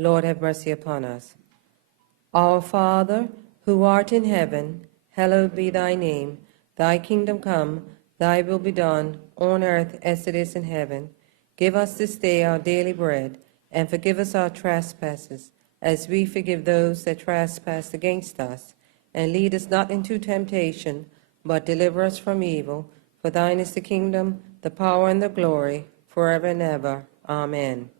Lord, have mercy upon us. Our Father, who art in heaven, hallowed be thy name. Thy kingdom come, thy will be done, on earth as it is in heaven. Give us this day our daily bread, and forgive us our trespasses, as we forgive those that trespass against us. And lead us not into temptation, but deliver us from evil. For thine is the kingdom, the power, and the glory, forever and ever. Amen.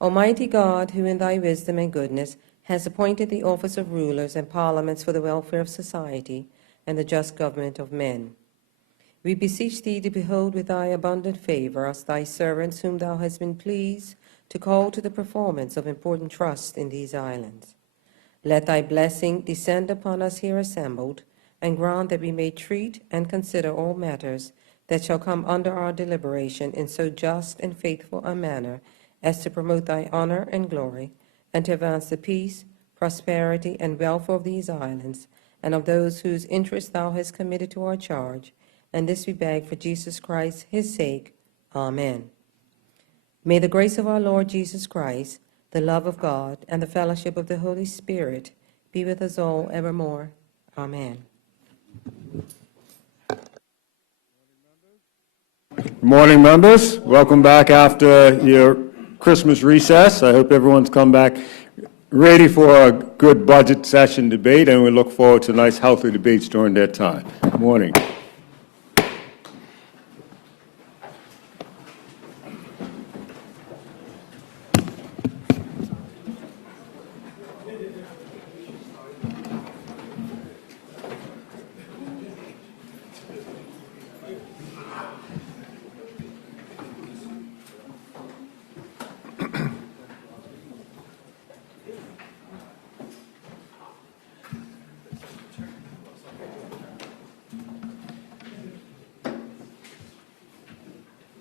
Almighty God, who in thy wisdom and goodness has appointed the office of rulers and parliaments for the welfare of society and the just government of men, we beseech thee to behold with thy abundant favor us, thy servants, whom thou hast been pleased to call to the performance of important trusts in these islands. Let thy blessing descend upon us here assembled, and grant that we may treat and consider all matters that shall come under our deliberation in so just and faithful a manner as to promote thy honor and glory, and to advance the peace, prosperity, and welfare of these islands, and of those whose interest thou hast committed to our charge. And this we beg for Jesus Christ, his sake. Amen. May the grace of our Lord Jesus Christ, the love of God, and the fellowship of the Holy Spirit be with us all evermore. Amen. Good morning, members. Welcome back after your Christmas recess. I hope everyone's come back ready for a good budget session debate, and we look forward to nice, healthy debates during that time. Good morning.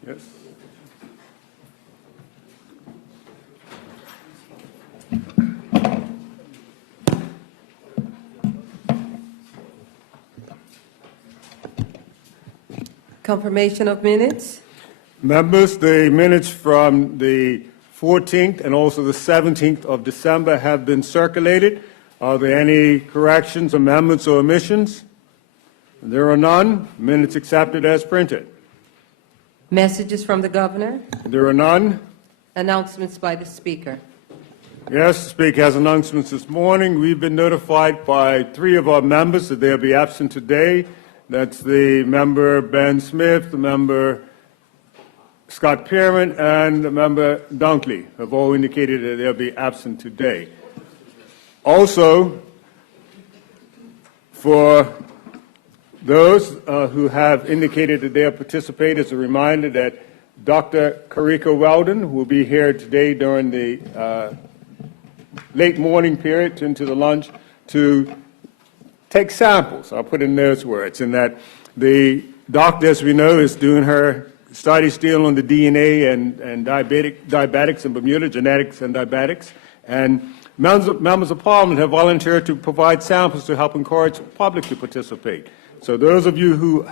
Yes. Confirmation of minutes. Members, the minutes from the 14th and also the 17th of December have been circulated. Are there any corrections, amendments, or omissions? There are none. Minutes accepted as printed. Messages from the governor. There are none. Announcements by the speaker. Yes, the Speaker has announcements this morning. We've been notified by 3 of our members that they'll be absent today. That's the member Ben Smith, the member Scott Pierman, and the member Dunkley have all indicated that they'll be absent today. Also, for those who have indicated that they'll participate, as a reminder that Dr. Karika Weldon will be here today during the late morning period into the lunch to take samples. I'll put in those words, in that the doctor, as we know, is doing her study still on the DNA and diabetics in Bermuda, genetics and diabetics, and members of Parliament have volunteered to provide samples to help encourage the public to participate. So those of you who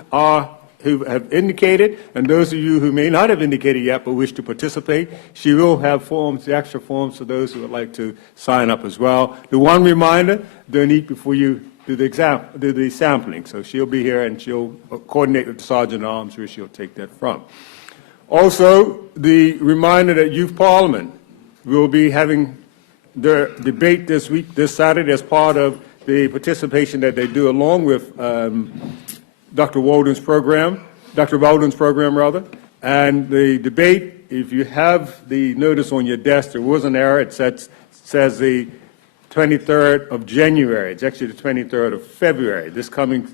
have indicated, and those of you who may not have indicated yet but wish to participate, she will have forms, the extra forms for those who would like to sign up as well. The one reminder, don't eat before you do the sampling. So she'll be here and she'll coordinate with the Sergeant at Arms where she'll take that from. Also, the reminder that Youth Parliament will be having their debate this week, this Saturday, as part of the participation that they do along with Dr. Weldon's program, and the debate, if you have the notice on your desk, there was an error. It says the 23rd of January. It's actually the 23rd of February. This coming,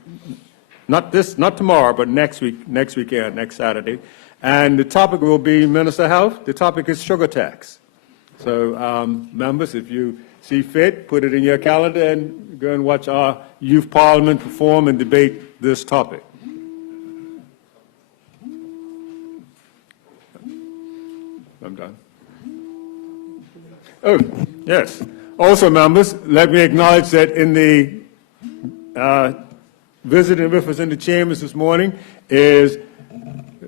not tomorrow, but next weekend, next Saturday. And the topic will be Minister of Health. The topic is sugar tax. So members, if you see fit, put it in your calendar and go and watch our Youth Parliament perform and debate this topic. I'm done. Oh, yes. Also, members, let me acknowledge that in the visiting with us in the chambers this morning is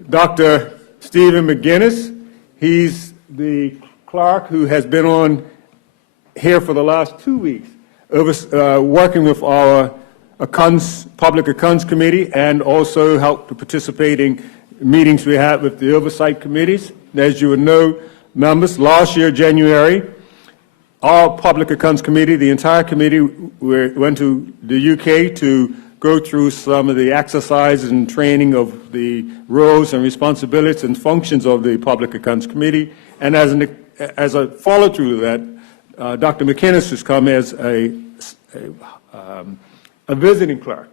Dr. Stephen McGinnis. He's the clerk who has been on here for the last 2 weeks, working with our Public Accounts Committee, and also helped to participate in meetings we had with the oversight committees. As you would know, members, last year, January, our Public Accounts Committee, the entire committee, went to the UK to go through some of the exercises and training of the roles and responsibilities and functions of the Public Accounts Committee. And as a follow-through to that, Dr. McInnes has come as a visiting clerk,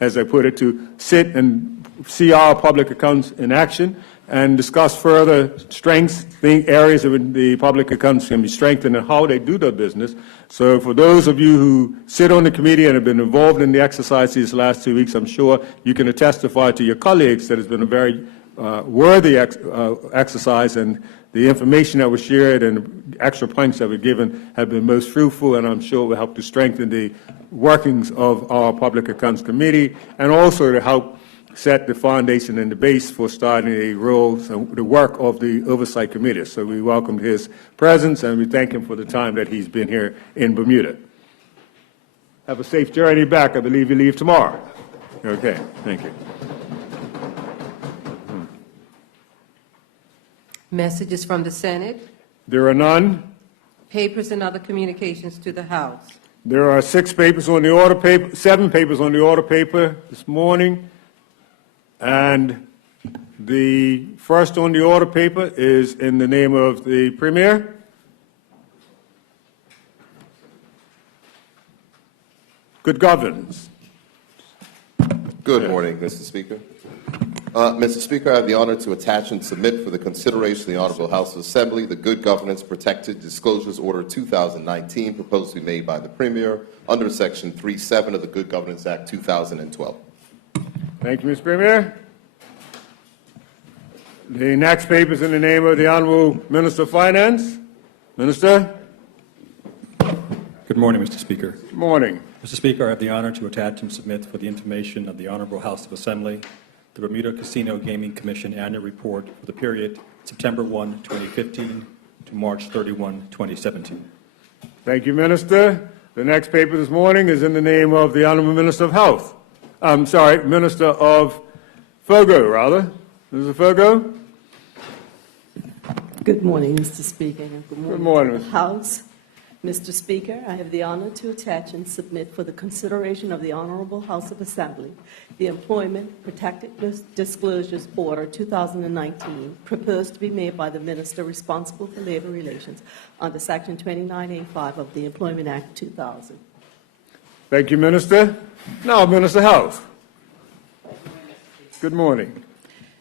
as I put it, to sit and see our public accounts in action and discuss further strengths, areas of the public accounts can be strengthened and how they do their business. So for those of you who sit on the committee and have been involved in the exercise these last 2 weeks, I'm sure you can testify to your colleagues that it's been a very worthy exercise, and the information that was shared and extra points that were given have been most fruitful, and I'm sure will help to strengthen the workings of our Public Accounts Committee, and also to help set the foundation and the base for starting the roles and the work of the Oversight Committee. So we welcomed his presence, and we thank him for the time that he's been here in Bermuda. Have a safe journey back. I believe you leave tomorrow. Okay, thank you. Messages from the Senate. There are none. Papers and other communications to the House. There are 7 papers on the order paper this morning. And the first on the order paper is in the name of the Premier. Good governance. Good morning, Mr. Speaker. Mr. Speaker, I have the honor to attach and submit for the consideration of the Honorable House of Assembly the Good Governance Protected Disclosures Order 2019 proposed to be made by the Premier under Section 3.7 of the Good Governance Act 2012. Thank you, Mr. Premier. The next paper is in the name of the Honorable Minister of Finance. Minister. Good morning, Mr. Speaker. Good morning. Mr. Speaker, I have the honor to attach and submit for the information of the Honorable House of Assembly the Bermuda Casino Gaming Commission Annual Report for the period September 1, 2015 to March 31, 2017. Thank you, Minister. The next paper this morning is in the name of the Honorable Minister of Health. Minister of Fogo, rather. Mr. Fogo. Good morning, Mr. Speaker, and good morning to the House. Mr. Speaker, I have the honor to attach and submit for the consideration of the Honorable House of Assembly the Employment Protected Disclosures Order 2019, proposed to be made by the Minister responsible for labor relations under Section 29A5 of the Employment Act 2000. Thank you, Minister. Now, Minister of Health. Good morning.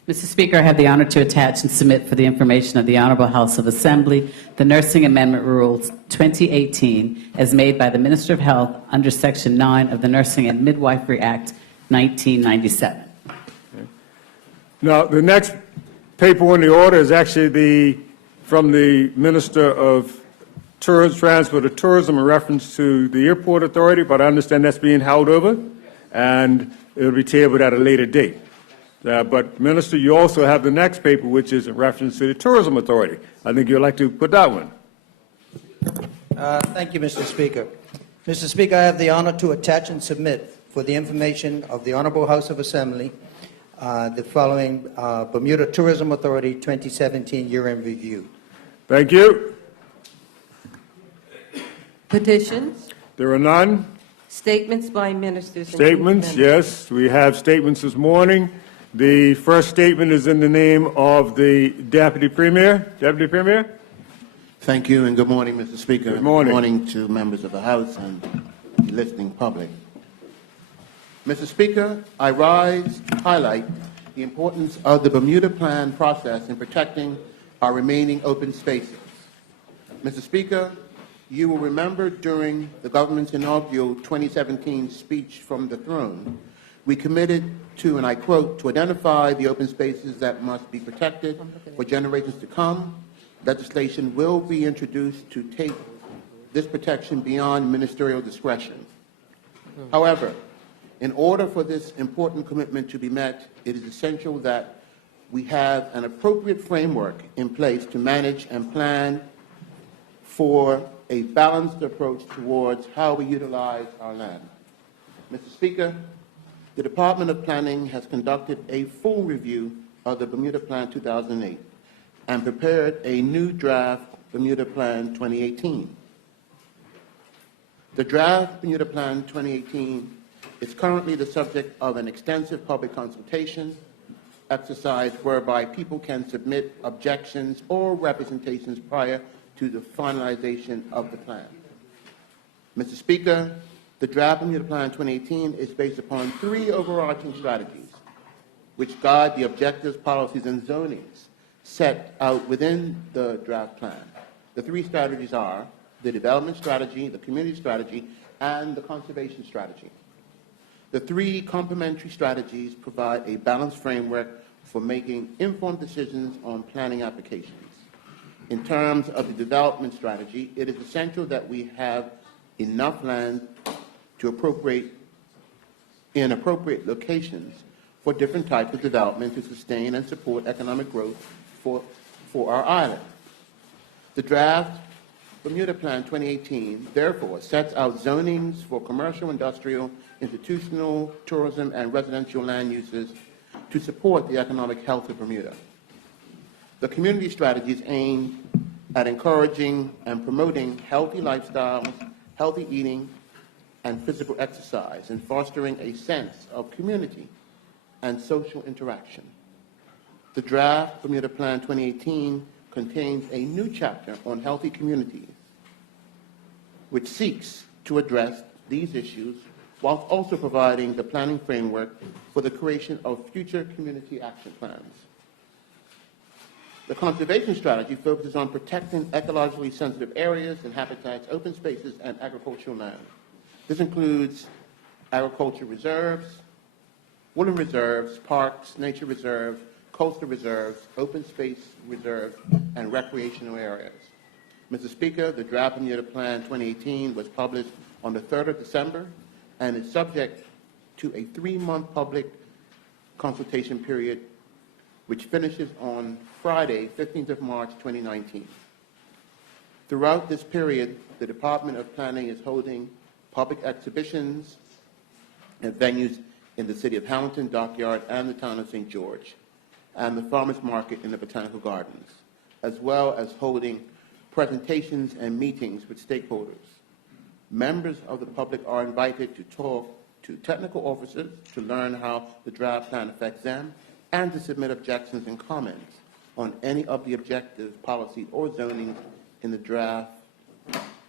Mr. Speaker, I have the honor to attach and submit for the information of the Honorable House of Assembly the Nursing Amendment Rules 2018 as made by the Minister of Health under Section 9 of the Nursing and Midwifery Act 1997. Okay. Now, the next paper on the order is actually from the Minister of Transport and Tourism in reference to the Airport Authority, but I understand that's being held over, and it will be tabled at a later date. But, Minister, you also have the next paper, which is in reference to the Tourism Authority. I think you'd like to put that one. Thank you, Mr. Speaker. Mr. Speaker, I have the honor to attach and submit for the information of the Honorable House of Assembly the following Bermuda Tourism Authority 2017 year-end review. Thank you. Petitions. There are none. Statements by ministers. Statements, yes. We have statements this morning. The first statement is in the name of the Deputy Premier. Deputy Premier. Thank you, and good morning, Mr. Speaker. Good morning. Good morning to members of the House and the listening public. Mr. Speaker, I rise to highlight the importance of the Bermuda Plan process in protecting our remaining open spaces. Mr. Speaker, you will remember during the government's inaugural 2017 speech from the throne, we committed to, and I quote, to identify the open spaces that must be protected for generations to come. Legislation will be introduced to take this protection beyond ministerial discretion. However, in order for this important commitment to be met, it is essential that we have an appropriate framework in place to manage and plan for a balanced approach towards how we utilize our land. Mr. Speaker, the Department of Planning has conducted a full review of the Bermuda Plan 2008 and prepared a new draft Bermuda Plan 2018. The draft Bermuda Plan 2018 is currently the subject of an extensive public consultation exercise whereby people can submit objections or representations prior to the finalization of the plan. Mr. Speaker, the draft Bermuda Plan 2018 is based upon three overarching strategies which guide the objectives, policies, and zonings set out within the draft plan. The three strategies are the development strategy, the community strategy, and the conservation strategy. The three complementary strategies provide a balanced framework for making informed decisions on planning applications. In terms of the development strategy, it is essential that we have enough land to appropriate in appropriate locations for different types of development to sustain and support economic growth for our island. The draft Bermuda Plan 2018, therefore, sets out zonings for commercial, industrial, institutional, tourism, and residential land uses to support the economic health of Bermuda. The community strategies aim at encouraging and promoting healthy lifestyles, healthy eating, and physical exercise, and fostering a sense of community and social interaction. The draft Bermuda Plan 2018 contains a new chapter on healthy communities, which seeks to address these issues while also providing the planning framework for the creation of future community action plans. The conservation strategy focuses on protecting ecologically sensitive areas and habitats, open spaces, and agricultural land. This includes agriculture reserves, woodland reserves, parks, nature reserves, coastal reserves, open space reserves, and recreational areas. Mr. Speaker, the draft Bermuda Plan 2018 was published on the 3rd of December and is subject to a 3-month public consultation period, which finishes on Friday, 15th of March, 2019. Throughout this period, the Department of Planning is holding public exhibitions at venues in the city of Hamilton, Dockyard, and the town of St. George, and the farmers market in the Botanical Gardens, as well as holding presentations and meetings with stakeholders. Members of the public are invited to talk to technical officers to learn how the draft plan affects them and to submit objections and comments on any of the objectives, policies, or zoning in the draft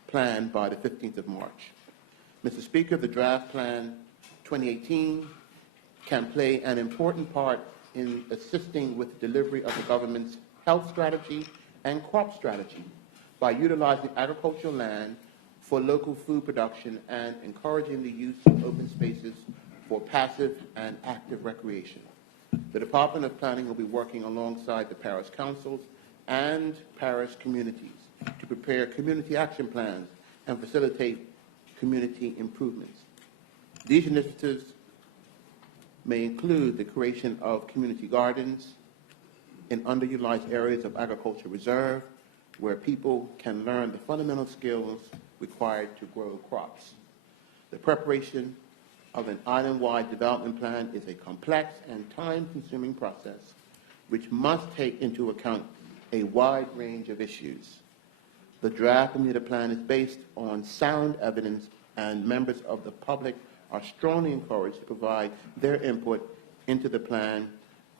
plan by the 15th of March. Mr. Speaker, the draft plan 2018 can play an important part in assisting with the delivery of the government's health strategy and crop strategy by utilizing agricultural land for local food production and encouraging the use of open spaces for passive and active recreation. The Department of Planning will be working alongside the parish councils and parish communities to prepare community action plans and facilitate community improvements. These initiatives may include the creation of community gardens in underutilized areas of agriculture reserve, where people can learn the fundamental skills required to grow crops. The preparation of an island-wide development plan is a complex and time-consuming process which must take into account a wide range of issues. The draft Bermuda Plan is based on sound evidence, and members of the public are strongly encouraged to provide their input into the plan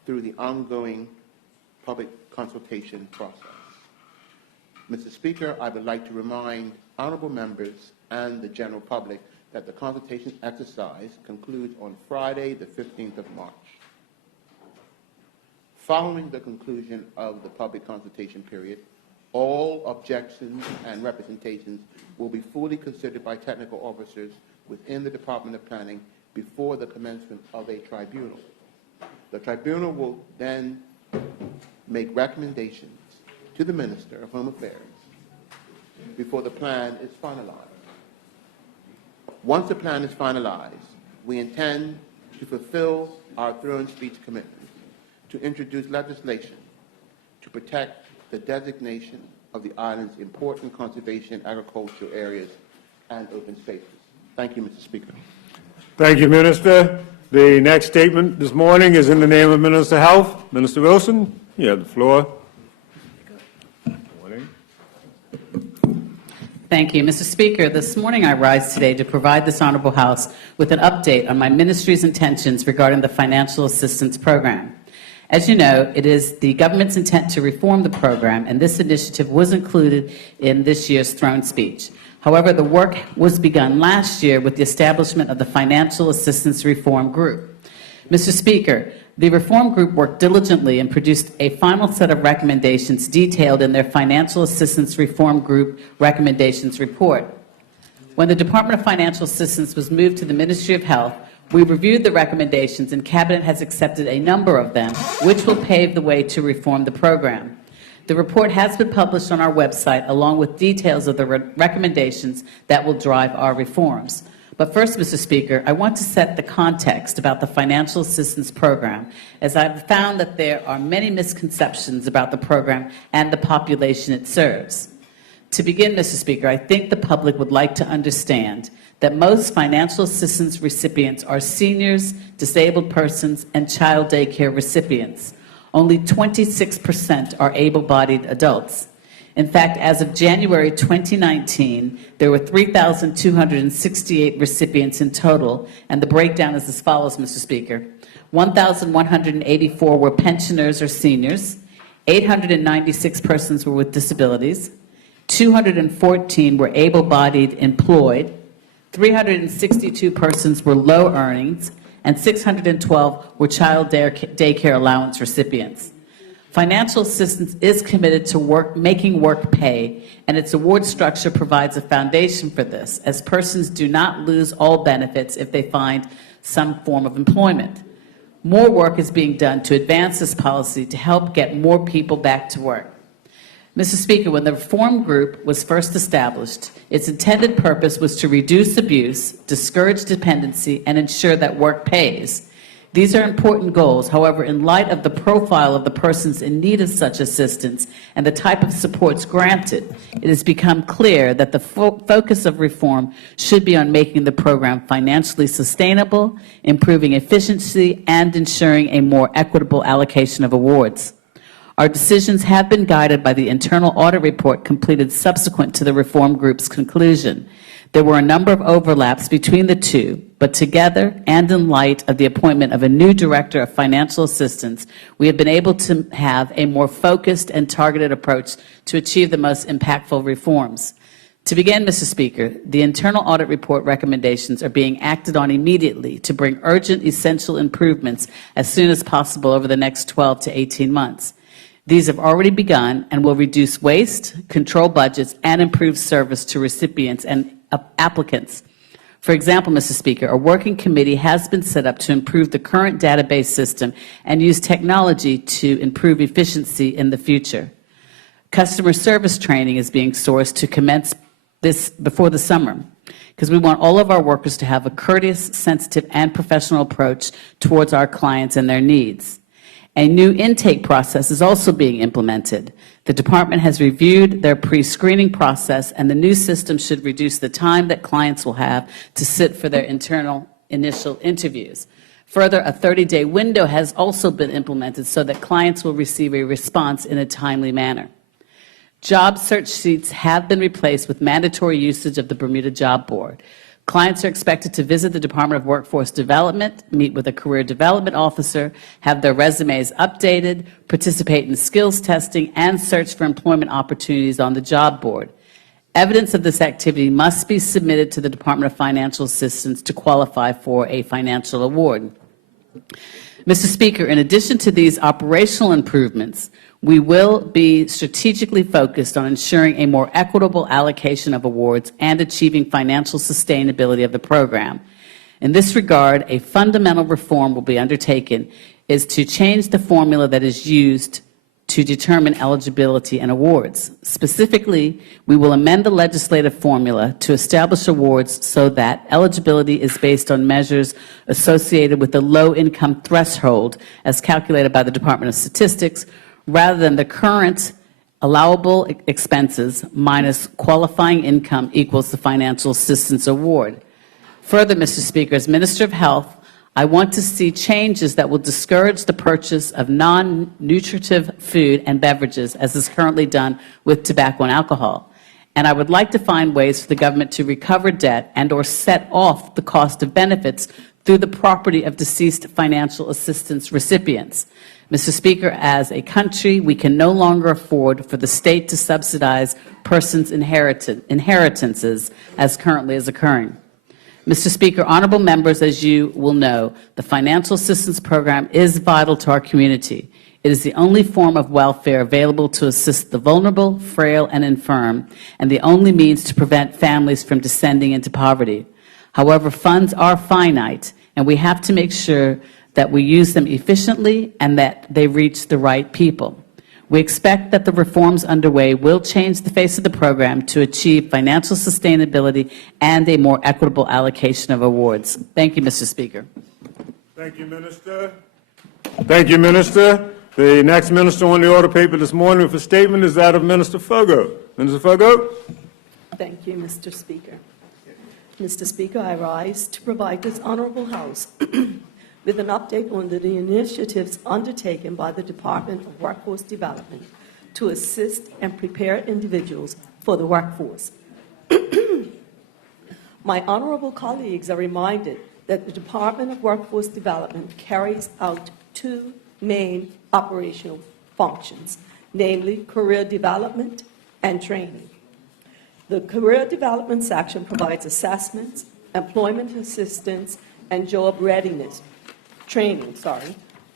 through the ongoing public consultation process. Mr. Speaker, I would like to remind honorable members and the general public that the consultation exercise concludes on Friday, the 15th of March. Following the conclusion of the public consultation period, all objections and representations will be fully considered by technical officers within the Department of Planning before the commencement of a tribunal. The tribunal will then make recommendations to the Minister of Home Affairs before the plan is finalized. Once the plan is finalized, we intend to fulfill our throne speech commitment to introduce legislation to protect the designation of the island's important conservation, agricultural areas, and open spaces. Thank you, Mr. Speaker. Thank you, Minister. The next statement this morning is in the name of Minister of Health. Minister Wilson, you have the floor. Morning. Thank you, Mr. Speaker. This morning I rise today to provide this Honorable House with an update on my ministry's intentions regarding the Financial Assistance Program. As you know, it is the government's intent to reform the program, and this initiative was included in this year's throne speech. However, the work was begun last year with the establishment of the Financial Assistance Reform Group. Mr. Speaker, the Reform Group worked diligently and produced a final set of recommendations detailed in their Financial Assistance Reform Group Recommendations Report. When the Department of Financial Assistance was moved to the Ministry of Health, we reviewed the recommendations, and Cabinet has accepted a number of them, which will pave the way to reform the program. The report has been published on our website, along with details of the recommendations that will drive our reforms. But first, Mr. Speaker, I want to set the context about the Financial Assistance Program, as I've found that there are many misconceptions about the program and the population it serves. To begin, Mr. Speaker, I think the public would like to understand that most financial assistance recipients are seniors, disabled persons, and child daycare recipients. Only 26% are able-bodied adults. In fact, as of January 2019, there were 3,268 recipients in total, and the breakdown is as follows, Mr. Speaker. 1,184 were pensioners or seniors, 896 persons were with disabilities, 214 were able-bodied employed, 362 persons were low earnings, and 612 were child daycare allowance recipients. Financial assistance is committed to making work pay, and its award structure provides a foundation for this, as persons do not lose all benefits if they find some form of employment. More work is being done to advance this policy to help get more people back to work. Mr. Speaker, when the Reform Group was first established, its intended purpose was to reduce abuse, discourage dependency, and ensure that work pays. These are important goals. However, in light of the profile of the persons in need of such assistance and the type of supports granted, it has become clear that the focus of reform should be on making the program financially sustainable, improving efficiency, and ensuring a more equitable allocation of awards. Our decisions have been guided by the internal audit report completed subsequent to the Reform Group's conclusion. There were a number of overlaps between the two, but together and in light of the appointment of a new Director of Financial Assistance, we have been able to have a more focused and targeted approach to achieve the most impactful reforms. To begin, Mr. Speaker, the internal audit report recommendations are being acted on immediately to bring urgent, essential improvements as soon as possible over the next 12 to 18 months. These have already begun and will reduce waste, control budgets, and improve service to recipients and applicants. For example, Mr. Speaker, a working committee has been set up to improve the current database system and use technology to improve efficiency in the future. Customer service training is being sourced to commence this before the summer, because we want all of our workers to have a courteous, sensitive, and professional approach towards our clients and their needs. A new intake process is also being implemented. The department has reviewed their pre-screening process, and the new system should reduce the time that clients will have to sit for their initial interviews. Further, a 30-day window has also been implemented so that clients will receive a response in a timely manner. Job search sheets have been replaced with mandatory usage of the Bermuda Job Board. Clients are expected to visit the Department of Workforce Development, meet with a career development officer, have their resumes updated, participate in skills testing, and search for employment opportunities on the job board. Evidence of this activity must be submitted to the Department of Financial Assistance to qualify for a financial award. Mr. Speaker, in addition to these operational improvements, we will be strategically focused on ensuring a more equitable allocation of awards and achieving financial sustainability of the program. In this regard, a fundamental reform will be undertaken is to change the formula that is used to determine eligibility and awards. Specifically, we will amend the legislative formula to establish awards so that eligibility is based on measures associated with the low-income threshold as calculated by the Department of Statistics, rather than the current Allowable expenses minus qualifying income equals the financial assistance award. Further, Mr. Speaker, as Minister of Health, I want to see changes that will discourage the purchase of non-nutritive food and beverages, as is currently done with tobacco and alcohol. And I would like to find ways for the government to recover debt and or set off the cost of benefits through the property of deceased financial assistance recipients. Mr. Speaker, as a country, we can no longer afford for the state to subsidize persons' inheritances as currently is occurring. Mr. Speaker, honorable members, as you will know, the financial assistance program is vital to our community. It is the only form of welfare available to assist the vulnerable, frail, and infirm, and the only means to prevent families from descending into poverty. However, funds are finite, and we have to make sure that we use them efficiently and that they reach the right people. We expect that the reforms underway will change the face of the program to achieve financial sustainability and a more equitable allocation of awards. Thank you, Mr. Speaker. Thank you, Minister. Thank you, Minister. The next minister on the order paper this morning with a statement is that of Minister Fogo. Minister Fogo. Thank you, Mr. Speaker. Mr. Speaker, I rise to provide this honorable House with an update on the initiatives undertaken by the Department of Workforce Development to assist and prepare individuals for the workforce. My honorable colleagues are reminded that the Department of Workforce Development carries out two main operational functions, namely career development and training. The career development section provides assessments, employment assistance, and job readiness training,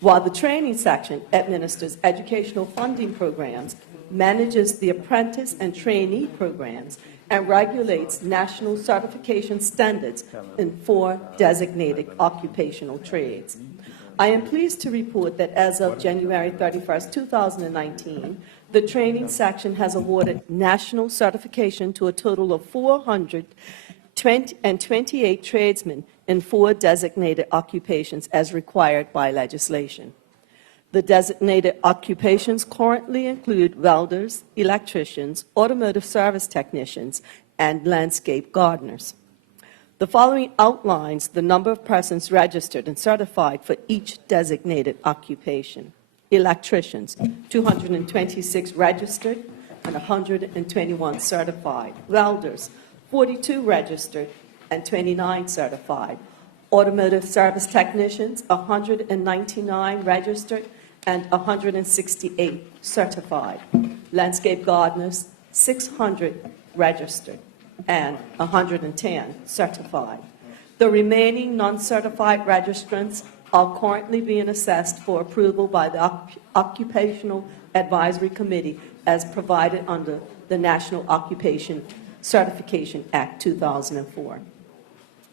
while the training section administers educational funding programs, manages the apprentice and trainee programs, and regulates national certification standards in 4 designated occupational trades. I am pleased to report that as of January 31st, 2019, the training section has awarded national certification to a total of 428 tradesmen in 4 designated occupations as required by legislation. The designated occupations currently include welders, electricians, automotive service technicians, and landscape gardeners. The following outlines the number of persons registered and certified for each designated occupation. Electricians, 226 registered and 121 certified. Welders, 42 registered and 29 certified. Automotive service technicians, 199 registered and 168 certified. Landscape gardeners, 600 registered and 110 certified. The remaining non-certified registrants are currently being assessed for approval by the Occupational Advisory Committee as provided under the National Occupation Certification Act 2004.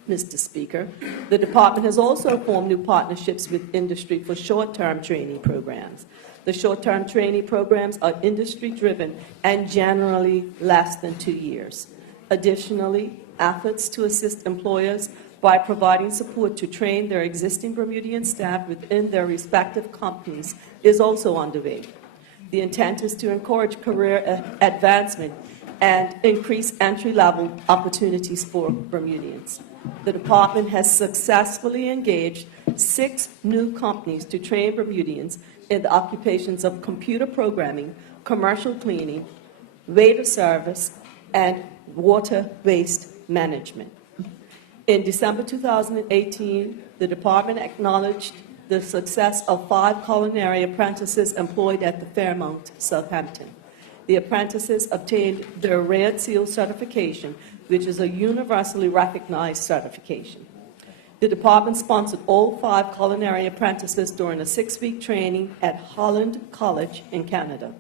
Mr. Speaker, the Department has also formed new partnerships with industry for short-term training programs. The short-term training programs are industry-driven and generally less than 2 years. Additionally, efforts to assist employers by providing support to train their existing Bermudian staff within their respective companies is also underway. The intent is to encourage career advancement and increase entry-level opportunities for Bermudians. The Department has successfully engaged 6 new companies to train Bermudians in the occupations of computer programming, commercial cleaning, waiter service, and water waste management. In December 2018, the Department acknowledged the success of 5 culinary apprentices employed at the Fairmont, Southampton. The apprentices obtained their Red Seal certification, which is a universally recognized certification. The Department sponsored all 5 culinary apprentices during a 6-week training at Holland College in Canada.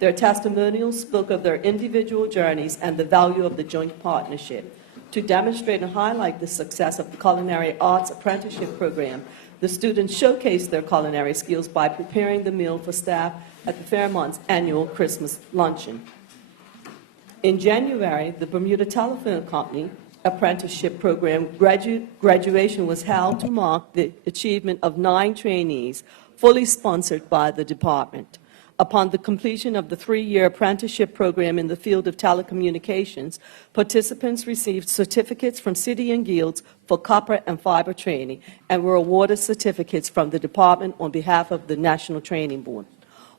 Their testimonials spoke of their individual journeys and the value of the joint partnership. To demonstrate and highlight the success of the Culinary Arts Apprenticeship Program, the students showcased their culinary skills by preparing the meal for staff at the Fairmont's annual Christmas luncheon. In January, the Bermuda Telephone Company Apprenticeship Program graduation was held to mark the achievement of 9 trainees, fully sponsored by the Department. Upon the completion of the 3-year apprenticeship program in the field of telecommunications, participants received certificates from City and Guilds for copper and fiber training and were awarded certificates from the department on behalf of the National Training Board.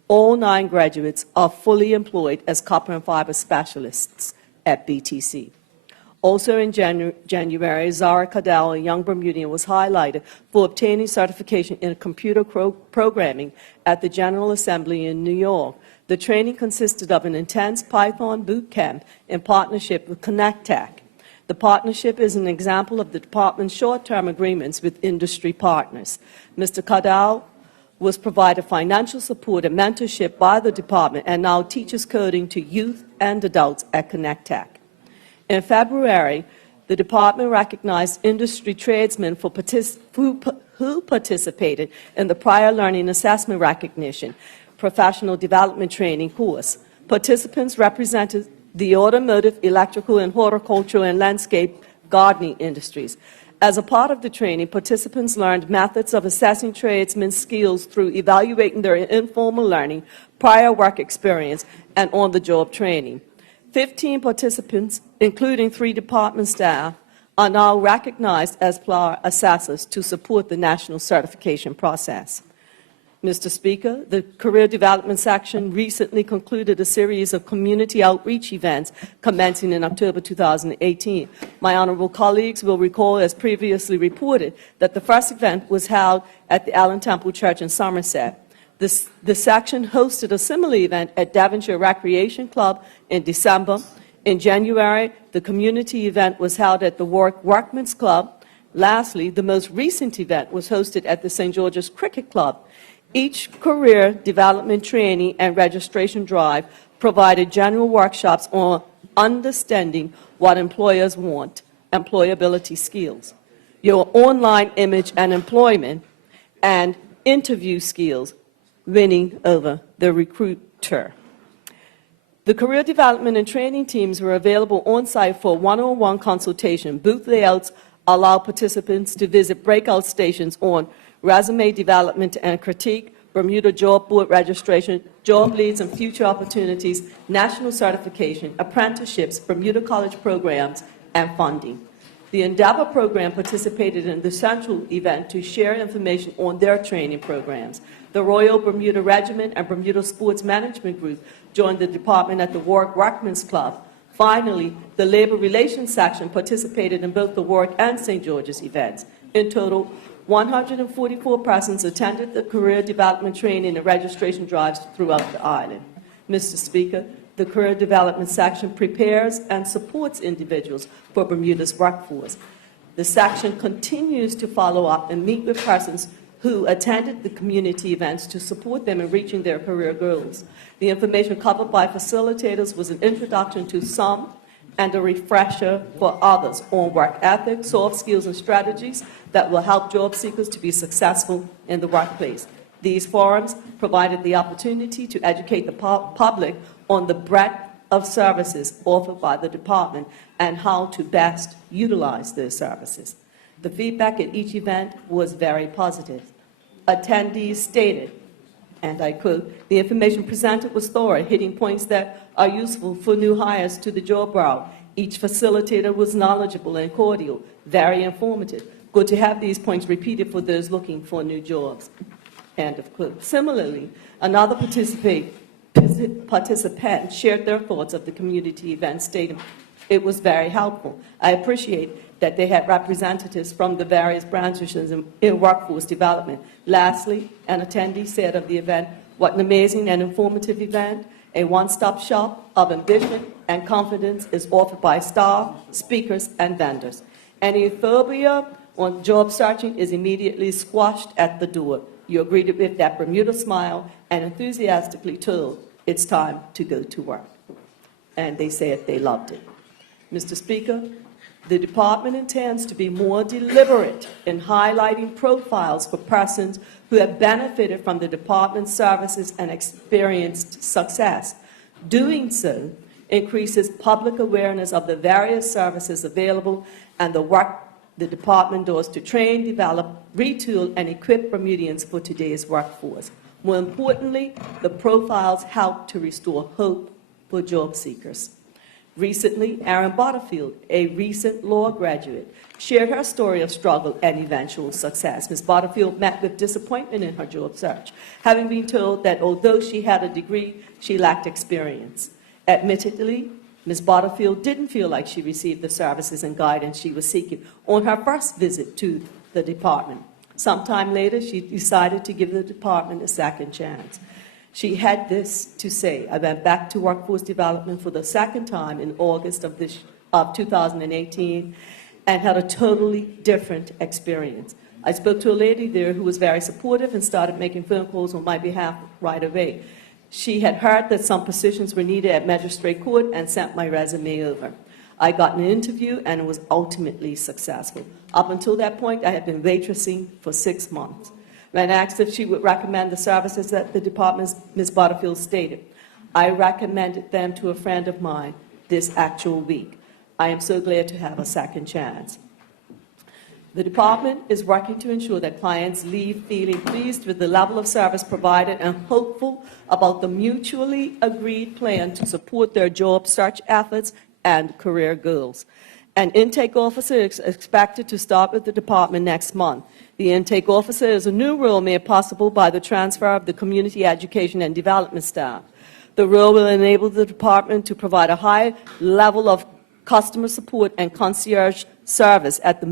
All 9 graduates are fully employed as copper and fiber specialists at BTC. Also in January, Zara Cadell, a young Bermudian, was highlighted for obtaining certification in computer programming at the General Assembly in New York. The training consisted of an intense Python boot camp in partnership with ConnectTech. The partnership is an example of the department's short-term agreements with industry partners. Mr. Cadell was provided financial support and mentorship by the department and now teaches coding to youth and adults at ConnectTech. In February, the department recognized industry tradesmen who participated in the Prior Learning Assessment Recognition Professional Development Training course. Participants represented the automotive, electrical, and horticultural and landscape gardening industries. As a part of the training, participants learned methods of assessing tradesmen's skills through evaluating their informal learning, prior work experience, and on-the-job training. 15 participants, including 3 department staff, are now recognized as PLAR assessors to support the national certification process. Mr. Speaker, the Career Development Section recently concluded a series of community outreach events commencing in October 2018. My honorable colleagues will recall, as previously reported, that the first event was held at the Allen Temple Church in Somerset. The section hosted a similar event at Devonshire Recreation Club in December. In January, the community event was held at the Warwick Workmen's Club. Lastly, the most recent event was hosted at the St. George's Cricket Club. Each career development training and registration drive provided general workshops on understanding what employers want, employability skills, your online image and employment, and interview skills, winning over the recruiter. The career development and training teams were available on-site for one-on-one consultation. Booth layouts allow participants to visit breakout stations on resume development and critique, Bermuda Job Board registration, job leads and future opportunities, national certification, apprenticeships, Bermuda College programs, and funding. The Endeavor program participated in the central event to share information on their training programs. The Royal Bermuda Regiment and Bermuda Sports Management Group joined the department at the Warwick Workmen's Club. Finally, the Labor Relations section participated in both the Warwick and St. George's events. In total, 144 persons attended the career development training and registration drives throughout the island. Mr. Speaker, the Career Development section prepares and supports individuals for Bermuda's workforce. The section continues to follow up and meet with persons who attended the community events to support them in reaching their career goals. The information covered by facilitators was an introduction to some and a refresher for others on work ethics, soft skills, and strategies that will help job seekers to be successful in the workplace. These forums provided the opportunity to educate the public on the breadth of services offered by the department and how to best utilize those services. The feedback at each event was very positive. Attendees stated, and I quote, "The information presented was thorough, hitting points that are useful for new hires to the job route. Each facilitator was knowledgeable and cordial, very informative. Good to have these points repeated for those looking for new jobs." End of quote. Similarly, another participant shared their thoughts of the community event, stating, "It was very helpful. I appreciate that they had representatives from the various branches in workforce development." Lastly, an attendee said of the event, "What an amazing and informative event. A one-stop shop of ambition and confidence is offered by staff, speakers, and vendors. Any phobia on job searching is immediately squashed at the door. You are greeted with that Bermuda smile and enthusiastically told, it's time to go to work." And they said they loved it. Mr. Speaker, the department intends to be more deliberate in highlighting profiles for persons who have benefited from the department's services and experienced success. Doing so increases public awareness of the various services available and the work the department does to train, develop, retool, and equip Bermudians for today's workforce. More importantly, the profiles help to restore hope for job seekers. Recently, Erin Butterfield, a recent law graduate, shared her story of struggle and eventual success. Ms. Butterfield met with disappointment in her job search, having been told that although she had a degree, she lacked experience. Admittedly, Ms. Butterfield didn't feel like she received the services and guidance she was seeking on her first visit to the department. Sometime later, she decided to give the department a second chance. She had this to say: I went back to workforce development for the second time in August of 2018 and had a totally different experience. I spoke to a lady there who was very supportive and started making phone calls on my behalf right away. She had heard that some positions were needed at magistrate court and sent my resume over. I got an interview and was ultimately successful. Up until that point, I had been waitressing for 6 months. When asked if she would recommend the services at the department, Ms. Butterfield stated, I recommended them to a friend of mine this actual week. I am so glad to have a second chance. The department is working to ensure that clients leave feeling pleased with the level of service provided and hopeful about the mutually agreed plan to support their job search efforts and career goals. An intake officer is expected to start with the department next month. The intake officer is a new role made possible by the transfer of the community education and development staff. The role will enable the department to provide a high level of customer support and concierge service at the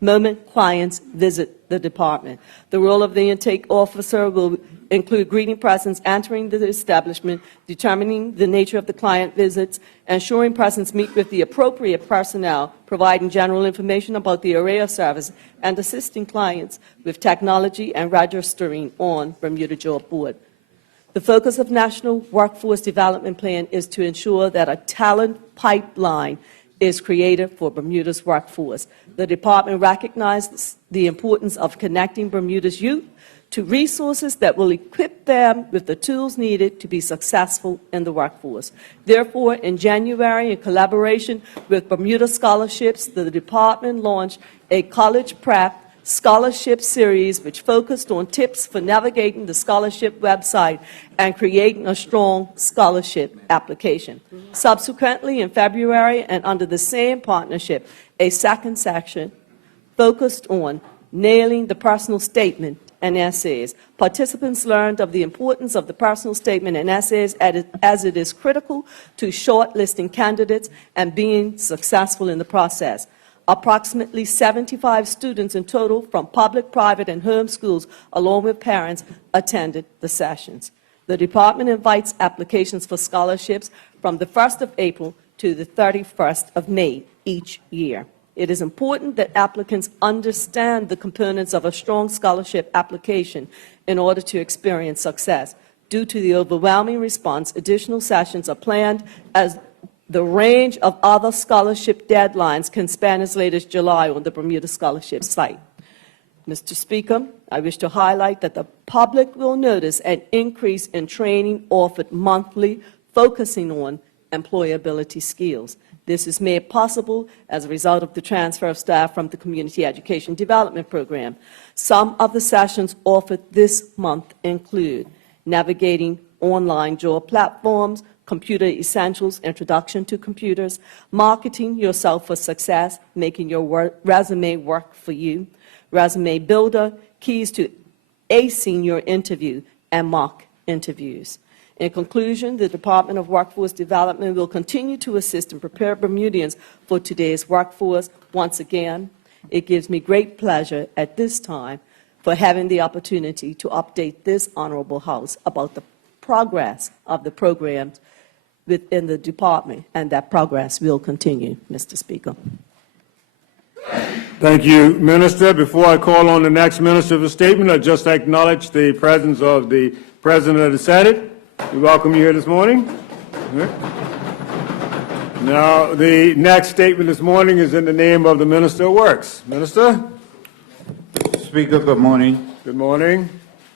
moment clients visit the department. The role of the intake officer will include greeting presence, entering the establishment, determining the nature of the client visits, ensuring presence meet with the appropriate personnel, providing general information about the array of services, and assisting clients with technology and registering on Bermuda Job Board. The focus of National Workforce Development Plan is to ensure that a talent pipeline is created for Bermuda's workforce. The department recognizes the importance of connecting Bermuda's youth to resources that will equip them with the tools needed to be successful in the workforce. Therefore, in January, in collaboration with Bermuda Scholarships, the department launched a college prep scholarship series which focused on tips for navigating the scholarship website and creating a strong scholarship application. Subsequently, in February, and under the same partnership, a second section focused on nailing the personal statement and essays. Participants learned of the importance of the personal statement and essays as it is critical to shortlisting candidates and being successful in the process. Approximately 75 students in total from public, private, and home schools, along with parents, attended the sessions. The department invites applications for scholarships from the 1st of April to the 31st of May each year. It is important that applicants understand the components of a strong scholarship application in order to experience success. Due to the overwhelming response, additional sessions are planned as the range of other scholarship deadlines can span as late as July on the Bermuda Scholarship site. Mr. Speaker, I wish to highlight that the public will notice an increase in training offered monthly, focusing on employability skills. This is made possible as a result of the transfer of staff from the Community Education Development Program. Some of the sessions offered this month include navigating online job platforms, computer essentials, introduction to computers, marketing yourself for success, making your resume work for you, resume builder, keys to acing your interview, and mock interviews. In conclusion, the Department of Workforce Development will continue to assist and prepare Bermudians for today's workforce. Once again, it gives me great pleasure at this time for having the opportunity to update this Honorable House about the progress of the programs within the department, and that progress will continue, Mr. Speaker. Thank you, Minister. Before I call on the next minister for a statement, I just acknowledge the presence of the President of the Senate. We welcome you here this morning. Now, the next statement this morning is in the name of the Minister of Works. Minister? Speaker, good morning. Good morning.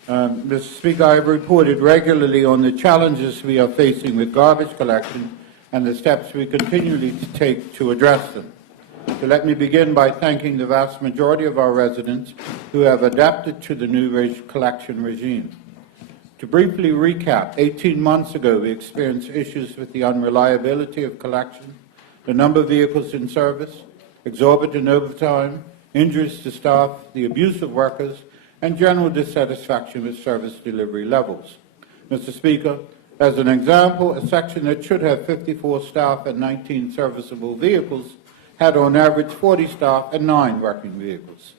Mr. Speaker, I have reported regularly on the challenges we are facing with garbage collection and the steps we continually take to address them. So let me begin by thanking the vast majority of our residents who have adapted to the new collection regime. To briefly recap, 18 months ago we experienced issues with the unreliability of collection, the number of vehicles in service, exorbitant overtime, injuries to staff, the abuse of workers, and general dissatisfaction with service delivery levels. Mr. Speaker, as an example, a section that should have 54 staff and 19 serviceable vehicles had on average 40 staff and 9 working vehicles.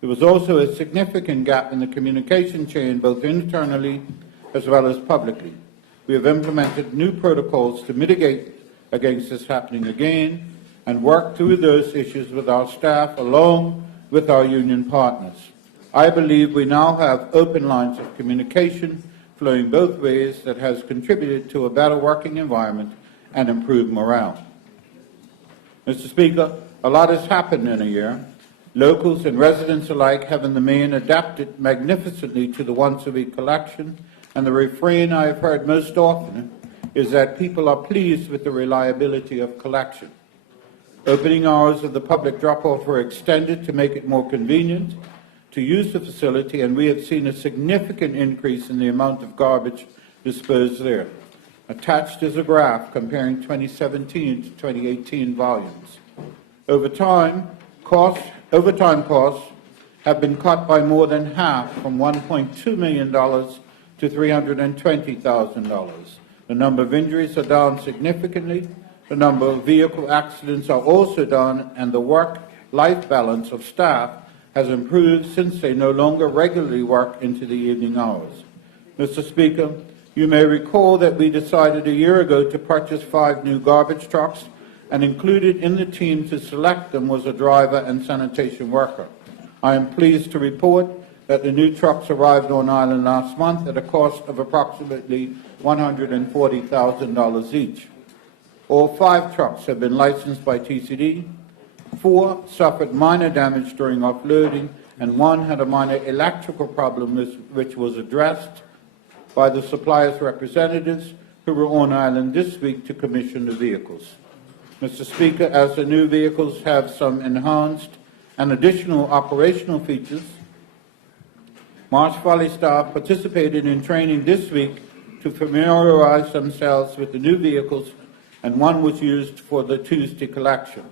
There was also a significant gap in the communication chain, both internally as well as publicly. We have implemented new protocols to mitigate against this happening again and work through those issues with our staff along with our union partners. I believe we now have open lines of communication flowing both ways that has contributed to a better working environment and improved morale. Mr. Speaker, a lot has happened in a year. Locals and residents alike have in the main adapted magnificently to the once-a-week collection, and the refrain I have heard most often is that people are pleased with the reliability of collection. Opening hours of the public drop-off were extended to make it more convenient to use the facility, and we have seen a significant increase in the amount of garbage disposed there. Attached is a graph comparing 2017 to 2018 volumes. Overtime costs have been cut by more than half, from $1.2 million to $320,000. The number of injuries are down significantly. The number of vehicle accidents are also down, and the work-life balance of staff has improved since they no longer regularly work into the evening hours. Mr. Speaker, you may recall that we decided a year ago to purchase 5 new garbage trucks, and included in the team to select them was a driver and sanitation worker. I am pleased to report that the new trucks arrived on island last month at a cost of approximately $140,000 each. All 5 trucks have been licensed by TCD. 4 suffered minor damage during offloading, and 1 had a minor electrical problem which was addressed by the supplier's representatives who were on island this week to commission the vehicles. Mr. Speaker, as the new vehicles have some enhanced and additional operational features, Marsh Folly staff participated in training this week to familiarize themselves with the new vehicles, and 1 was used for the Tuesday collection.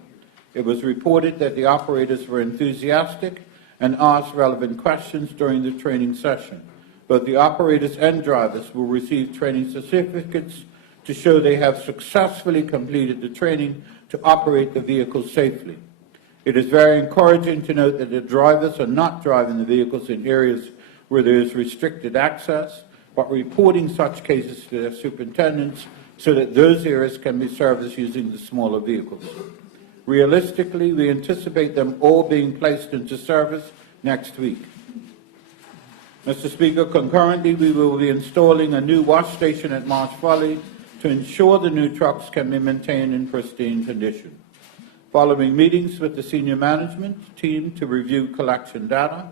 It was reported that the operators were enthusiastic and asked relevant questions during the training session. Both the operators and drivers will receive training certificates to show they have successfully completed the training to operate the vehicles safely. It is very encouraging to note that the drivers are not driving the vehicles in areas where there is restricted access, but reporting such cases to their superintendents so that those areas can be serviced using the smaller vehicles. Realistically, we anticipate them all being placed into service next week. Mr. Speaker, concurrently, we will be installing a new wash station at Marsh Folly to ensure the new trucks can be maintained in pristine condition. Following meetings with the senior management team to review collection data,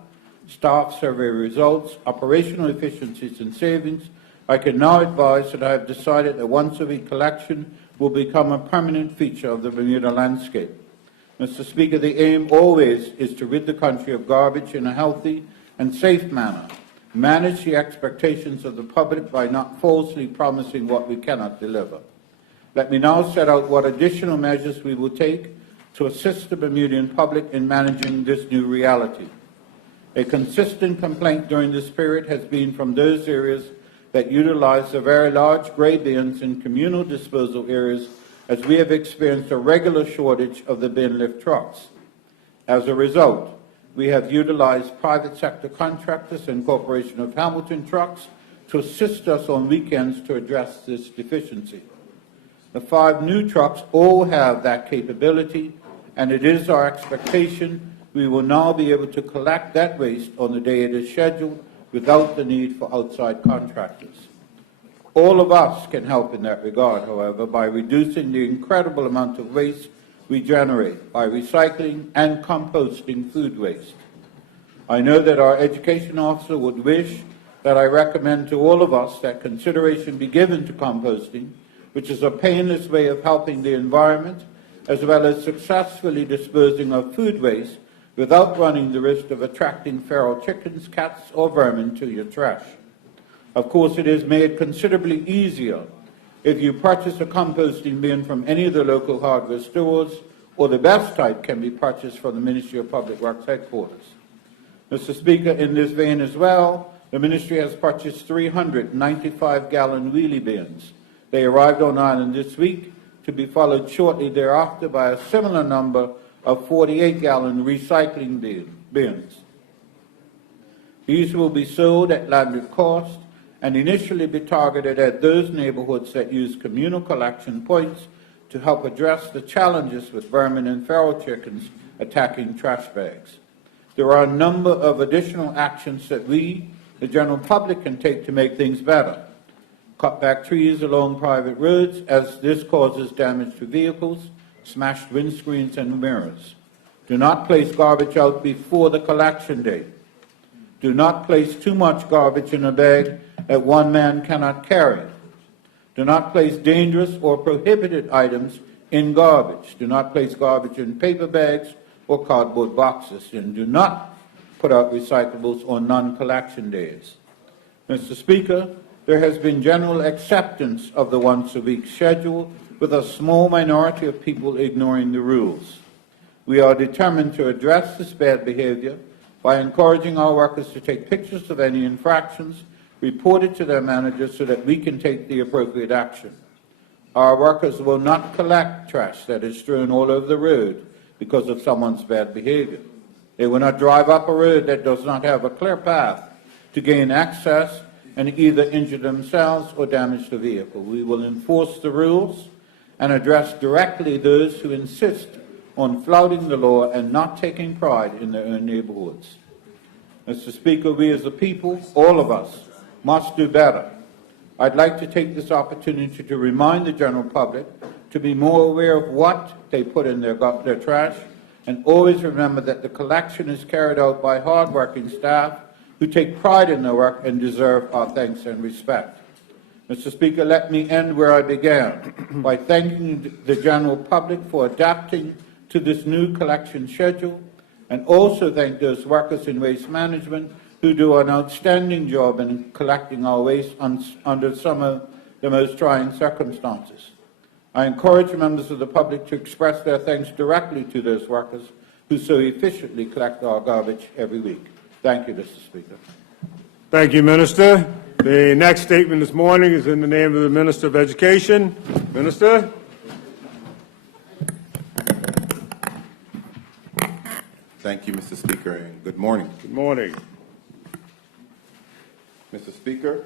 staff survey results, operational efficiencies and savings, I can now advise that I have decided that once-a-week collection will become a permanent feature of the Bermuda landscape. Mr. Speaker, the aim always is to rid the country of garbage in a healthy and safe manner, manage the expectations of the public by not falsely promising what we cannot deliver. Let me now set out what additional measures we will take to assist the Bermudian public in managing this new reality. A consistent complaint during this period has been from those areas that utilize the very large gray bins in communal disposal areas, as we have experienced a regular shortage of the bin lift trucks. As a result, we have utilized private sector contractors and Corporation of Hamilton trucks to assist us on weekends to address this deficiency. The 5 new trucks all have that capability, and it is our expectation we will now be able to collect that waste on the day it is scheduled without the need for outside contractors. All of us can help in that regard, however, by reducing the incredible amount of waste we generate by recycling and composting food waste. I know that our education officer would wish that I recommend to all of us that consideration be given to composting, which is a painless way of helping the environment, as well as successfully disposing of food waste without running the risk of attracting feral chickens, cats, or vermin to your trash. Of course, it is made considerably easier if you purchase a composting bin from any of the local hardware stores, or the best type can be purchased from the Ministry of Public Works headquarters. Mr. Speaker, in this vein as well, the Ministry has purchased 300 95-gallon wheelie bins. They arrived on island this week, to be followed shortly thereafter by a similar number of 48-gallon recycling bins. These will be sold at landed cost and initially be targeted at those neighborhoods that use communal collection points to help address the challenges with vermin and feral chickens attacking trash bags. There are a number of additional actions that we, the general public, can take to make things better. Cut back trees along private roads, as this causes damage to vehicles, smashed windscreens and mirrors. Do not place garbage out before the collection date. Do not place too much garbage in a bag that one man cannot carry. Do not place dangerous or prohibited items in garbage. Do not place garbage in paper bags or cardboard boxes. And do not put out recyclables on non-collection days. Mr. Speaker, there has been general acceptance of the once-a-week schedule, with a small minority of people ignoring the rules. We are determined to address this bad behavior by encouraging our workers to take pictures of any infractions, report it to their managers so that we can take the appropriate action. Our workers will not collect trash that is strewn all over the road because of someone's bad behavior. They will not drive up a road that does not have a clear path to gain access and either injure themselves or damage the vehicle. We will enforce the rules and address directly those who insist on flouting the law and not taking pride in their own neighborhoods. Mr. Speaker, we as a people, all of us, must do better. I'd like to take this opportunity to remind the general public to be more aware of what they put in their trash, and always remember that the collection is carried out by hard-working staff who take pride in their work and deserve our thanks and respect. Mr. Speaker, let me end where I began, by thanking the general public for adapting to this new collection schedule, and also thank those workers in waste management who do an outstanding job in collecting our waste under some of the most trying circumstances. I encourage members of the public to express their thanks directly to those workers who so efficiently collect our garbage every week. Thank you, Mr. Speaker. Thank you, Minister. The next statement this morning is in the name of the Minister of Education. Minister. Thank you, Mr. Speaker, and good morning. Good morning. Mr. Speaker,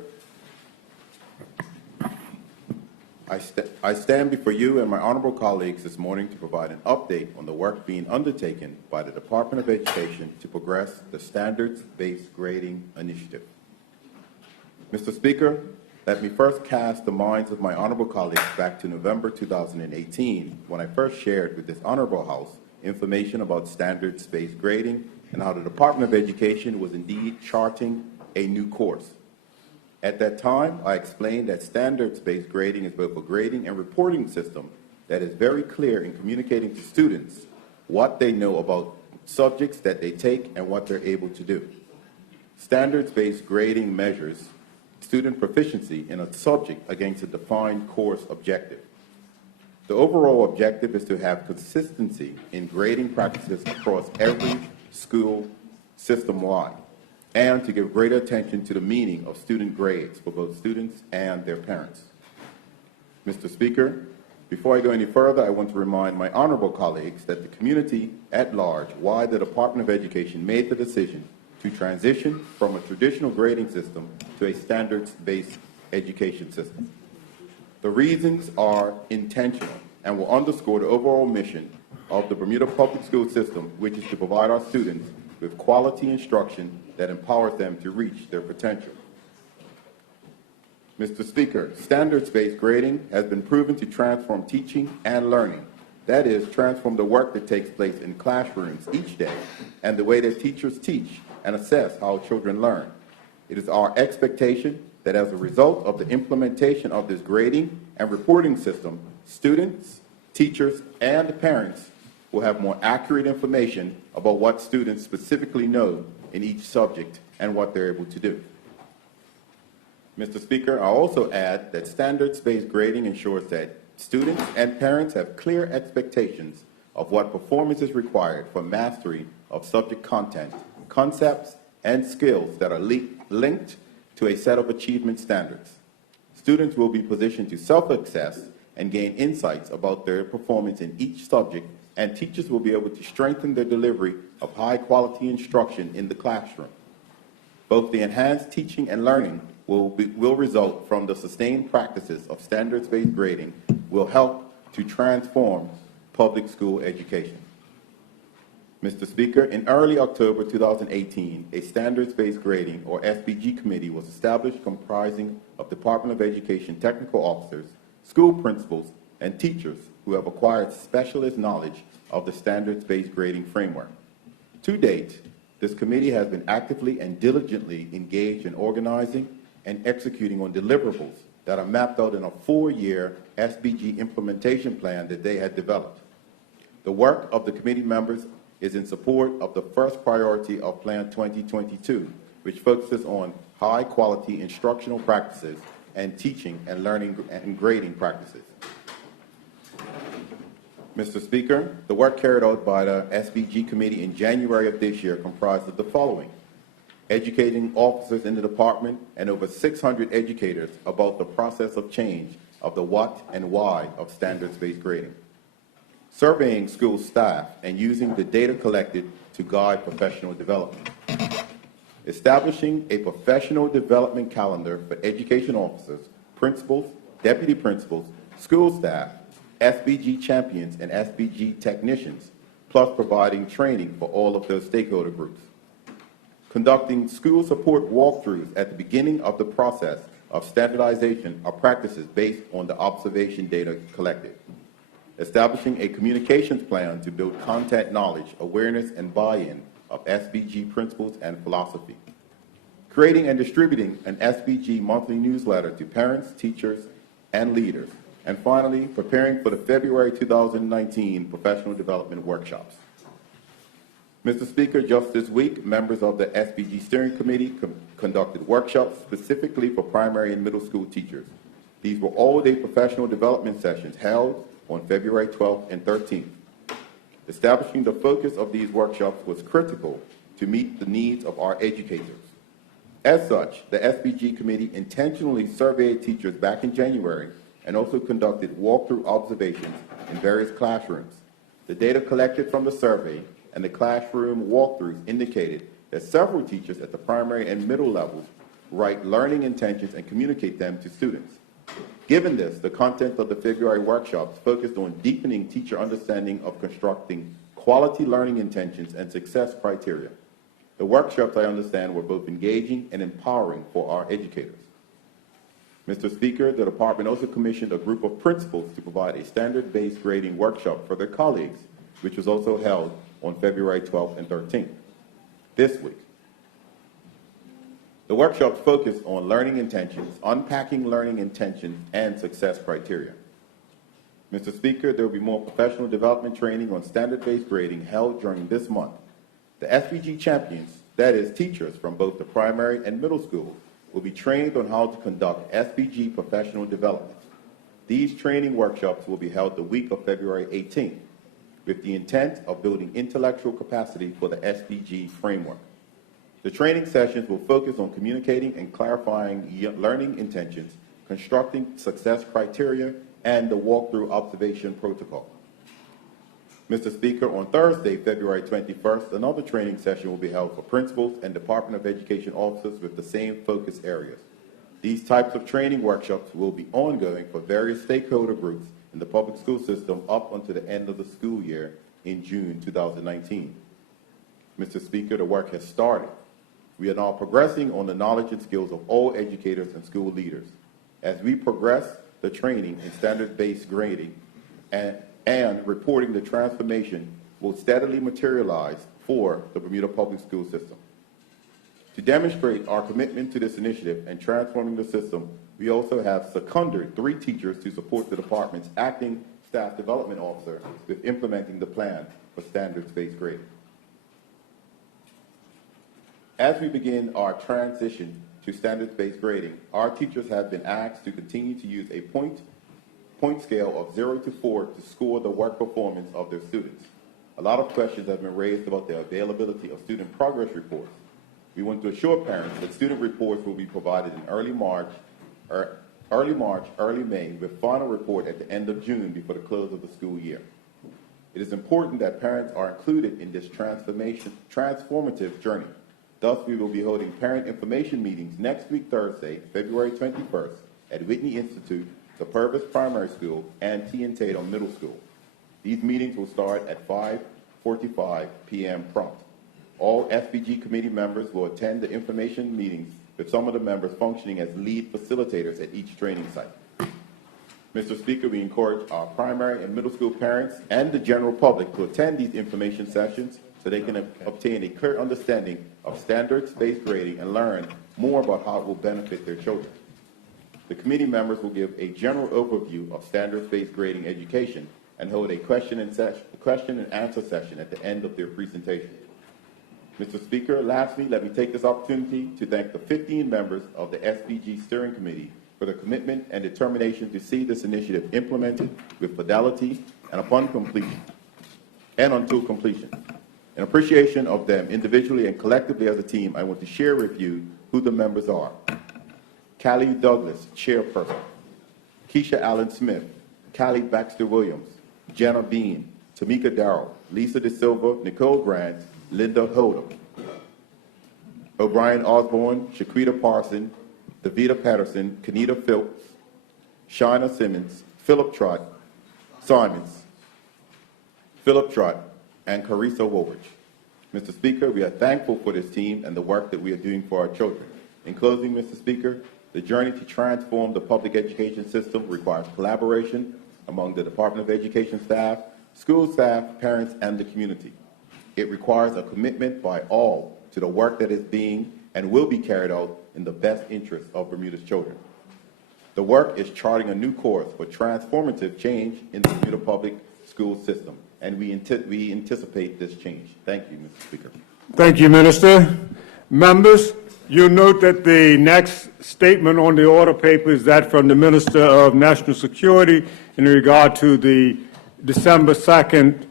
I stand before you and my honorable colleagues this morning to provide an update on the work being undertaken by the Department of Education to progress the standards-based grading initiative. Mr. Speaker, let me first cast the minds of my honorable colleagues back to November 2018, when I first shared with this honorable House information about standards-based grading and how the Department of Education was indeed charting a new course. At that time, I explained that standards-based grading is both a grading and reporting system that is very clear in communicating to students what they know about subjects that they take and what they're able to do. Standards-based grading measures student proficiency in a subject against a defined course objective. The overall objective is to have consistency in grading practices across every school system-wide, and to give greater attention to the meaning of student grades for both students and their parents. Mr. Speaker, before I go any further, I want to remind my honorable colleagues that the community at large why the Department of Education made the decision to transition from a traditional grading system to a standards-based education system. The reasons are intentional and will underscore the overall mission of the Bermuda public school system, which is to provide our students with quality instruction that empowers them to reach their potential. Mr. Speaker, standards-based grading has been proven to transform teaching and learning. That is, transform the work that takes place in classrooms each day and the way that teachers teach and assess how children learn. It is our expectation that as a result of the implementation of this grading and reporting system, students, teachers, and parents will have more accurate information about what students specifically know in each subject and what they're able to do. Mr. Speaker, I also add that standards-based grading ensures that students and parents have clear expectations of what performance is required for mastery of subject content, concepts, and skills that are linked to a set of achievement standards. Students will be positioned to self-assess and gain insights about their performance in each subject, and teachers will be able to strengthen their delivery of high-quality instruction in the classroom. Both the enhanced teaching and learning will result from the sustained practices of standards-based grading will help to transform public school education. Mr. Speaker, in early October 2018, a standards-based grading, or SBG committee, was established comprising of Department of Education technical officers, school principals, and teachers who have acquired specialist knowledge of the standards-based grading framework. To date, this committee has been actively and diligently engaged in organizing and executing on deliverables that are mapped out in a 4-year SBG implementation plan that they had developed. The work of the committee members is in support of the first priority of Plan 2022, which focuses on high-quality instructional practices and teaching and learning and grading practices. Mr. Speaker, the work carried out by the SBG committee in January of this year comprised of the following: educating officers in the department and over 600 educators about the process of change of the what and why of standards-based grading, surveying school staff and using the data collected to guide professional development, establishing a professional development calendar for education officers, principals, deputy principals, school staff, SBG champions, and SBG technicians, plus providing training for all of those stakeholder groups, conducting school support walkthroughs at the beginning of the process of standardization of practices based on the observation data collected, establishing a communications plan to build content knowledge, awareness, and buy-in of SBG principles and philosophy, creating and distributing an SBG monthly newsletter to parents, teachers, and leaders, and finally, preparing for the February 2019 professional development workshops. Mr. Speaker, just this week, members of the SBG Steering Committee conducted workshops specifically for primary and middle school teachers. These were all-day professional development sessions held on February 12th and 13th. Establishing the focus of these workshops was critical to meet the needs of our educators. As such, the SBG Committee intentionally surveyed teachers back in January and also conducted walkthrough observations in various classrooms. The data collected from the survey and the classroom walkthroughs indicated that several teachers at the primary and middle levels write learning intentions and communicate them to students. Given this, the content of the February workshops focused on deepening teacher understanding of constructing quality learning intentions and success criteria. The workshops, I understand, were both engaging and empowering for our educators. Mr. Speaker, the department also commissioned a group of principals to provide a standard-based grading workshop for their colleagues, which was also held on February 12th and 13th. This week, the workshops focused on learning intentions, unpacking learning intentions, and success criteria. Mr. Speaker, there will be more professional development training on standard-based grading held during this month. The SBG champions, that is, teachers from both the primary and middle school, will be trained on how to conduct SBG professional development. These training workshops will be held the week of February 18th, with the intent of building intellectual capacity for the SBG framework. The training sessions will focus on communicating and clarifying learning intentions, constructing success criteria, and the walkthrough observation protocol. Mr. Speaker, on Thursday, February 21st, another training session will be held for principals and Department of Education officers with the same focus areas. These types of training workshops will be ongoing for various stakeholder groups in the public school system up until the end of the school year in June 2019. Mr. Speaker, the work has started. We are now progressing on the knowledge and skills of all educators and school leaders. As we progress the training in standard-based grading and reporting, the transformation will steadily materialize for the Bermuda public school system. To demonstrate our commitment to this initiative and transforming the system, we also have seconded 3 teachers to support the department's acting staff development officer with implementing the plan for standards-based grading. As we begin our transition to standards-based grading, our teachers have been asked to continue to use a point scale of 0 to 4 to score the work performance of their students. A lot of questions have been raised about the availability of student progress reports. We want to assure parents that student reports will be provided in early March, early May, with final report at the end of June before the close of the school year. It is important that parents are included in this transformative journey. Thus, we will be holding parent information meetings next week, Thursday, February 21st, at Whitney Institute, the Purvis Primary School, and T. and Tatum Middle School. These meetings will start at 5:45 p.m. prompt. All SBG committee members will attend the information meetings, with some of the members functioning as lead facilitators at each training site. Mr. Speaker, we encourage our primary and middle school parents and the general public to attend these information sessions so they can obtain a clear understanding of standards-based grading and learn more about how it will benefit their children. The committee members will give a general overview of standards-based grading education and hold a question and answer session at the end of their presentation. Mr. Speaker, lastly, let me take this opportunity to thank the 15 members of the SBG Steering Committee for their commitment and determination to see this initiative implemented with fidelity and until completion. In appreciation of them individually and collectively as a team, I want to share with you who the members are. Callie Douglas, Chairperson. Keisha Allen Smith, Callie Baxter Williams, Jenna Bean, Tamika Darrell, Lisa De Silva, Nicole Grant, Linda Holder, O'Brien Osborne, Shaquita Parson, Davita Patterson, Kenita Phillips, Shauna Simmons, Philip Trott, and Carissa Woolridge. Mr. Speaker, we are thankful for this team and the work that we are doing for our children. In closing, Mr. Speaker, the journey to transform the public education system requires collaboration among the Department of Education staff, school staff, parents, and the community. It requires a commitment by all to the work that is being and will be carried out in the best interest of Bermuda's children. The work is charting a new course for transformative change in the Bermuda public school system, and we anticipate this change. Thank you, Mr. Speaker. Thank you, Minister. Members, you'll note that the next statement on the order paper is that from the Minister of National Security in regard to the December 2nd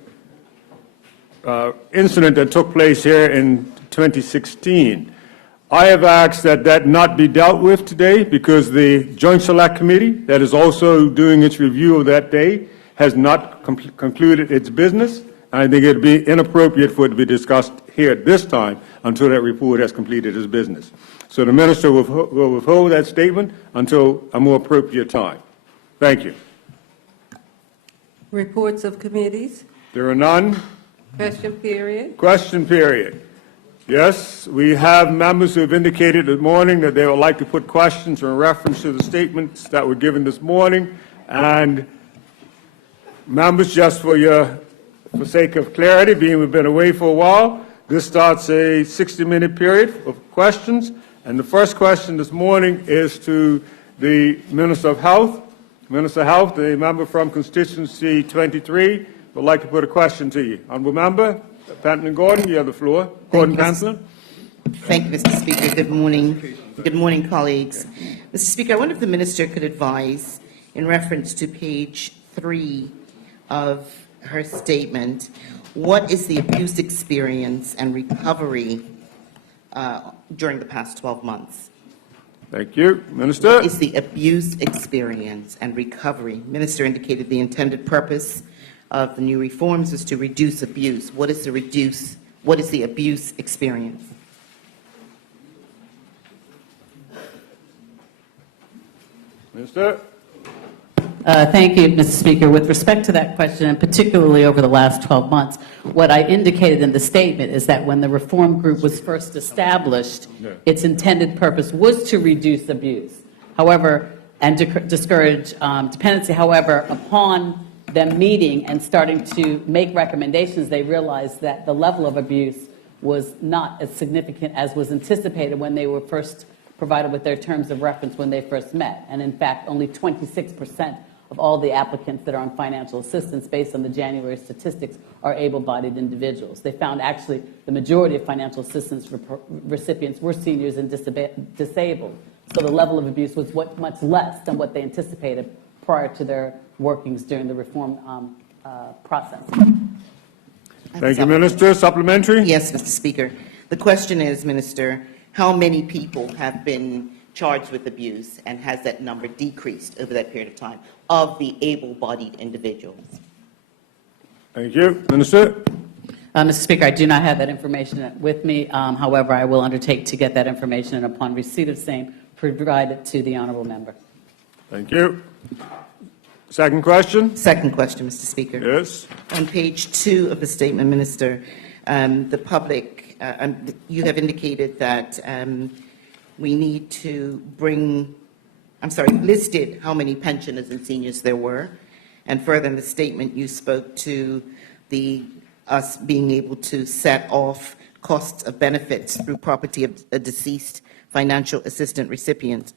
incident that took place here in 2016. I have asked that that not be dealt with today because the Joint Select Committee that is also doing its review of that day has not concluded its business. I think it would be inappropriate for it to be discussed here at this time until that report has completed its business. So the Minister will withhold that statement until a more appropriate time. Thank you. Reports of committees. There are none. Question period. Question period. Yes, we have members who have indicated this morning that they would like to put questions in reference to the statements that were given this morning. And members, just for sake of clarity, being we've been away for a while, this starts a 60-minute period of questions. And the first question this morning is to the Minister of Health. Minister of Health, the member from constituency 23, would like to put a question to you. Honourable Member, Pentland Gordon, you have the floor. Gordon Pentland. Thank you, Mr. Speaker. Good morning. Good morning, colleagues. Mr. Speaker, I wonder if the Minister could advise, in reference to page 3 of her statement, what is the abuse experience and recovery during the past 12 months? Thank you. Minister. What is the abuse experience and recovery? Minister indicated the intended purpose of the new reforms is to reduce abuse. What is the abuse experience? Minister. Thank you, Mr. Speaker. With respect to that question, and particularly over the last 12 months, what I indicated in the statement is that when the reform group was first established, its intended purpose was to reduce abuse, however, and discourage dependency. However, upon them meeting and starting to make recommendations, they realized that the level of abuse was not as significant as was anticipated when they were first provided with their terms of reference when they first met. And in fact, only 26% of all the applicants that are on financial assistance based on the January statistics are able-bodied individuals. They found actually the majority of financial assistance recipients were seniors and disabled. So the level of abuse was much less than what they anticipated prior to their workings during the reform process. Thank you, Minister. Supplementary? Yes, Mr. Speaker. The question is, Minister, how many people have been charged with abuse, and has that number decreased over that period of time of the able-bodied individuals? Thank you. Minister? Mr. Speaker, I do not have that information with me. However, I will undertake to get that information, and upon receipt of same, provide it to the honourable member. Thank you. Second question? Second question, Mr. Speaker. Yes. On page 2 of the statement, Minister, the public, you have indicated that we need to listed how many pensioners and seniors there were. And further in the statement, you spoke to us being able to set off costs of benefits through property of a deceased financial assistant recipient.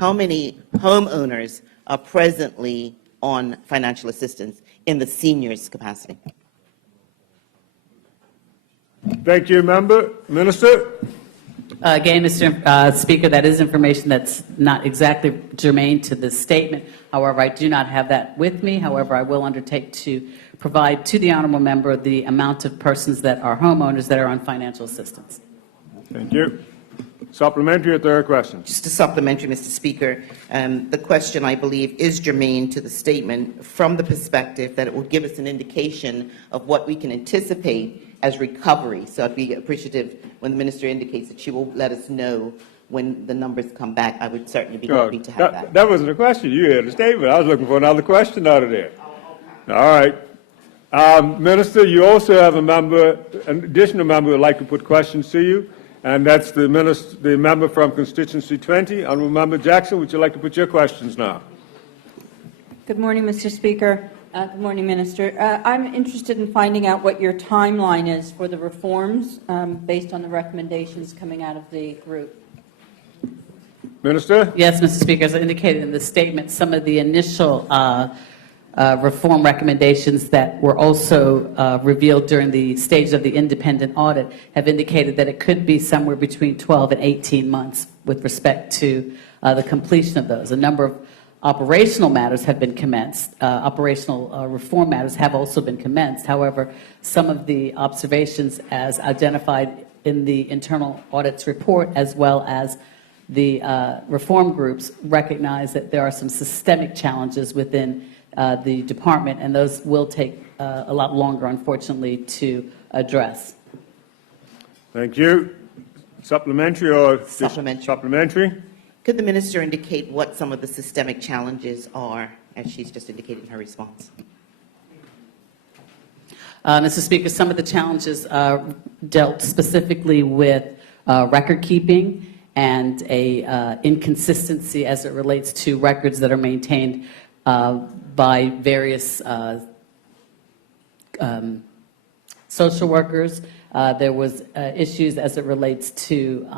How many homeowners are presently on financial assistance in the seniors capacity? Thank you, Member. Minister? Again, Mr. Speaker, that is information that's not exactly germane to this statement. However, I do not have that with me. However, I will undertake to provide to the honourable member the amount of persons that are homeowners that are on financial assistance. Thank you. Supplementary or third question? Just a supplementary, Mr. Speaker. The question, I believe, is germane to the statement from the perspective that it will give us an indication of what we can anticipate as recovery. So I'd be appreciative when the Minister indicates that she will let us know when the numbers come back. I would certainly be happy to have that. That wasn't a question. You had a statement. I was looking for another question out of there. All right. Minister, you also have an additional member who would like to put questions to you, and that's the member from constituency 20. Honourable Member Jackson, would you like to put your questions now? Good morning, Mr. Speaker. Good morning, Minister. I'm interested in finding out what your timeline is for the reforms based on the recommendations coming out of the group. Minister? Yes, Mr. Speaker, as I indicated in the statement, some of the initial reform recommendations that were also revealed during the stage of the independent audit have indicated that it could be somewhere between 12 and 18 months with respect to the completion of those. A number of operational matters have been commenced. Operational reform matters have also been commenced. However, some of the observations as identified in the internal audit's report, as well as the reform groups, recognize that there are some systemic challenges within the department, and those will take a lot longer, unfortunately, to address. Thank you. Supplementary or Supplementary. Supplementary? Could the Minister indicate what some of the systemic challenges are, as she's just indicated in her response? Mr. Speaker, some of the challenges dealt specifically with record keeping and a inconsistency as it relates to records that are maintained by various social workers. There was issues as it relates to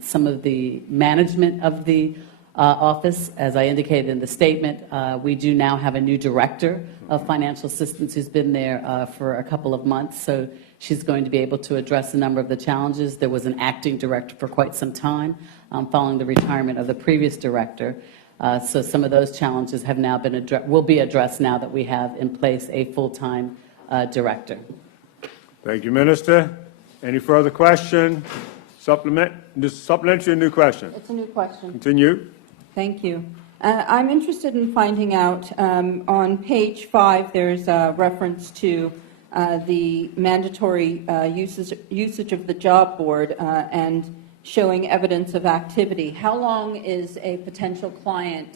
some of the management of the office. As I indicated in the statement, we do now have a new director of financial assistance who's been there for a couple of months, so she's going to be able to address a number of the challenges. There was an acting director for quite some time following the retirement of the previous director. So some of those challenges have now been will be addressed now that we have in place a full-time director. Thank you, Minister. Any further question? Supplementary or new question? It's a new question. Continue. Thank you. I'm interested in finding out, on page 5, there's a reference to the mandatory usage of the job board and showing evidence of activity. How long is a potential client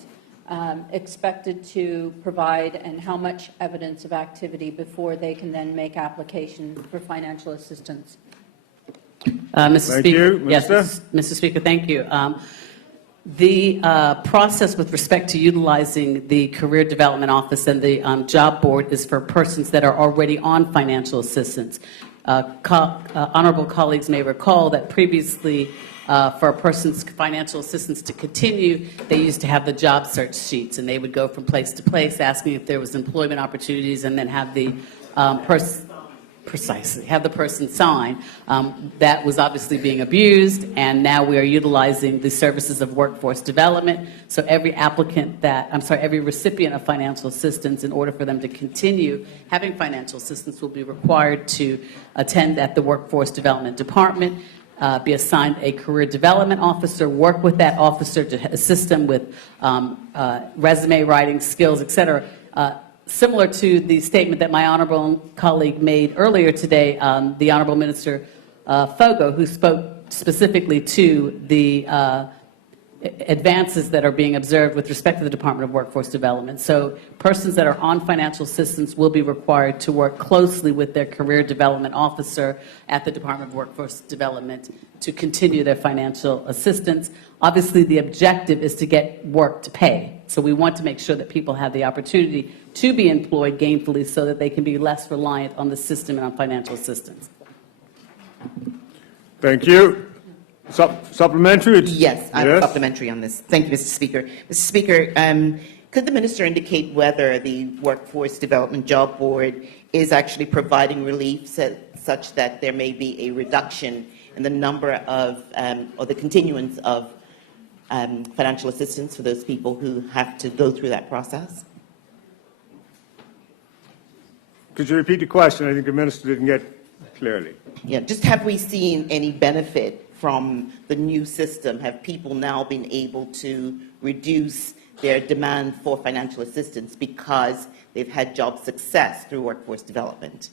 expected to provide, and how much evidence of activity before they can then make application for financial assistance? Mr. Thank Speaker, you. Minister? yes, Mr. Speaker, thank you. The process with respect to utilizing the Career Development Office and the job board is for persons that are already on financial assistance. honorable colleagues may recall that previously, for a person's financial assistance to continue, they used to have the job search sheets, and they would go from place to place asking if there was employment opportunities, and then have the have the person sign. That was obviously being abused, and now we are utilizing the services of workforce development. So every every recipient of financial assistance, in order for them to continue having financial assistance, will be required to attend at the workforce development department, be assigned a career development officer, work with that officer to assist them with resume writing skills, et cetera. Similar to the statement that my honorable colleague made earlier today, the Honorable Minister Fogo, who spoke specifically to the advances that are being observed with respect to the Department of Workforce Development. So persons that are on financial assistance will be required to work closely with their career development officer at the Department of Workforce Development to continue their financial assistance. Obviously, the objective is to get work to pay. So we want to make sure that people have the opportunity to be employed gainfully so that they can be less reliant on the system and on financial assistance. Thank you. Supplementary? Yes, I have a supplementary on this. Thank you, Mr. Speaker. Mr. Speaker, could the minister indicate whether the Workforce Development Job Board is actually providing relief such that there may be a reduction in the number of, or the continuance of financial assistance for those people who have to go through that process? Could you repeat the question? I think the minister didn't get clearly. Yeah, just have we seen any benefit from the new system? Have people now been able to reduce their demand for financial assistance because they've had job success through workforce development?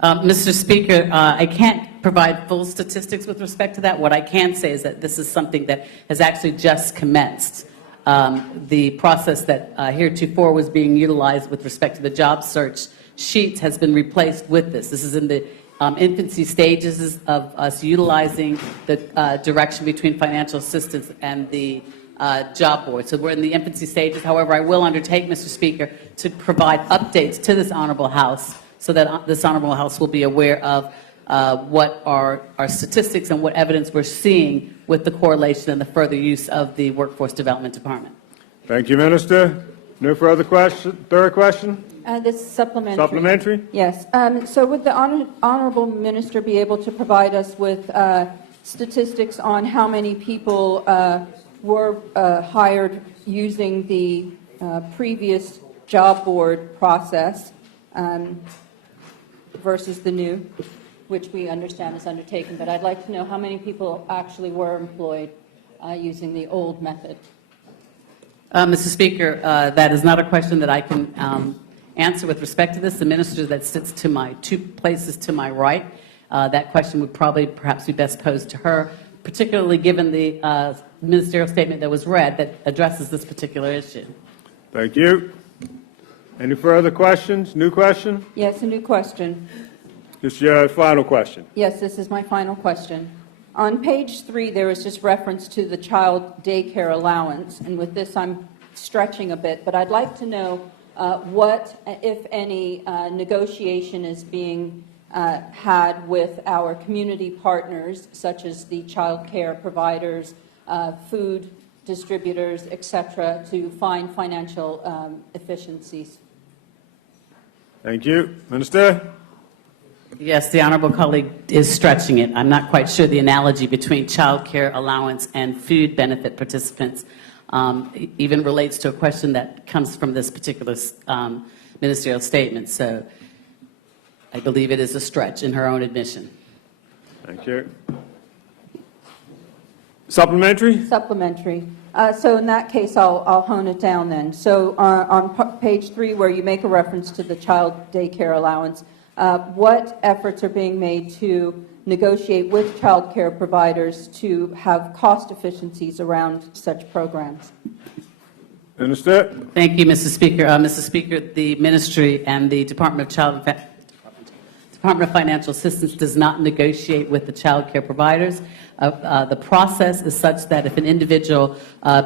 Mr. Speaker, I can't provide full statistics with respect to that. What I can say is that this is something that has actually just commenced. The process that heretofore was being utilized with respect to the job search sheets has been replaced with this. This is in the infancy stages of us utilizing the direction between financial assistance and the job board. So we're in the infancy stages. However, I will undertake, Mr. Speaker, to provide updates to this Honorable House so that this Honorable House will be aware of what are our statistics and what evidence we're seeing with the correlation and the further use of the Workforce Development Department. Thank you, Minister. No further question? Third question? This is supplementary. Supplementary? Yes. So would the Honorable Minister be able to provide us with statistics on how many people were hired using the previous job board process versus the new, which we understand is undertaken? But I'd like to know how many people actually were employed using the old method. Mr. Speaker, that is not a question that I can answer with respect to this. The minister that sits to my 2 places to my right, that question would probably perhaps be best posed to her, particularly given the ministerial statement that was read that addresses this particular issue. Thank you. Any further questions? New question? Yes, a new question. This is your final question. Yes, this is my final question. On page 3, there is just reference to the child daycare allowance, and with this I'm stretching a bit, but I'd like to know what, if any, negotiation is being had with our community partners, such as the child care providers, food distributors, etc., to find financial efficiencies. Thank you. Minister? Yes, the honorable colleague is stretching it. I'm not quite sure the analogy between child care allowance and food benefit participants even relates to a question that comes from this particular ministerial statement. So I believe it is a stretch in her own admission. Thank you. Supplementary? Supplementary. So in that case, I'll hone it down then. So on page 3, where you make a reference to the child daycare allowance, what efforts are being made to negotiate with child care providers to have cost efficiencies around such programs? Minister? Thank you, Mr. Speaker. Mr. Speaker, the Ministry and the Department of Department of Financial Assistance does not negotiate with the child care providers. The process is such that if an individual,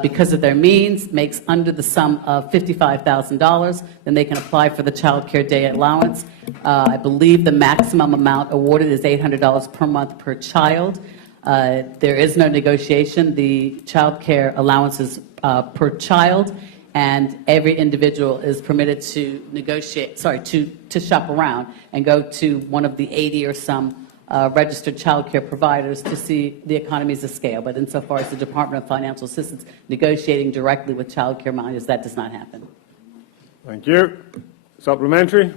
because of their means, makes under the sum of $55,000, then they can apply for the child care day allowance. I believe the maximum amount awarded is $800 per month per child. There is no negotiation. The child care allowance is per child, and every individual is permitted to to shop around and go to one of the 80 or some registered child care providers to see the economies of scale. But insofar as the Department of Financial Assistance negotiating directly with child care managers, that does not happen. Thank you. Supplementary?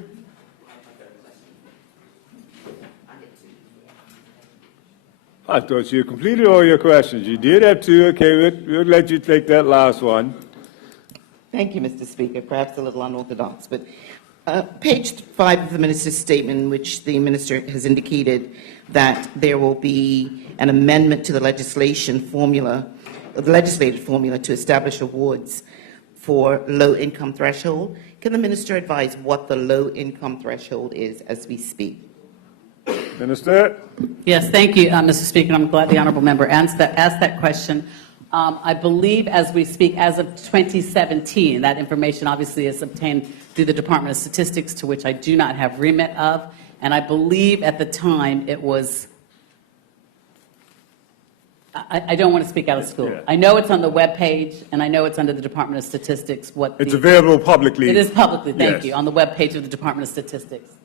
I thought you completed all your questions. You did have two. Okay, we'll let you take that last one. Thank you, Mr. Speaker. Perhaps a little unorthodox, but page 5 of the minister's statement, in which the minister has indicated that there will be an amendment to the legislative formula to establish awards for low-income threshold. Can the minister advise what the low-income threshold is as we speak? Minister? Yes, thank you, Mr. Speaker. I'm glad the honourable member asked that question. I believe as we speak, as of 2017, that information obviously is obtained through the Department of Statistics, to which I do not have remit of, and I believe at the time it was, I don't want to speak out of school. Yeah. I know it's on the web page, and I know it's under the Department of Statistics. It's available publicly. It is publicly, thank Yes. you, on the web page of the Department of Statistics.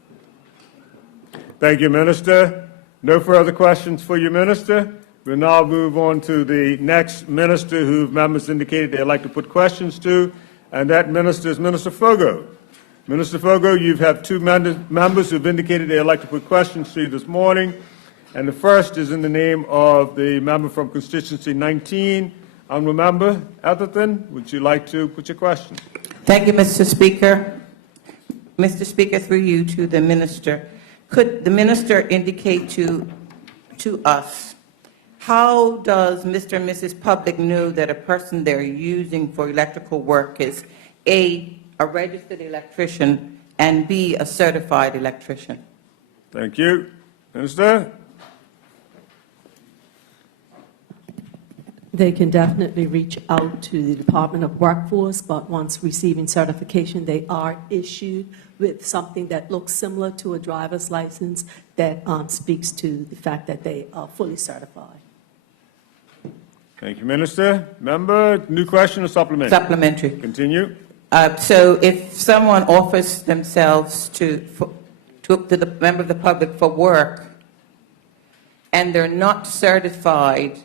Thank you, Minister. No further questions for you, Minister. We'll now move on to the next minister who members indicated they'd like to put questions to, and that minister is Minister Fogo. Minister Fogo, you have two members who've indicated they'd like to put questions to you this morning, and the first is in the name of the member from constituency 19. Honourable Member Atherton, would you like to put your question? Thank you, Mr. Speaker. Mr. Speaker, through you to the minister, could the minister indicate to us, how does Mr. and Mrs. Public know that a person they're using for electrical work is A, a registered electrician, and B, a certified electrician? Thank you. Minister? They can definitely reach out to the Department of Workforce, but once receiving certification, they are issued with something that looks similar to a driver's license that speaks to the fact that they are fully certified. Thank you, Minister. Member, new question or supplementary? Supplementary. Continue. So if someone offers themselves to the member of the public for work and they're not certified,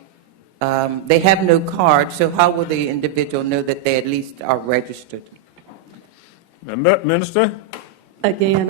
they have no card, so how will the individual know that they at least are registered? Member, Minister? Again,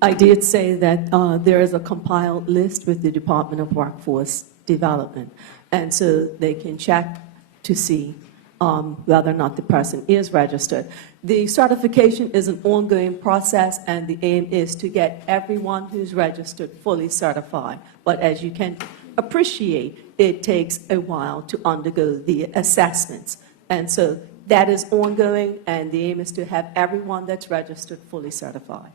I did say that there is a compiled list with the Department of Workforce Development, and so they can check to see whether or not the person is registered. The certification is an ongoing process, and the aim is to get everyone who's registered fully certified. But as you can appreciate, it takes a while to undergo the assessments. And so that is ongoing, and the aim is to have everyone that's registered fully certified.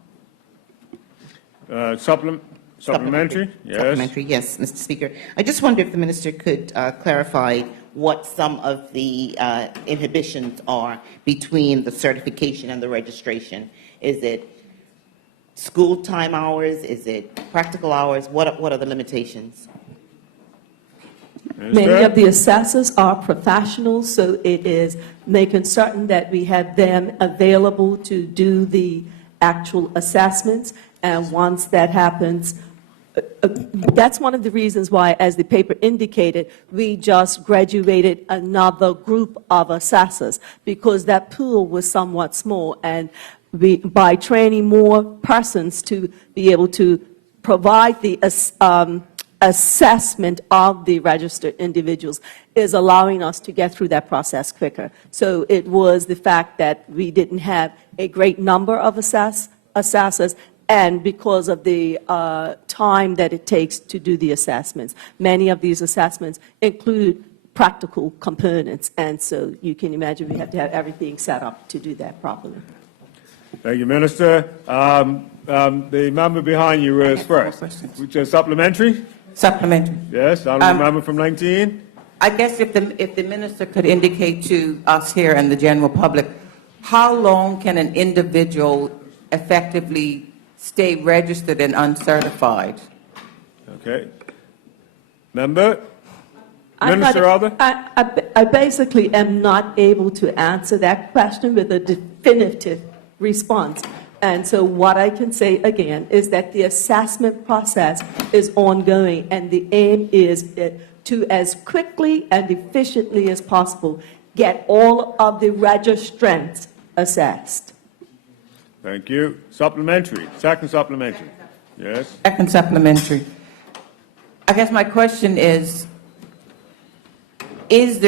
Supplementary? Yes. Supplementary, yes, Mr. Speaker. I just wonder if the minister could clarify what some of the inhibitions are between the certification and the registration. Is it school time hours? Is it practical hours? What are the limitations? Minister? Many of the assessors are professionals, so it is making certain that we have them available to do the actual assessments. And once that happens, that's one of the reasons why, as the paper indicated, we just graduated another group of assessors, because that pool was somewhat small, and by training more persons to be able to provide the assessment of the registered individuals is allowing us to get through that process quicker. So it was the fact that we didn't have a great number of assessors, and because of the time that it takes to do the assessments. Many of these assessments include practical components, and so you can imagine we have to have everything set up to do that properly. Thank you, Minister. The member behind you is first. Which is supplementary? Supplementary. Yes, honorable member from 19. I guess if the minister could indicate to us here and the general public, how long can an individual effectively stay registered and uncertified? Okay. Member? I'm Minister not- Alba? I basically am not able to answer that question with a definitive response. And so what I can say again is that the assessment process is ongoing, and the aim is to, as quickly and efficiently as possible, get all of the registrants assessed. Thank you. Supplementary. Second supplementary. Yes. Second supplementary. I guess my question is there is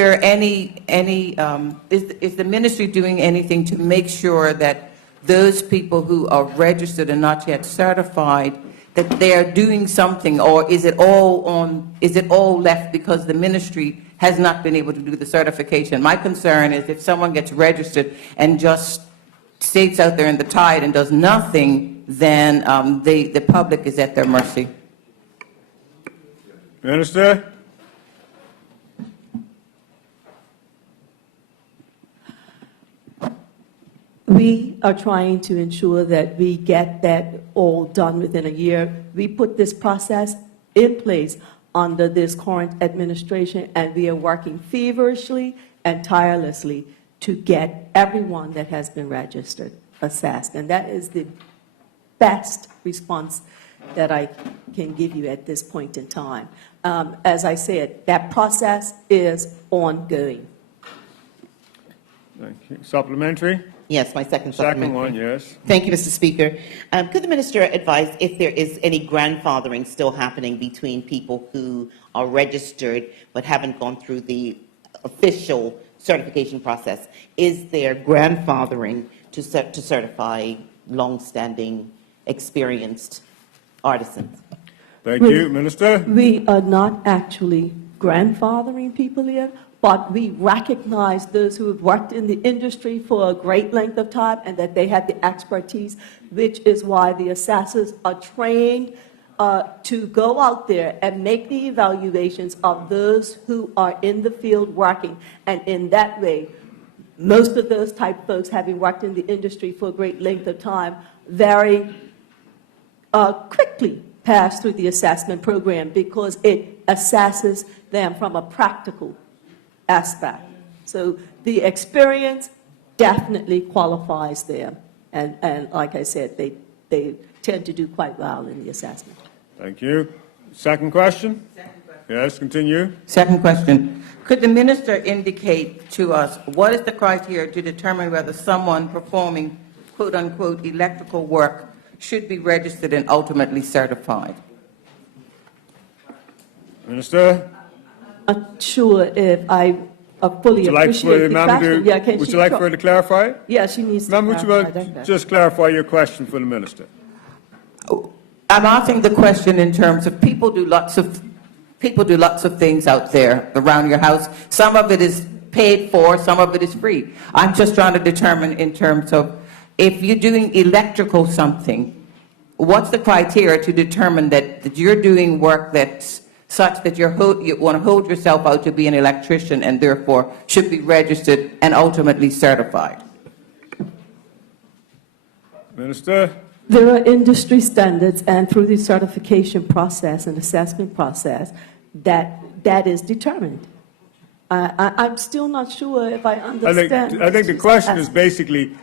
the ministry doing anything to make sure that those people who are registered and not yet certified, that they are doing something, or is it all left because the ministry has not been able to do the certification? My concern is if someone gets registered and just stays out there in the tide and does nothing, then the public is at their mercy. Minister? We are trying to ensure that we get that all done within a year. We put this process in place under this current administration, and we are working feverishly and tirelessly to get everyone that has been registered assessed. And that is the best response that I can give you at this point in time. As I said, that process is ongoing. Thank you. Supplementary? Yes, my second supplementary. Second one, yes. Thank you, Mr. Speaker. Could the minister advise if there is any grandfathering still happening between people who are registered but haven't gone through the official certification process? Is there grandfathering to certify long-standing, experienced artisans? Thank you. Minister? We are not actually grandfathering people here, but we recognize those who have worked in the industry for a great length of time and that they have the expertise, which is why the assessors are trained to go out there and make the evaluations of those who are in the field working. And in that way, most of those type folks, having worked in the industry for a great length of time, very quickly pass through the assessment program because it assesses them from a practical aspect. So the experience definitely qualifies them. And like I said, they tend to do quite well in the assessment. Thank you. Second question? Yes, continue. Second question. Could the minister indicate to us what is the criteria to determine whether someone performing quote-unquote electrical work should be registered and ultimately certified? Minister? Not sure if I fully appreciate the question. Yeah, can would she you like for her to clarify it? Yeah, she needs to Ma'am, would you clarify like that. just clarify your question for the minister? I'm asking the question in terms of people do lots of things out there around your house. Some of it is paid for, some of it is free. I'm just trying to determine in terms of if you're doing electrical something, what's the criteria to determine that you're doing work that's such that you want to hold yourself out to be an electrician and therefore should be registered and ultimately certified? Minister? There are industry standards, and through the certification process and assessment process, that is determined. I'm still not sure if I understand. I think the question is basically,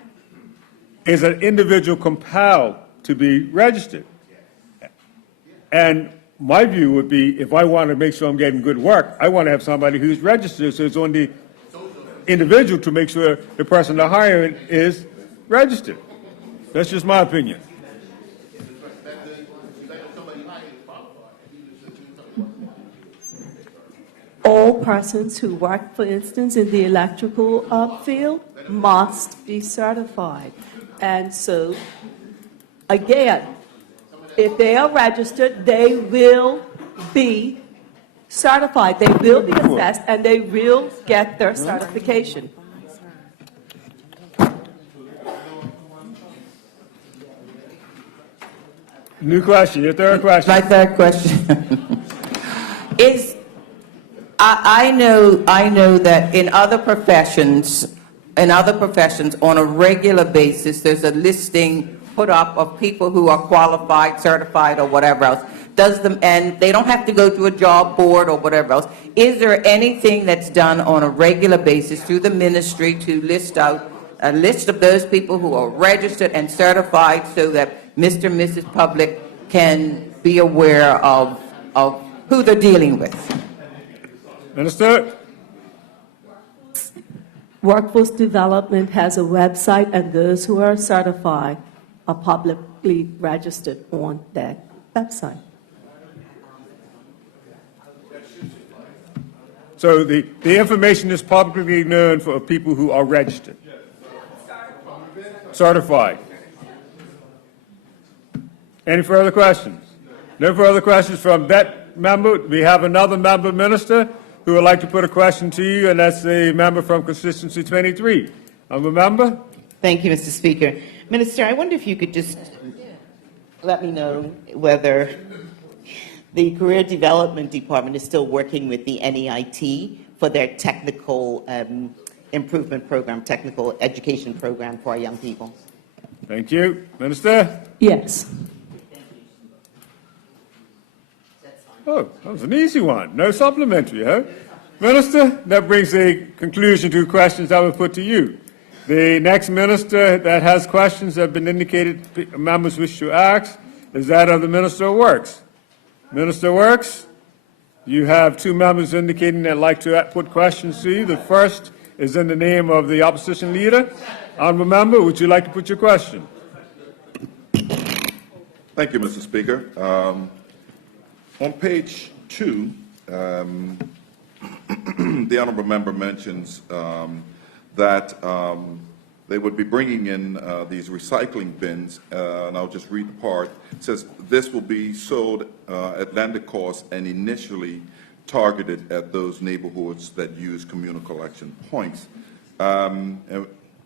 is an individual compelled to be registered? And my view would be, if I want to make sure I'm getting good work, I want to have somebody who's registered, so it's on the individual to make sure the person they're hiring is registered. That's just my opinion. All persons who work, for instance, in the electrical field must be certified. And so, again, if they are registered, they will be certified. They will be assessed, and they will get their certification. New question, your third question. My third question is, I know that in other professions, on a regular basis, there's a listing put up of people who are qualified, certified, or whatever else. And they don't have to go to a job board or whatever else. Is there anything that's done on a regular basis through the ministry to list out a list of those people who are registered and certified so that Mr. and Mrs. Public can be aware of who they're dealing with? Minister? Workforce Development has a website, and those who are certified are publicly registered on that website. So the information is publicly known for people who are registered? Certified. Any further questions? No further questions from that member. We have another member, Minister, who would like to put a question to you, and that's the member from Constituency 23. Member? Thank you, Mr. Speaker. Minister, I wonder if you could just let me know whether the Career Development Department is still working with the NEIT for their technical improvement program, technical education program for our young people. Thank you. Minister? Yes. Oh, that was an easy one. No supplementary, huh? Minister, that brings a conclusion to questions I will put to you. The next minister that has questions that have been indicated members wish to ask is that of the Minister of Works. Minister of Works, you have two members indicating they'd like to put questions to you. The first is in the name of the opposition leader. Honourable member, would you like to put your question? Thank you, Mr. Speaker. On page 2, the honourable member mentions that they would be bringing in these recycling bins, and I'll just read the part. It says, this will be sold at landed cost and initially targeted at those neighborhoods that use communal collection points. In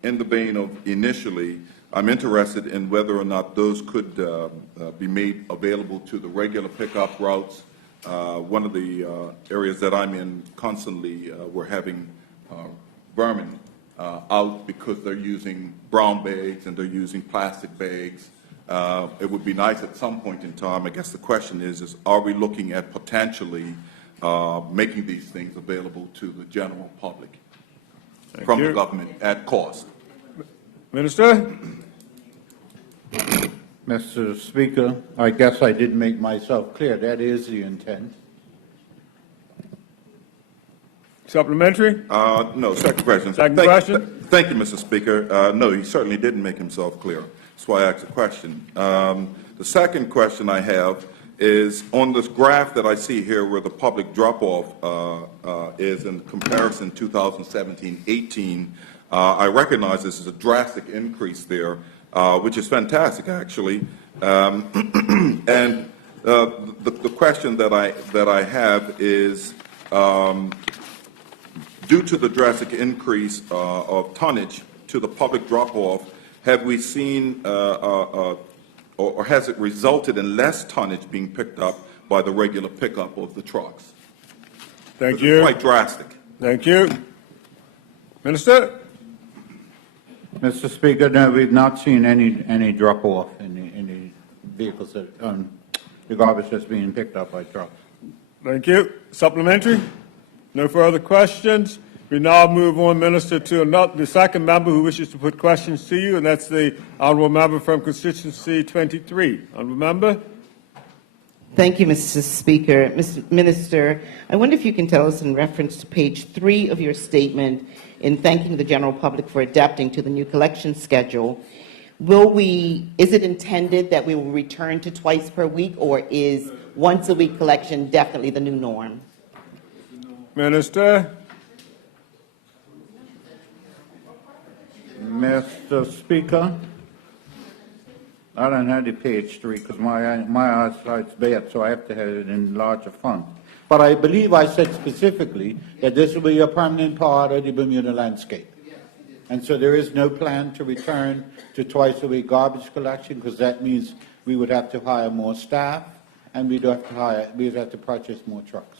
the vein of initially, I'm interested in whether or not those could be made available to the regular pickup routes. One of the areas that I'm in constantly, we're having vermin out because they're using brown bags and they're using plastic bags. It would be nice at some point in time, I guess the question is are we looking at potentially making these things available to the general public from the government at cost? Minister? Mr. Speaker, I guess I did make myself clear. That is the intent. Supplementary? No, second question. Second question? Thank you, Mr. Speaker. No, he certainly didn't make himself clear. That's why I asked the question. The second question I have is on this graph that I see here where the public drop-off is in comparison 2017-18. I recognize this is a drastic increase there, which is fantastic, actually. And the question that I have is, due to the drastic increase of tonnage to the public drop-off, have we seen, or has it resulted in less tonnage being picked up by the regular pickup of the trucks? Thank you. It's quite drastic. Thank you. Minister? Mr. Speaker, no, we've not seen any drop-off in the vehicles, that, the garbage that's being picked up by trucks. Thank you. Supplementary? No further questions. We now move on, Minister, to the second member who wishes to put questions to you, and that's the honourable member from Constituency 23. Honourable member? Thank you, Mr. Speaker. Mr. Minister, I wonder if you can tell us in reference to page 3 of your statement in thanking the general public for adapting to the new collection schedule, is it intended that we will return to twice per week, or is once a week collection definitely the new norm? Minister? Mr. Speaker, I don't have the page 3 because my eyesight's bad, so I have to have it in larger font. But I believe I said specifically that this will be a permanent part of the Bermuda landscape. And so there is no plan to return to twice a week garbage collection, because that means we would have to hire more staff, and we'd have to purchase more trucks.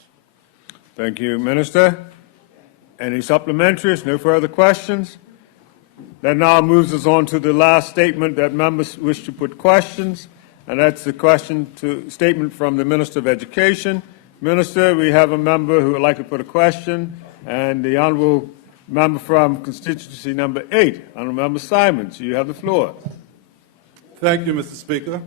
Thank you, Minister. Any supplementaries? No further questions? That now moves us on to the last statement that members wish to put questions, and that's the statement from the Minister of Education. Minister, we have a member who would like to put a question, and the Honourable Member from constituency number 8, Honourable Member Simons, you have the floor. Thank you, Mr. Speaker.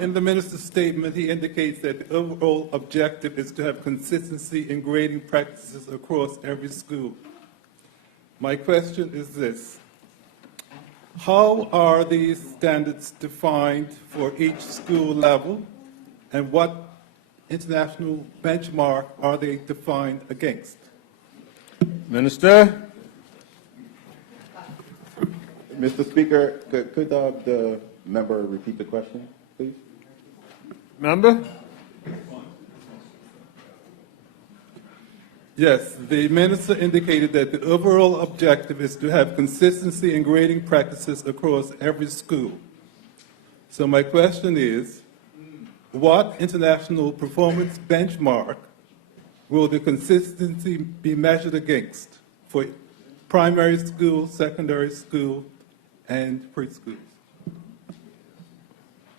In the minister's statement, he indicates that the overall objective is to have consistency in grading practices across every school. My question is this: how are these standards defined for each school level, and what international benchmark are they defined against? Minister. Mr. Speaker, could the member repeat the question, please? Member? Yes, the minister indicated that the overall objective is to have consistency in grading practices across every school. So my question is, what international performance benchmark will the consistency be measured against for primary school, secondary school, and preschools?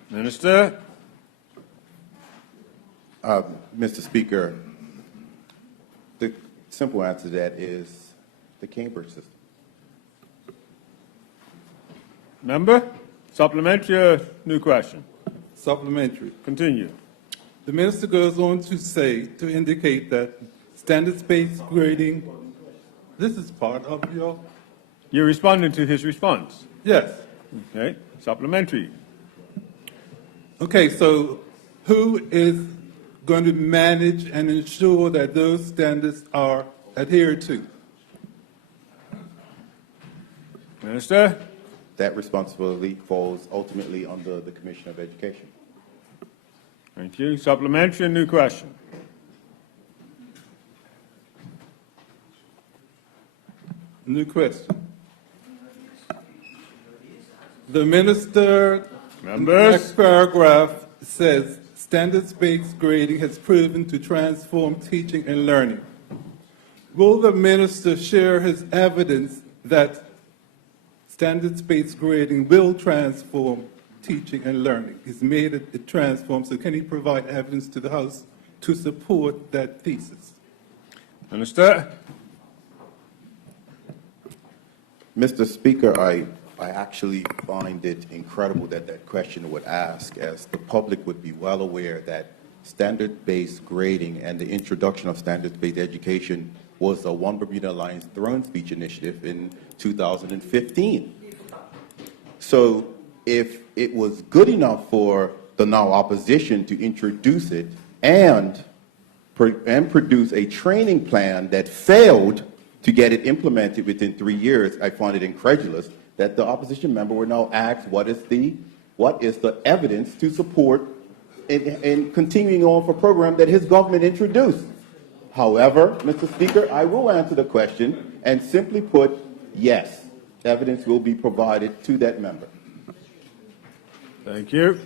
Minister. Mr. Speaker, the simple answer to that is the Cambridge system. Member? Supplementary or new question? Supplementary. Continue. The minister goes on to indicate that standards-based grading, this is part of your... You're responding to his response? Yes. Okay. Supplementary. Okay, so who is going to manage and ensure that those standards are adhered to? Minister? That responsibility falls ultimately under the Commissioner of Education. Thank you. Supplementary and new question. New question. The minister, Members. next paragraph says, standards-based grading has proven to transform teaching and learning. Will the minister share his evidence that standards-based grading will transform teaching and learning? He's made it transform, so can he provide evidence to the House to support that thesis? Minister. Mr. Speaker, I actually find it incredible that that question would ask, as the public would be well aware that standard-based grading and the introduction of standards-based education was a One Bermuda Alliance throne speech initiative in 2015. So if it was good enough for the now opposition to introduce it and produce a training plan that failed to get it implemented within 3 years, I find it incredulous that the opposition member will now ask what is the evidence to support in continuing on for a program that his government introduced. However, Mr. Speaker, I will answer the question and simply put, yes, evidence will be provided to that member. Thank you.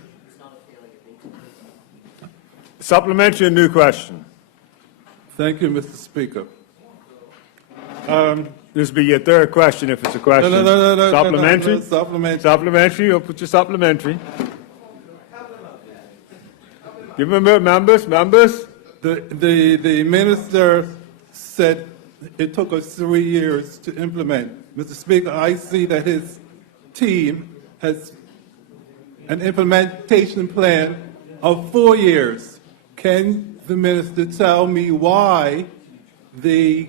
Supplementary and new question. Thank you, Mr. Speaker. This will be your third question if it's a question. No, Supplementary? Supplementary. Supplementary, you'll put your supplementary. Give them members. The minister said it took us 3 years to implement. Mr. Speaker, I see that his team has an implementation plan of 4 years. Can the minister tell me why the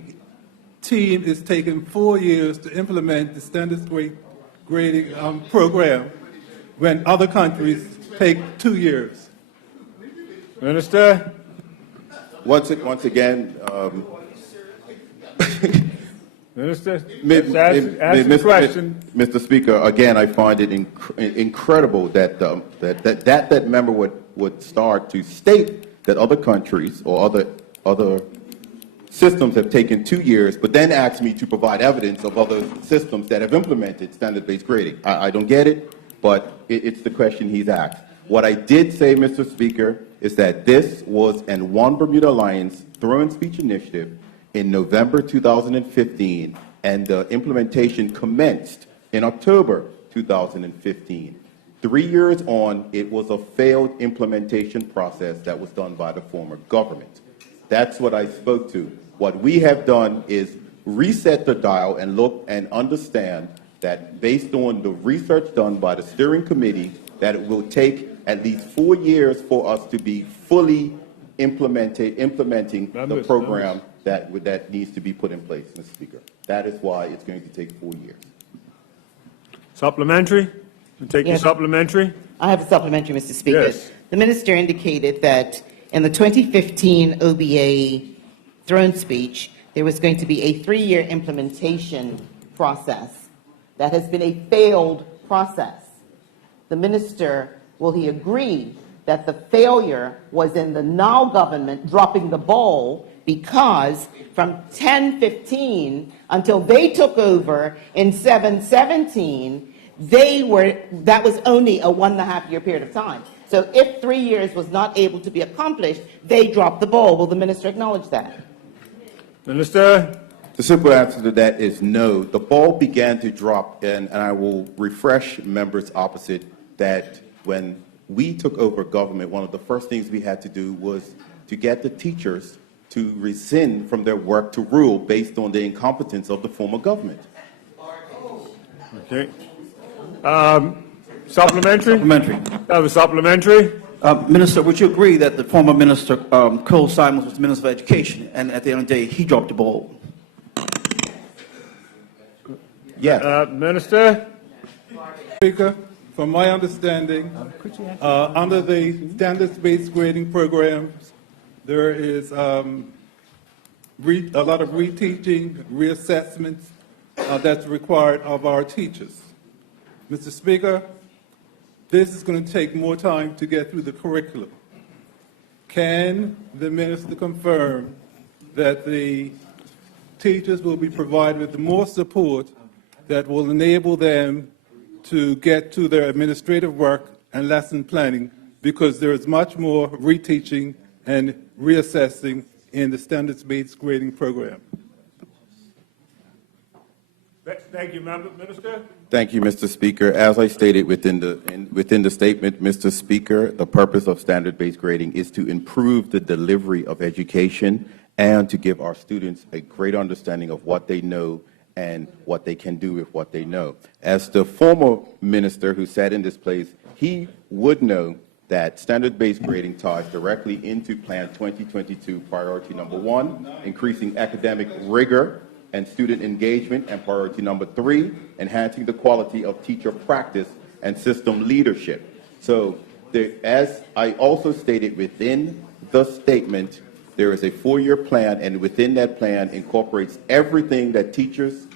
team is taking 4 years to implement the standards grading program when other countries take 2 years? Minister? Once again, Minister, ask the question. Mr. Speaker, again, I find it incredible that that member would start to state that other countries or other systems have taken 2 years, but then ask me to provide evidence of other systems that have implemented standard-based grading. I don't get it, but it's the question he's asked. What I did say, Mr. Speaker, is that this was an One Bermuda Alliance throw-in speech initiative in November 2015, and the implementation commenced in October 2015. 3 years on, it was a failed implementation process that was done by the former government. That's what I spoke to. What we have done is reset the dial and look and understand that based on the research done by the steering committee, that it will take at least 4 years for us to be fully implementing the program that needs to be put in place, Mr. Speaker. That is why it's going to take 4 years. Supplementary? You take your supplementary? I have a supplementary, Mr. Speaker. Yes. The minister indicated that in the 2015 OBA throne speech, there was going to be a 3-year implementation process. That has been a failed process. The minister, will he agree that the failure was in the now government dropping the ball, because from 10-15 until they took over in 7-17, that was only a 1.5-year period of time. So if 3 years was not able to be accomplished, they dropped the ball. Will the minister acknowledge that? Minister? The simple answer to that is no. The ball began to drop, and I will refresh members opposite that when we took over government, one of the first things we had to do was to get the teachers to rescind from their work to rule based on the incompetence of the former government. Okay. Supplementary? Supplementary. That was supplementary. Minister, would you agree that the former minister, Cole Simons, was the Minister of Education, and at the end of the day, he dropped the ball? Yes. Minister? Speaker, from my understanding, under the standards-based grading programs, there is a lot of reteaching, reassessments that's required of our teachers. Mr. Speaker, this is going to take more time to get through the curriculum. Can the minister confirm that the teachers will be provided with more support that will enable them to get to their administrative work and lesson planning, because there is much more reteaching and reassessing in the standards-based grading program? Thank you, Minister. Thank you, Mr. Speaker. As I stated within the statement, Mr. Speaker, the purpose of standard-based grading is to improve the delivery of education and to give our students a great understanding of what they know and what they can do with what they know. As the former minister who sat in this place, he would know that standard-based grading ties directly into Plan 2022 priority number 1, increasing academic rigor and student engagement, and priority number 3, enhancing the quality of teacher practice and system leadership. So as I also stated within the statement, there is a 4-year plan, and within that plan incorporates everything that teachers,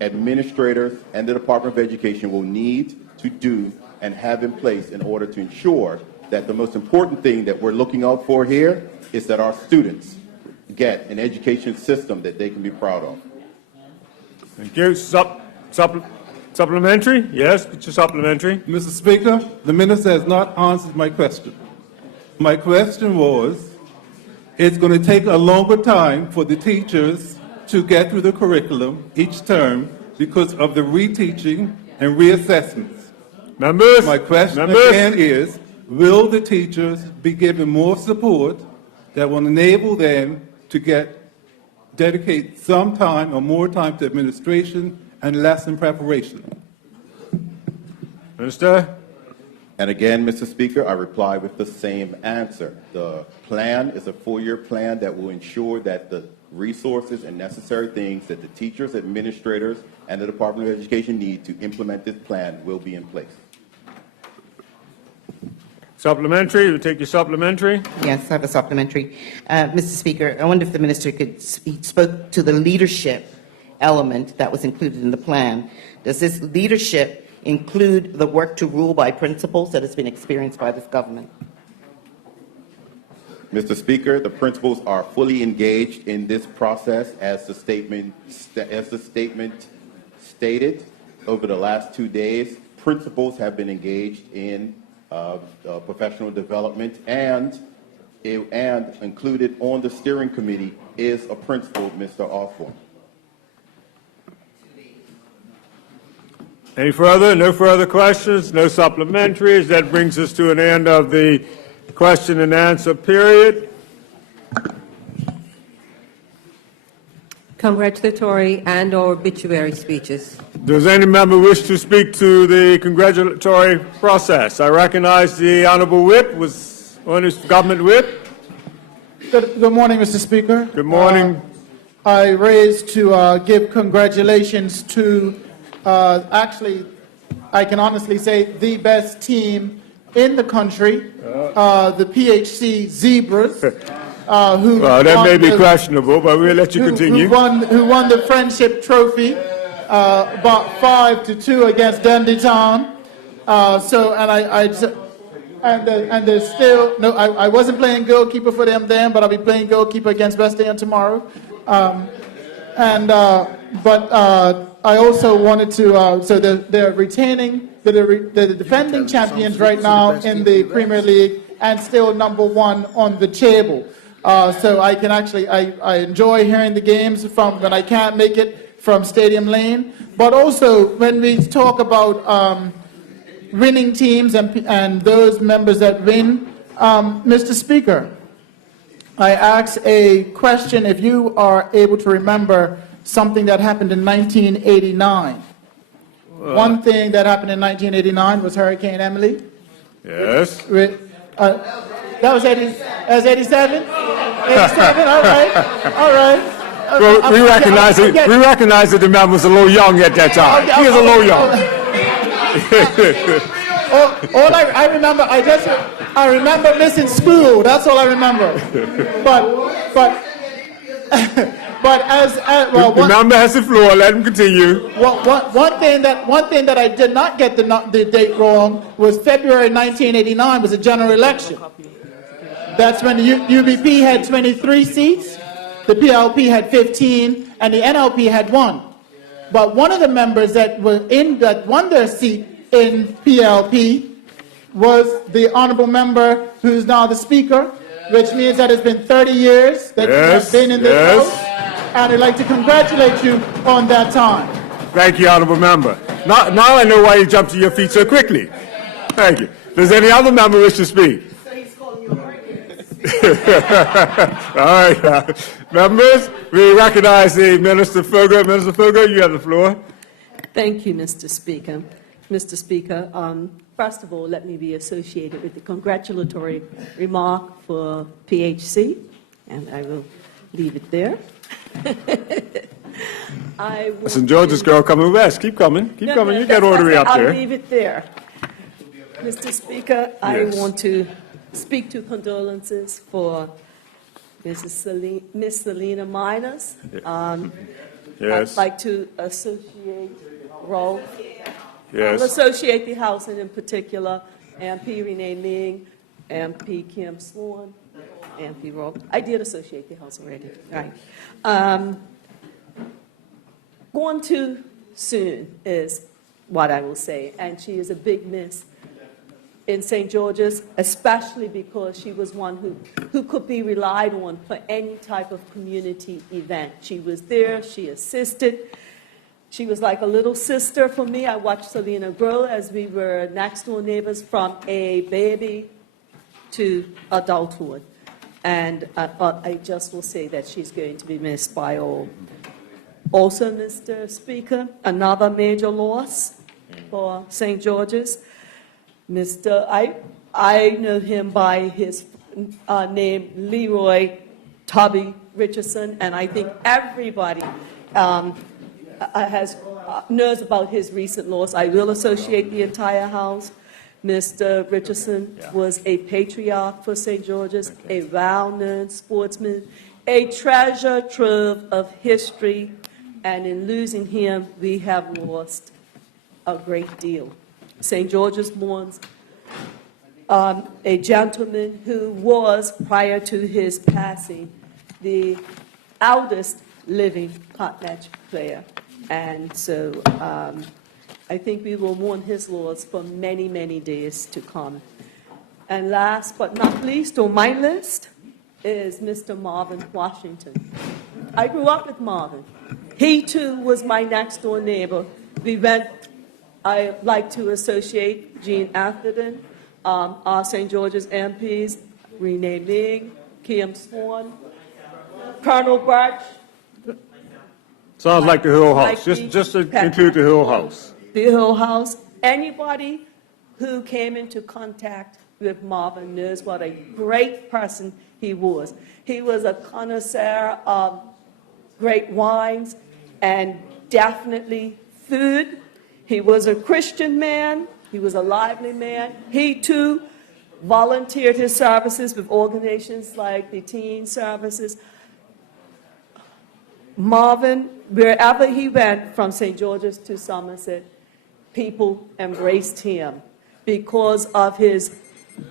administrators, and the Department of Education will need to do and have in place in order to ensure that the most important thing that we're looking out for here is that our students get an education system that they can be proud of. Thank you. Supplementary? Yes, it's a supplementary. Mr. Speaker, the minister has not answered my question. My question was, it's going to take a longer time for the teachers to get through the curriculum each term because of the reteaching and reassessments. Members? My question again is, will the teachers be given more support that will enable them to dedicate some time or more time to administration and lesson preparation? Minister? And again, Mr. Speaker, I reply with the same answer. The plan is a 4-year plan that will ensure that the resources and necessary things that the teachers, administrators, and the Department of Education need to implement this plan will be in place. Supplementary? You take your supplementary? Yes, I have a supplementary. Mr. Speaker, I wonder if the minister could spoke to the leadership element that was included in the plan. Does this leadership include the work to rule by principles that has been experienced by this government? Mr. Speaker, the principals are fully engaged in this process as the statement stated over the last 2 days. Principals have been engaged in professional development, and included on the steering committee is a principal, Mr. Osborne. Any further? No further questions? No supplementaries? That brings us to an end of the question and answer period. Congratulatory and/or obituary speeches. Does any member wish to speak to the congratulatory process? I recognize the Honorable Whip was on his government whip. Good morning, Mr. Speaker. Good morning. I raised to give congratulations to, actually, I can honestly say, the best team in the country, the PHC Zebras. Well, that may be questionable, but we'll let you continue. Who won the Friendship Trophy about 5-2 against Dundee Town. And there's still no. I wasn't playing goalkeeper for them then, but I'll be playing goalkeeper against West End tomorrow. But I also wanted to. So they're retaining. They're the defending champions right now in the Premier League and still #1 on the table. So I can actually, I enjoy hearing the games from when I can't make it from Stadium Lane. But also when we talk about winning teams and those members that win, Mr. Speaker, I ask a question if you are able to remember something that happened in 1989. One thing that happened in 1989 was Hurricane Emily. Yes. That was 87? 87, all right. Well, we recognize that the man was a little young at that time. He was a little young. All I remember, I remember missing school. That's all I remember. But the member has the floor. Let him continue. One thing that I did not get the date wrong was February 1989 was a general election. That's when the UBP had 23 seats, the PLP had 15, and the NLP had 1. But one of the members that won their seat in PLP was the honorable member who's now the Speaker, which means that it's been 30 years that you have been in this House, and I'd like to congratulate you on that time. Thank you, honorable member. Now I know why you jumped to your feet so quickly. Thank you. Does any other member wish to speak? All right, members, we recognize the Minister Fogel. Minister Fogel, you have the floor. Thank you, Mr. Speaker. Mr. Speaker, first of all, let me be associated with the congratulatory remark for PHC, and I will leave it there. St. George's girl coming west. Keep coming. Keep coming. You get orderly up there. I'll leave it there. Mr. Speaker, I want to speak to condolences for Miss Selena Miners. I'd like to associate Rolf. I'll associate the House, and in particular, MP Renee Ling, MP Kim Swan, MP Rolf. I did associate the House already. Right. Gone too soon is what I will say, and she is a big miss in St. George's, especially because she was one who could be relied on for any type of community event. She was there, she assisted. She was like a little sister for me. I watched Selena grow as we were next door neighbors from a baby to adulthood. And I just will say that she's going to be missed by all. Also, Mr. Speaker, another major loss for St. George's. I know him by his name, Leroy Tubby Richardson, and I think everybody knows about his recent loss. I will associate the entire House. Mr. Richardson was a patriarch for St. George's, a well-known sportsman, a treasure trove of history, and in losing him, we have lost a great deal. St. George's mourns a gentleman who was, prior to his passing, the eldest living pot match player. And so I think we will mourn his loss for many, many days to come. And last but not least on my list is Mr. Marvin Washington. I grew up with Marvin. He too was my next door neighbor. I like to associate Jean Atherton, our St. George's MPs, Renee Ling, Kim Swan, Colonel Birch. Sounds like the Hill House. Mikey, Just to Pepper. include the Hill House. The Hill House. Anybody who came into contact with Marvin knows what a great person he was. He was a connoisseur of great wines and definitely food. He was a Christian man. He was a lively man. He, too, volunteered his services with organizations like the Teen Services. Marvin, wherever he went, from St. George's to Somerset, people embraced him because of his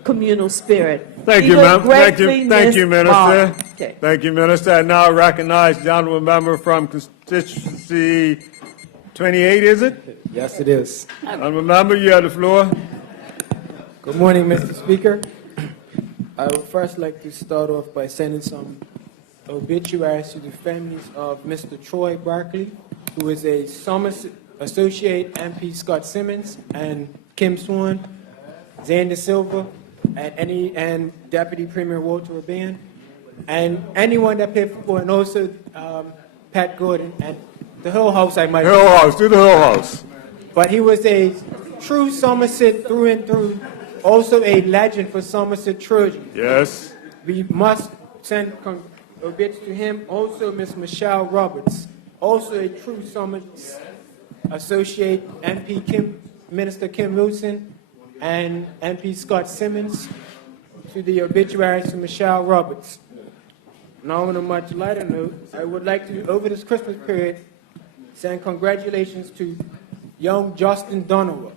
communal spirit. Thank He you, will ma'am. Thank you, greatly thank miss you, Minister. Marvin. Okay. Thank you, Minister. I now recognize the honorable member from constituency 28, is it? Yes, it is. Honorable member, you have the floor. Good morning, Mr. Speaker. I would first like to start off by sending some obituaries to the families of Mr. Troy Barkley, who is a Somerset Associate MP Scott Simmons, and Kim Swan, Xander Silva, and Deputy Premier Walter Urban, and anyone that played football, and also Pat Gordon, and the Hill House, I might Hill House, do the Hill House. But he was a true Somerset through and through, also a legend for Somerset Trojans. Yes. We must send obits to him. Also, Ms. Michelle Roberts, also a true Somerset Associate MP Minister Kim Wilson, and MP Scott Simmons, to the obituaries to Michelle Roberts. Now, on a much lighter note, I would like to, over this Christmas period, send congratulations to young Justin Donovan,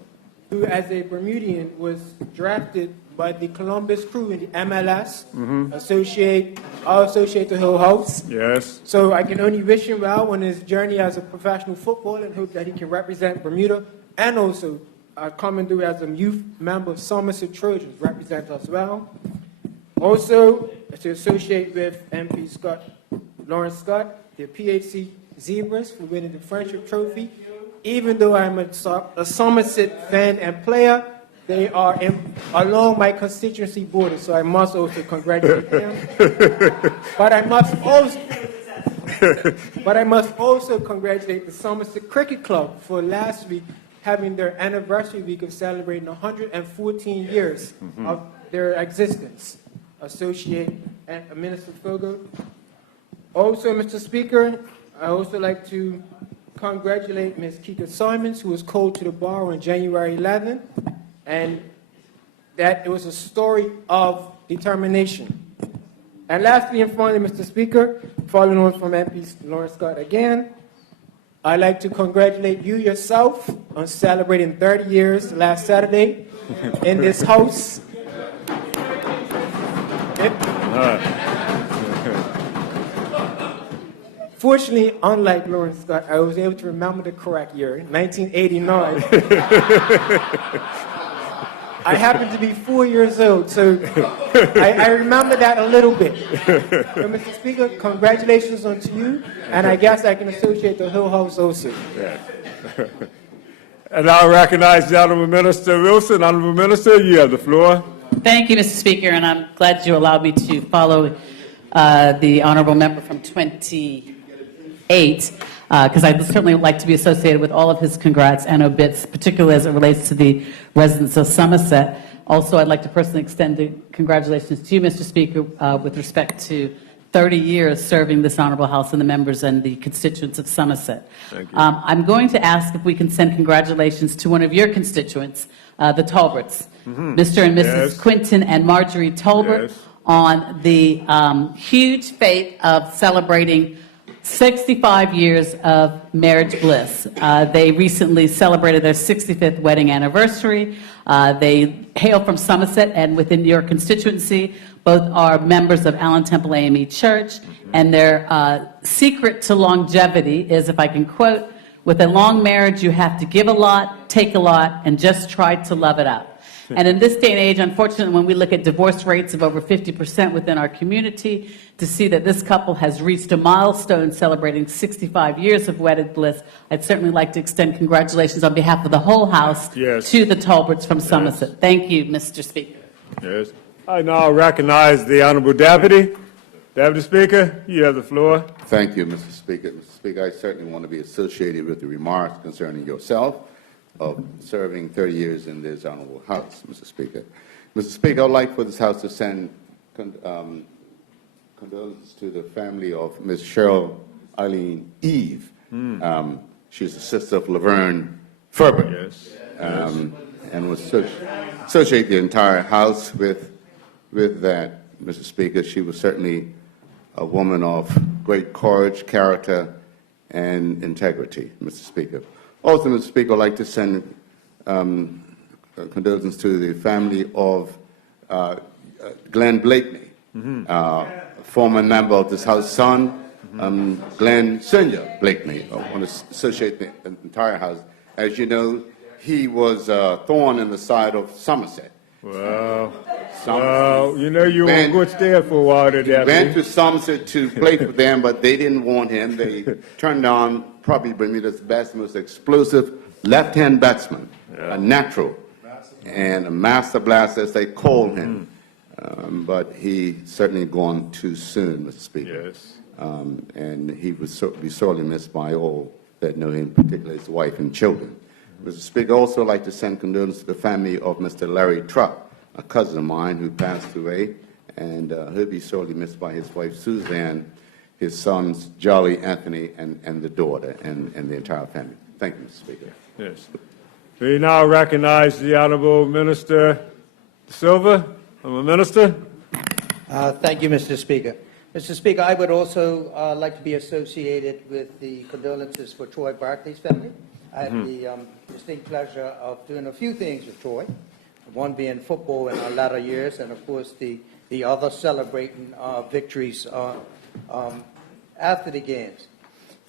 who, as a Bermudian, was drafted by the Columbus Crew in the MLS, I'll associate the Hill House. Yes. So I can only wish him well on his journey as a professional footballer and hope that he can represent Bermuda, and also come and do as a youth member of Somerset Trojans, represent us well. Also, to associate with MP Scott, Lawrence Scott, the PHC Zebras for winning the Friendship Trophy. Even though I'm a Somerset fan and player, they are along my constituency border, so I must also congratulate them. But I must also congratulate the Somerset Cricket Club for last week having their anniversary week of celebrating 114 years of their existence. Associate and Minister Fogo. Also, Mr. Speaker, I also like to congratulate Ms. Kika Simons, who was called to the bar on January 11th, and that it was a story of determination. And lastly and finally, Mr. Speaker, following on from MP Lawrence Scott again, I'd like to congratulate you yourself on celebrating 30 years last Saturday in this house. Fortunately, unlike Lawrence Scott, I was able to remember the correct year, 1989. I happened to be 4 years old, so I remember that a little bit. So, Mr. Speaker, congratulations on to you, and I guess I can associate the Hill House also. Yeah. And I recognize the Honorable Minister Wilson. Honorable Minister, you have the floor. Thank you, Mr. Speaker, and I'm glad you allowed me to follow the honorable member from 28, because I'd certainly like to be associated with all of his congrats and obits, particularly as it relates to the residents of Somerset. Also, I'd like to personally extend the congratulations to you, Mr. Speaker, with respect to 30 years serving this honorable House and the members and the constituents of Somerset. Thank you. I'm going to ask if we can send congratulations to one of your constituents, the Talberts, Mr. and Mrs. Yes. Quinton and Marjorie Talbert, Yes. on the huge fate of celebrating 65 years of marriage bliss. They recently celebrated their 65th wedding anniversary. They hail from Somerset, and within your constituency, both are members of Allen Temple AME Church, and their secret to longevity is, if I can quote, "With a long marriage, you have to give a lot, take a lot, and just try to love it up." And in this day and age, unfortunately, when we look at divorce rates of over 50% within our community, to see that this couple has reached a milestone celebrating 65 years of wedded bliss, I'd certainly like to extend congratulations on behalf of the whole House to the Talberts from Somerset. Thank you, Mr. Speaker. Yes. I now recognize the Honorable Deputy. Deputy Speaker, you have the floor. Thank you, Mr. Speaker. Mr. Speaker, I certainly want to be associated with the remarks concerning yourself of serving 30 years in this honorable House, Mr. Speaker. Mr. Speaker, I'd like for this House to send condolences to the family of Ms. Cheryl Eileen Eve. She's the sister of Laverne Ferber. Yes. And would associate the entire House with that, Mr. Speaker. She was certainly a woman of great courage, character, and integrity, Mr. Speaker. Also, Mr. Speaker, I'd like to send condolences to the family of Glenn Blakeney, former member of this House, son, Glenn Senior Blakeney. I want to associate the entire House. As you know, he was a thorn in the side of Somerset. Well, you know you were on good stand for a while there, Deputy. Went to Somerset to play for them, but they didn't want him. They turned on probably Bermuda's best, most explosive left-hand batsman, a natural, and a master blaster, as they called him. But he certainly gone too soon, Mr. Speaker. Yes. And he would be sorely missed by all that know him, particularly his wife and children. Mr. Speaker, I'd also like to send condolences to the family of Mr. Larry Truck, a cousin of mine who passed away, and he'll be sorely missed by his wife Suzanne, his sons Jolly, Anthony, and the daughter, and the entire family. Thank you, Mr. Speaker. Yes. We now recognize the Honorable Minister Silva. Honorable Minister. Thank you, Mr. Speaker. Mr. Speaker, I would also like to be associated with the condolences for Troy Barkley's family. I had the distinct pleasure of doing a few things with Troy, one being football in our latter years, and of course the other celebrating victories after the games.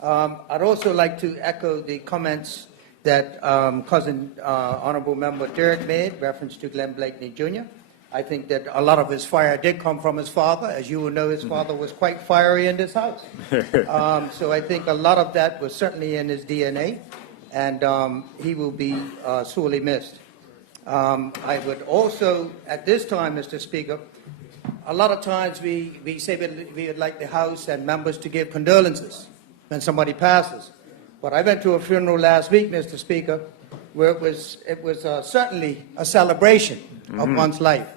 I'd also like to echo the comments that Honorable Member Derrick made, reference to Glenn Blakeney Jr. I think that a lot of his fire did come from his father. As you will know, his father was quite fiery in this house. So I think a lot of that was certainly in his DNA, and he will be sorely missed. I would also, at this time, Mr. Speaker, a lot of times we say we would like the House and members to give condolences when somebody passes. But I went to a funeral last week, Mr. Speaker, where it was certainly a celebration of one's life.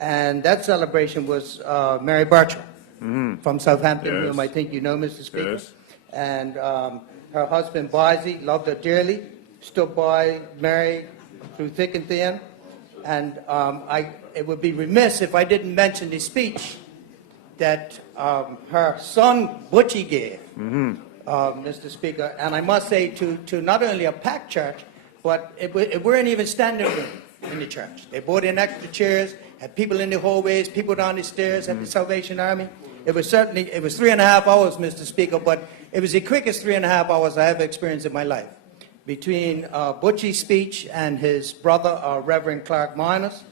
And that celebration was Mary Bertram from Southampton, whom I think you know, Mr. Speaker. Yes. And her husband, Boise, loved her dearly, stood by Mary through thick and thin. And it would be remiss if I didn't mention the speech that her son, Butchie, gave, Mr. Speaker. And I must say to not only a packed church, but it weren't even standing room in the church. They brought in extra chairs, had people in the hallways, people down the stairs at the Salvation Army. It was 3.5 hours, Mr. Speaker, but it was the quickest 3.5 hours I ever experienced in my life. Between Butchie's speech and his brother, Reverend Clark Miners,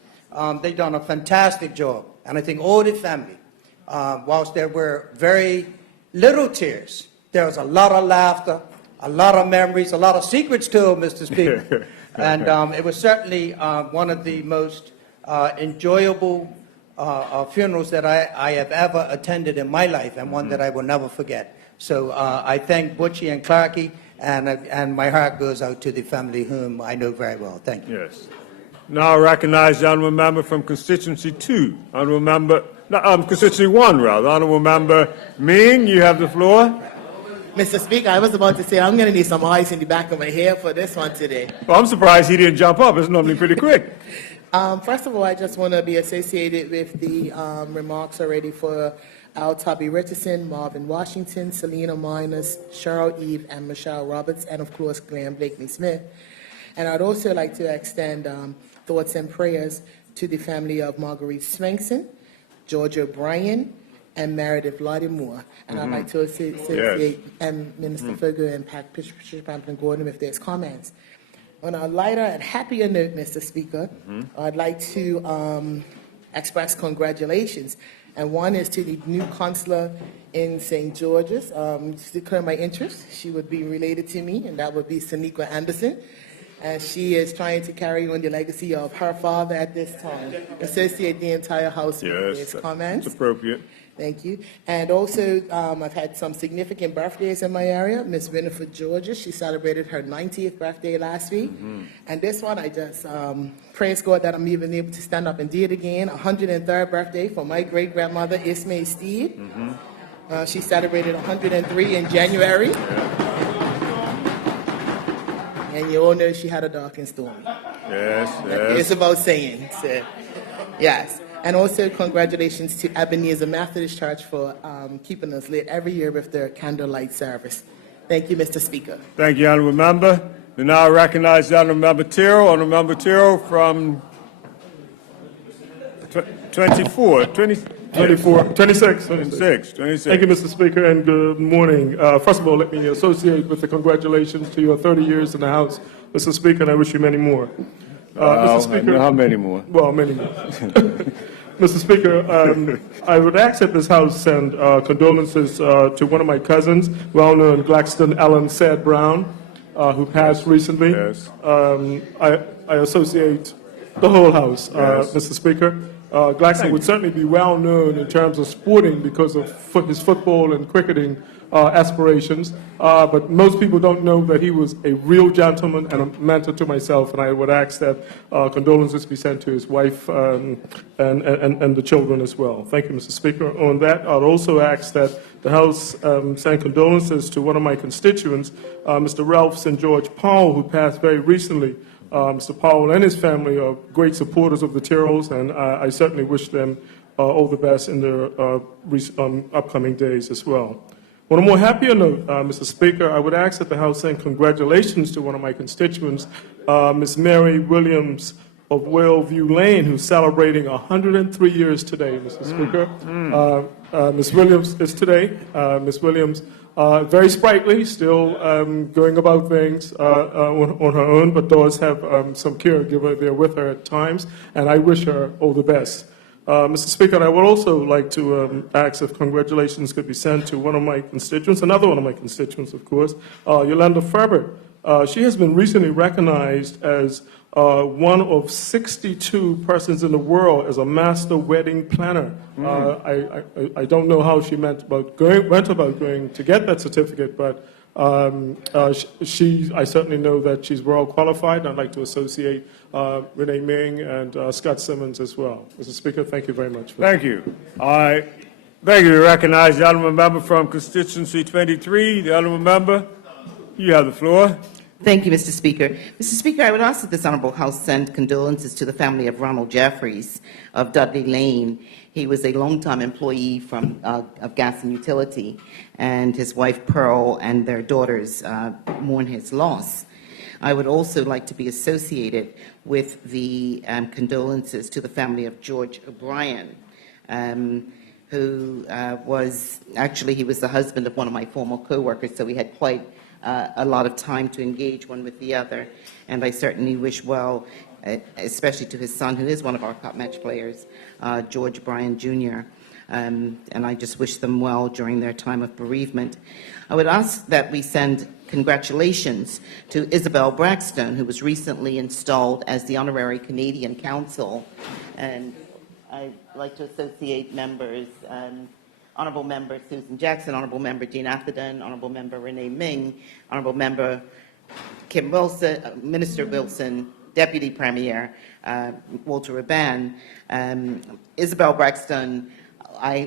they've done a fantastic job. And I think all the family, whilst there were very little tears, there was a lot of laughter, a lot of memories, a lot of secrets too, Mr. Speaker. And it was certainly one of the most enjoyable funerals that I have ever attended in my life, and one that I will never forget. So I thank Butchie and Clarkie, and my heart goes out to the family whom I know very well. Thank you. Yes. Now I recognize the Honourable Member from Constituency 2. Honourable Member, Constituency 1, rather. Honourable Member Ming, you have the floor. Mr. Speaker, I was about to say I'm going to need some ice in the back of my hair for this one today. Well, I'm surprised he didn't jump up. It's normally pretty quick. First of all, I just want to be associated with the remarks already for Al Tubby Richardson, Marvin Washington, Selena Miners, Cheryl Eve, and Michelle Roberts, and of course, Glenn Blakeney Smith. And I'd also like to extend thoughts and prayers to the family of Marguerite Swankson, George O'Brien, and Meredith Lottie-Moore. And I'd like to associate Minister Fugger and Patricia Pampton Gordon if there's comments. On a lighter and happier note, Mr. Speaker, I'd like to express congratulations. And one is to the new consular in St. George's. To declare my interest, she would be related to me, and that would be Sanika Anderson. She is trying to carry on the legacy of her father at this time. Associate the entire House with his comments. That's appropriate. Thank you. And also, I've had some significant birthdays in my area. Miss Winifred Georges, she celebrated her 90th birthday last week. And this one, I just praise God that I'm even able to stand up and do it again. 103rd birthday for my great-grandmother, Ismay Steed. She celebrated 103 in January. And you all know she had a dark and stormy. Yes. It's about saying. So, yes. And also congratulations to Ebenezer Methodist Church for keeping us lit every year with their candlelight service. Thank you, Mr. Speaker. Thank you, Honourable Member. We now recognize the Honourable Member Tyrrell. Honourable Member Tyrrell from 26. Thank you, Mr. Speaker, and good morning. First of all, let me associate with the congratulations to your 30 years in the House, Mr. Speaker, and I wish you many more. Mr. Speaker, how many more? Well, many more. Mr. Speaker, I would ask that this House send condolences to one of my cousins, well-known Glaxton Allen Sad Brown, who passed recently. Yes. I associate the whole House, Mr. Speaker. Glaxton would certainly be well known in terms of sporting because of his football and cricketing aspirations, but most people don't know that he was a real gentleman and a mentor to myself, and I would ask that condolences be sent to his wife and the children as well. Thank you, Mr. Speaker. On that, I'd also ask that the House send condolences to one of my constituents, Mr. Ralph St. George Powell, who passed very recently. Mr. Powell and his family are great supporters of the Tyrrells, and I certainly wish them all the best in their upcoming days as well. On a more happier note, Mr. Speaker, I would ask that the House send congratulations to one of my constituents, Ms. Mary Williams of Wellview Lane, who's celebrating 103 years today, Mr. Speaker. Ms. Williams is today. Ms. Williams, very sprightly, still going about things on her own, but does have some caregiver there with her at times, and I wish her all the best. Mr. Speaker, I would also like to ask if congratulations could be sent to one of my constituents, another one of my constituents, of course, Yolanda Ferbert. She has been recently recognized as one of 62 persons in the world as a master wedding planner. I don't know how she went about going to get that certificate, but I certainly know that she's well qualified, and I'd like to associate Renee Ming and Scott Simmons as well. Mr. Speaker, thank you very much. Thank you. I beg you to recognize the honourable member from constituency 23. The honourable member, you have the floor. Thank you, Mr. Speaker. Mr. Speaker, I would ask that this honourable House send condolences to the family of Ronald Jeffries of Dudley Lane. He was a longtime employee of Gas and Utility, and his wife Pearl and their daughters mourn his loss. I would also like to be associated with the condolences to the family of George O'Brien, who he was the husband of one of my former co-workers, so we had quite a lot of time to engage one with the other, and I certainly wish well, especially to his son, who is one of our top match players, George Bryan Jr., and I just wish them well during their time of bereavement. I would ask that we send congratulations to Isabel Braxton, who was recently installed as the Honorary Canadian Consul, and I'd like to associate members, Honourable Member Susan Jackson, Honourable Member Jean Atherton, Honourable Member Renee Ming, Honourable Member Kim Wilson, Minister Wilson, Deputy Premier Walter Raban. Isabel Braxton,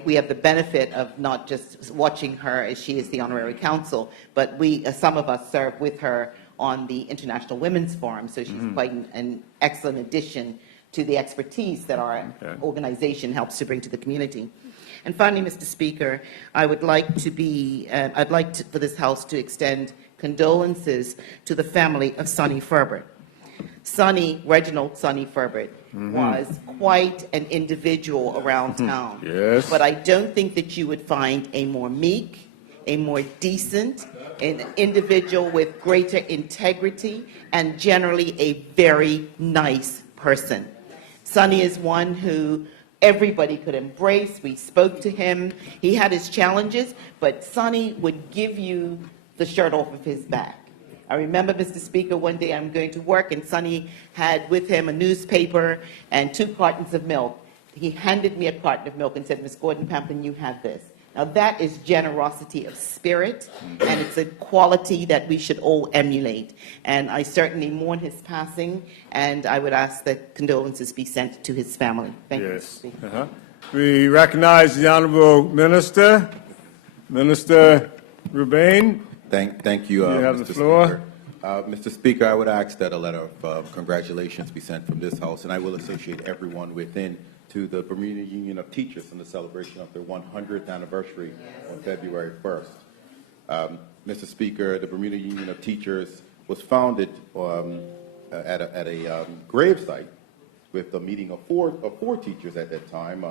we have the benefit of not just watching her as she is the Honorary Consul, but some of us serve with her on the International Women's Forum, so she's quite an excellent addition to the expertise that our organization helps to bring to the community. And finally, Mr. Speaker, I would like for this House to extend condolences to the family of Sonny Ferbert. Reginald Sonny Ferbert was quite an individual around town. Yes. But I don't think that you would find a more meek, a more decent, an individual with greater integrity, and generally a very nice person. Sonny is one who everybody could embrace. We spoke to him. He had his challenges, but Sonny would give you the shirt off of his back. I remember, Mr. Speaker, one day I'm going to work, and Sonny had with him a newspaper and 2 cartons of milk. He handed me a carton of milk and said, Ms. Gordon-Pamplin, you have this. Now, that is generosity of spirit, and it's a quality that we should all emulate. And I certainly mourn his passing, and I would ask that condolences be sent to his family. Thank you, Mr. Speaker. We recognize the Honorable Minister, Minister Rubain. Thank you, You have Mr. the floor. Speaker. Mr. Speaker, I would ask that a letter of congratulations be sent from this House, and I will associate everyone within to the Bermuda Union of Teachers in the celebration of their 100th anniversary on February 1st. Mr. Speaker, the Bermuda Union of Teachers was founded at a gravesite with a meeting of four teachers at that time,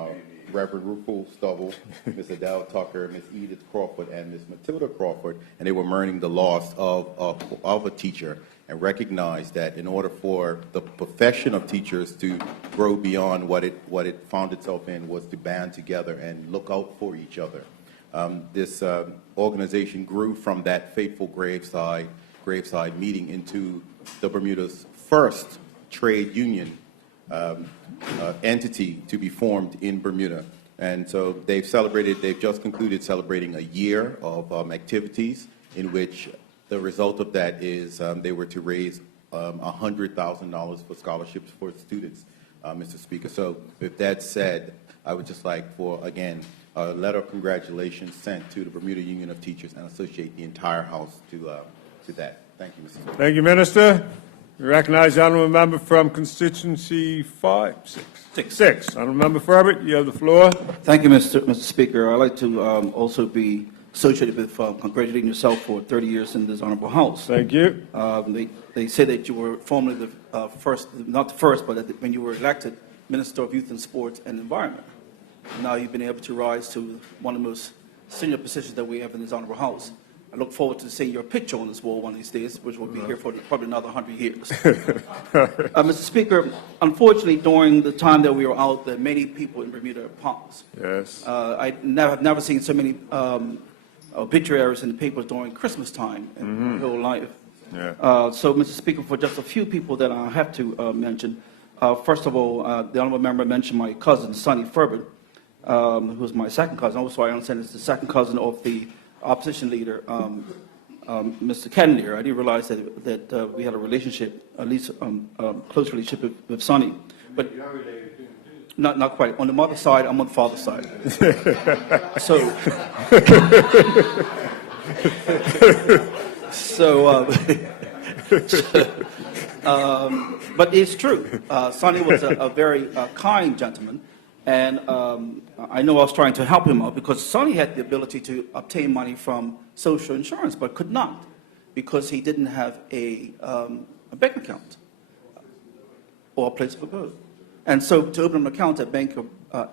Reverend Rufus Stubble, Ms. Adele Tucker, Ms. Edith Crawford, and Ms. Matilda Crawford, and they were mourning the loss of a teacher, and recognized that in order for the profession of teachers to grow beyond what it found itself in was to band together and look out for each other. This organization grew from that fateful graveside meeting into the Bermuda's first trade union entity to be formed in Bermuda. And so they've just concluded celebrating a year of activities in which the result of that is they were to raise $100,000 for scholarships for students, Mr. Speaker. So with that said, I would just like for, again, a letter of congratulations sent to the Bermuda Union of Teachers and associate the entire House to that. Thank you, Mr. Speaker. Thank you, Minister. We recognize the Honourable Member from constituency 6. Honourable Member Ferbert, you have the floor. Thank you, Mr. Speaker. I'd like to also be associated with congratulating yourself for 30 years in this honorable House. Thank you. They say that you were formerly the first, not the first, but when you were elected Minister of Youth and Sports and Environment. Now you've been able to rise to one of the most senior positions that we have in this honorable House. I look forward to seeing your picture on this wall one of these days, which will be here for probably another 100 years. Mr. Speaker, unfortunately, during the time that we were out, there are many people in Bermuda paused. Yes. I've never seen so many obituaries in the papers during Christmas time in my whole life. Yeah. So, Mr. Speaker, for just a few people that I have to mention, first of all, the honourable member mentioned my cousin, Sonny Ferbert, who's my second cousin. Also, I understand it's the second cousin of the opposition leader, Mr. Kennedy. I didn't realize that we had a relationship, at least close relationship with Sonny. But not quite. On the mother's side, I'm on the father's side. But it's true. Sonny was a very kind gentleman. And I know I was trying to help him out because Sonny had the ability to obtain money from social insurance, but could not because he didn't have a bank account or a place of abode. And so to open an account at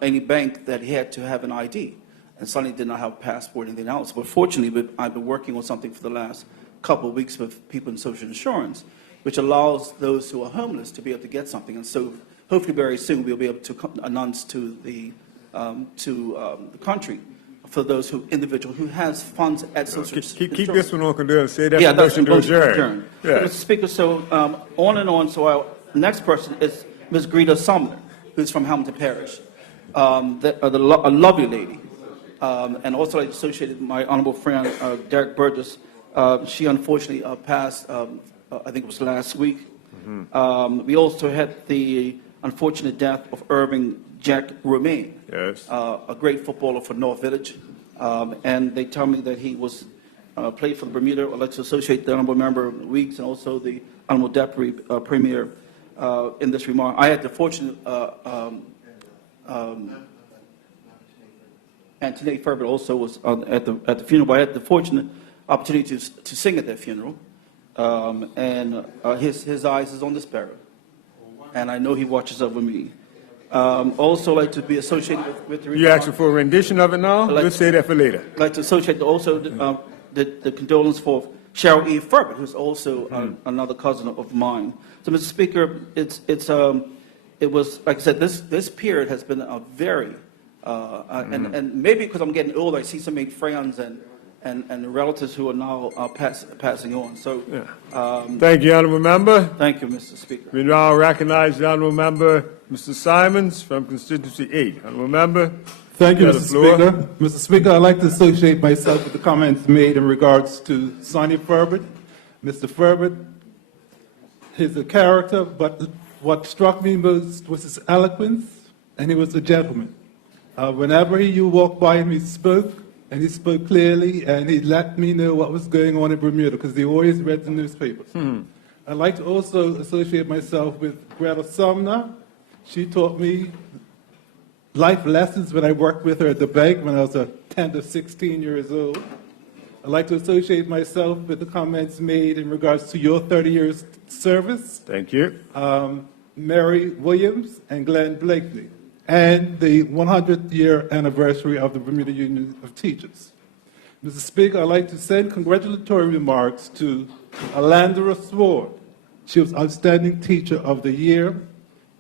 any bank, that he had to have an ID. And Sonny did not have a passport or anything else. But fortunately, I've been working on something for the last couple of weeks with people in social insurance, which allows those who are homeless to be able to get something. And so hopefully very soon we'll be able to announce to the country for those individual who has funds at social insurance. Keep this one on condition. Say that Yeah, motion that's to adjourn. Yeah. Mr. Speaker, so on and on. So our next person is Ms. Greta Sumner, who's from Hamilton Parish, a lovely lady, and also associated with my honorable friend Derek Burgess. She unfortunately passed. I think it was last week. We also had the unfortunate death of Irving Jack Romaine, yes, a great footballer for North Village. And they tell me that he was played for Bermuda. I'd like to associate the honorable member Weeks and also the honorable deputy premier in this remark. I had the fortunate, and Tanae Ferbert also was at the funeral, but I had the fortunate opportunity to sing at that funeral. And his eyes is on this barrel. And I know he watches over me. Also like to be associated with the... You asking for a rendition of it now? Let's say that for later. I'd like to associate also the condolence for Cheryl E. Furbert, who's also another cousin of mine. So, Mr. Speaker, it was, like I said, this period has been a very, and maybe because I'm getting older, I see so many friends and relatives who are now passing on. So, Thank you, Honourable Member. Thank you, Mr. Speaker. We now recognize the Honourable Member, Mr. Simons, from Constituency 8. Honourable Member. Thank you, have the Mr. floor. Speaker. Mr. Speaker, I'd like to associate myself with the comments made in regards to Sonny Furbert. Mr. Furbert, he's a character, but what struck me most was his eloquence, and he was a gentleman. Whenever you walked by him, he spoke, and he spoke clearly, and he let me know what was going on in Bermuda, because he always read the newspapers. I'd like to also associate myself with Greta Sumner. She taught me life lessons when I worked with her at the bank when I was 10 to 16 years old. I'd like to associate myself with the comments made in regards to your 30 years service. Thank you. Mary Williams and Glenn Blakeney, and the 100th year anniversary of the Bermuda Union of Teachers. Mr. Speaker, I'd like to send congratulatory remarks to Alandra Sword. She was Outstanding Teacher of the Year,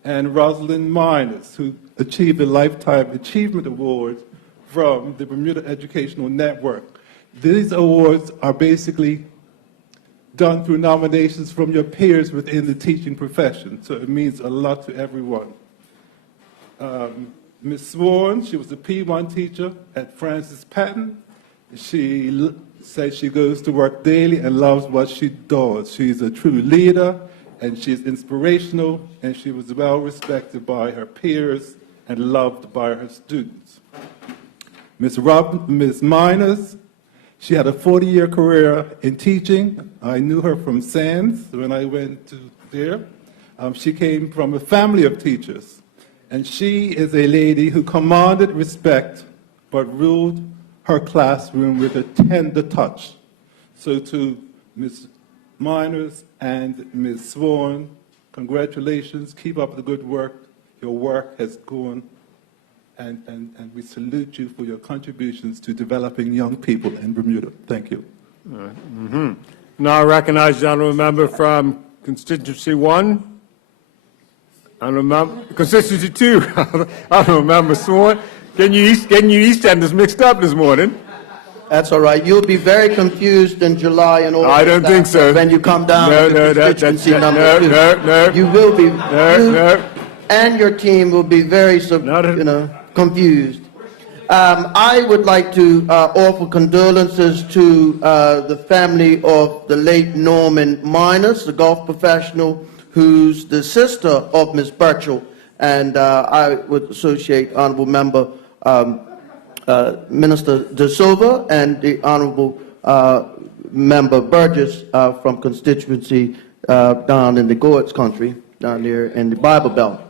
and Rosalind Miners, who achieved a Lifetime Achievement Award from the Bermuda Educational Network. These awards are basically done through nominations from your peers within the teaching profession, so it means a lot to everyone. Ms. Swan, she was a P1 teacher at Francis Patton. She says she goes to work daily and loves what she does. She's a true leader, and she's inspirational, and she was well respected by her peers and loved by her students. Ms. Miners, she had a 40-year career in teaching. I knew her from SANS when I went to there. She came from a family of teachers, and she is a lady who commanded respect but ruled her classroom with a tender touch. So to Ms. Miners and Ms. Swan, congratulations. Keep up the good work. Your work has gone, and we salute you for your contributions to developing young people in Bermuda. Thank you. All right. Now I recognize the Honourable Member from Constituency 1. Honourable Member, Constituency 2. Honourable Member Swan. Getting you Eastenders mixed up this morning. That's all right. You'll be very confused in July and August. I don't think so. When you come down to constituency number 2. No. You will be, and your team will be very, confused. I would like to offer condolences to the family of the late Norman Miners, the golf professional, who's the sister of Ms. Burchell, and I would associate Honourable Member Minister De Silva and the Honourable Member Burgess from constituency down in the Goetz country, down there in the Bible Belt.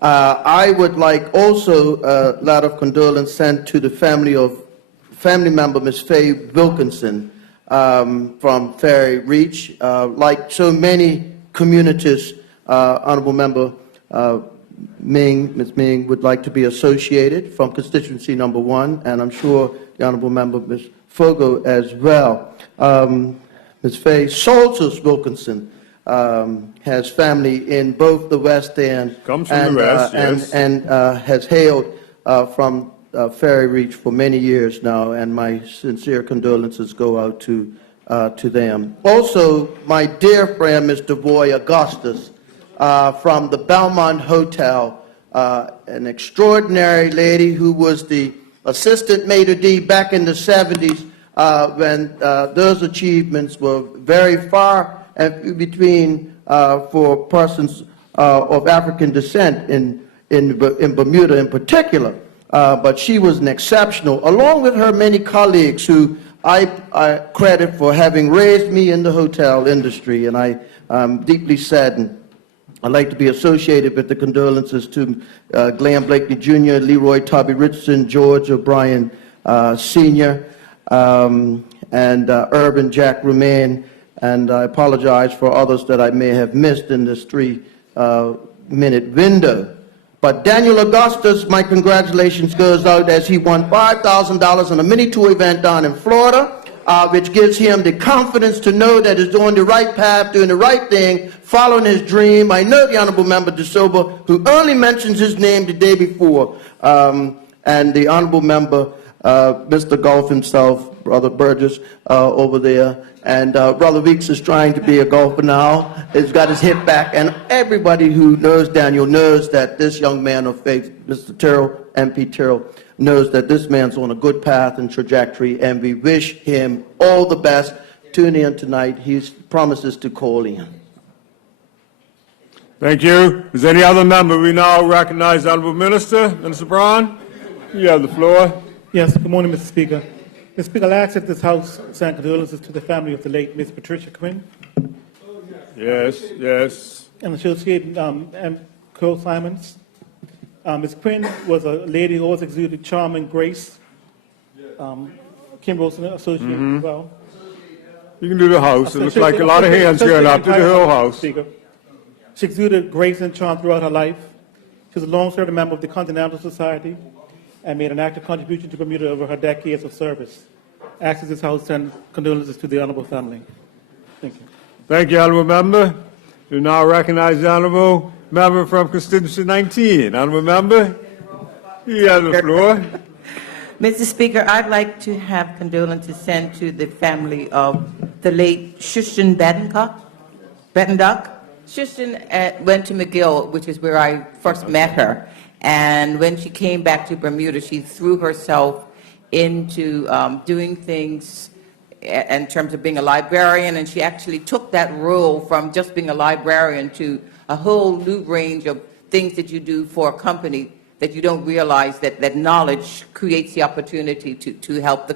I would like also a letter of condolence sent to the family member Ms. Faye Wilkinson from Ferry Reach. Like so many communities, Honourable Member Ms. Ming would like to be associated from constituency number 1, and I'm sure the Honourable Member Ms. Fogo as well. Ms. Faye Soltis Wilkinson has family in both the West End and has hailed from Ferry Reach for many years now, and my sincere condolences go out to them. Also, my dear friend, Mr. Boy Augustus, from the Belmont Hotel, an extraordinary lady who was the assistant maitre d' back in the 70s when those achievements were very far and between for persons of African descent in Bermuda in particular. But she was an exceptional, along with her many colleagues who I credit for having raised me in the hotel industry, and I'm deeply saddened. I'd like to be associated with the condolences to Glenn Blakeney Jr., Leroy Tubby Richardson, George O'Brien Sr., and Urban Jack Romaine, and I apologize for others that I may have missed in this 3-minute window. But Daniel Augustus, my congratulations goes out as he won $5,000 on a mini tour event down in Florida. which gives him the confidence to know that he's on the right path, doing the right thing, following his dream. I know the Honorable Member DeSilva, who only mentions his name the day before, and the Honorable Member, Mr. Golf himself, Brother Burgess over there, and Brother Weeks is trying to be a golfer now. He's got his hip back, and everybody who knows Daniel knows that this young man of faith, Mr. Terrell, MP Terrell, knows that this man's on a good path and trajectory, and we wish him all the best. Tune in tonight. He promises to call in. Thank you. Is there any other member? We now recognize the Honorable Minister. Minister Brown, you have the floor. Yes, good morning, Mr. Speaker. Mr. Speaker, I ask that this House send condolences to the family of the late Ms. Patricia Quinn. Yes, yes. And associated and Cole Simons. Ms. Quinn was a lady who always exuded charm and grace. Kim Wilson, associate as well. You can do the House. It looks like a lot of hands going up. Do the whole House. Speaker. She exuded grace and charm throughout her life. She was a long-serving member of the Continental Society and made an active contribution to Bermuda over her decades of service. I ask that this House send condolences to the Honorable family. Thank you. Thank you, Honorable Member. We now recognize the Honorable Member from Constituency 19. Honorable Member, you have the floor. Mr. Speaker, I'd like to have condolences sent to the family of the late Shushan Bedenduck. Shushan went to McGill, which is where I first met her. And when she came back to Bermuda, she threw herself into doing things in terms of being a librarian, and she actually took that role from just being a librarian to a whole new range of things that you do for a company that you don't realize that knowledge creates the opportunity to help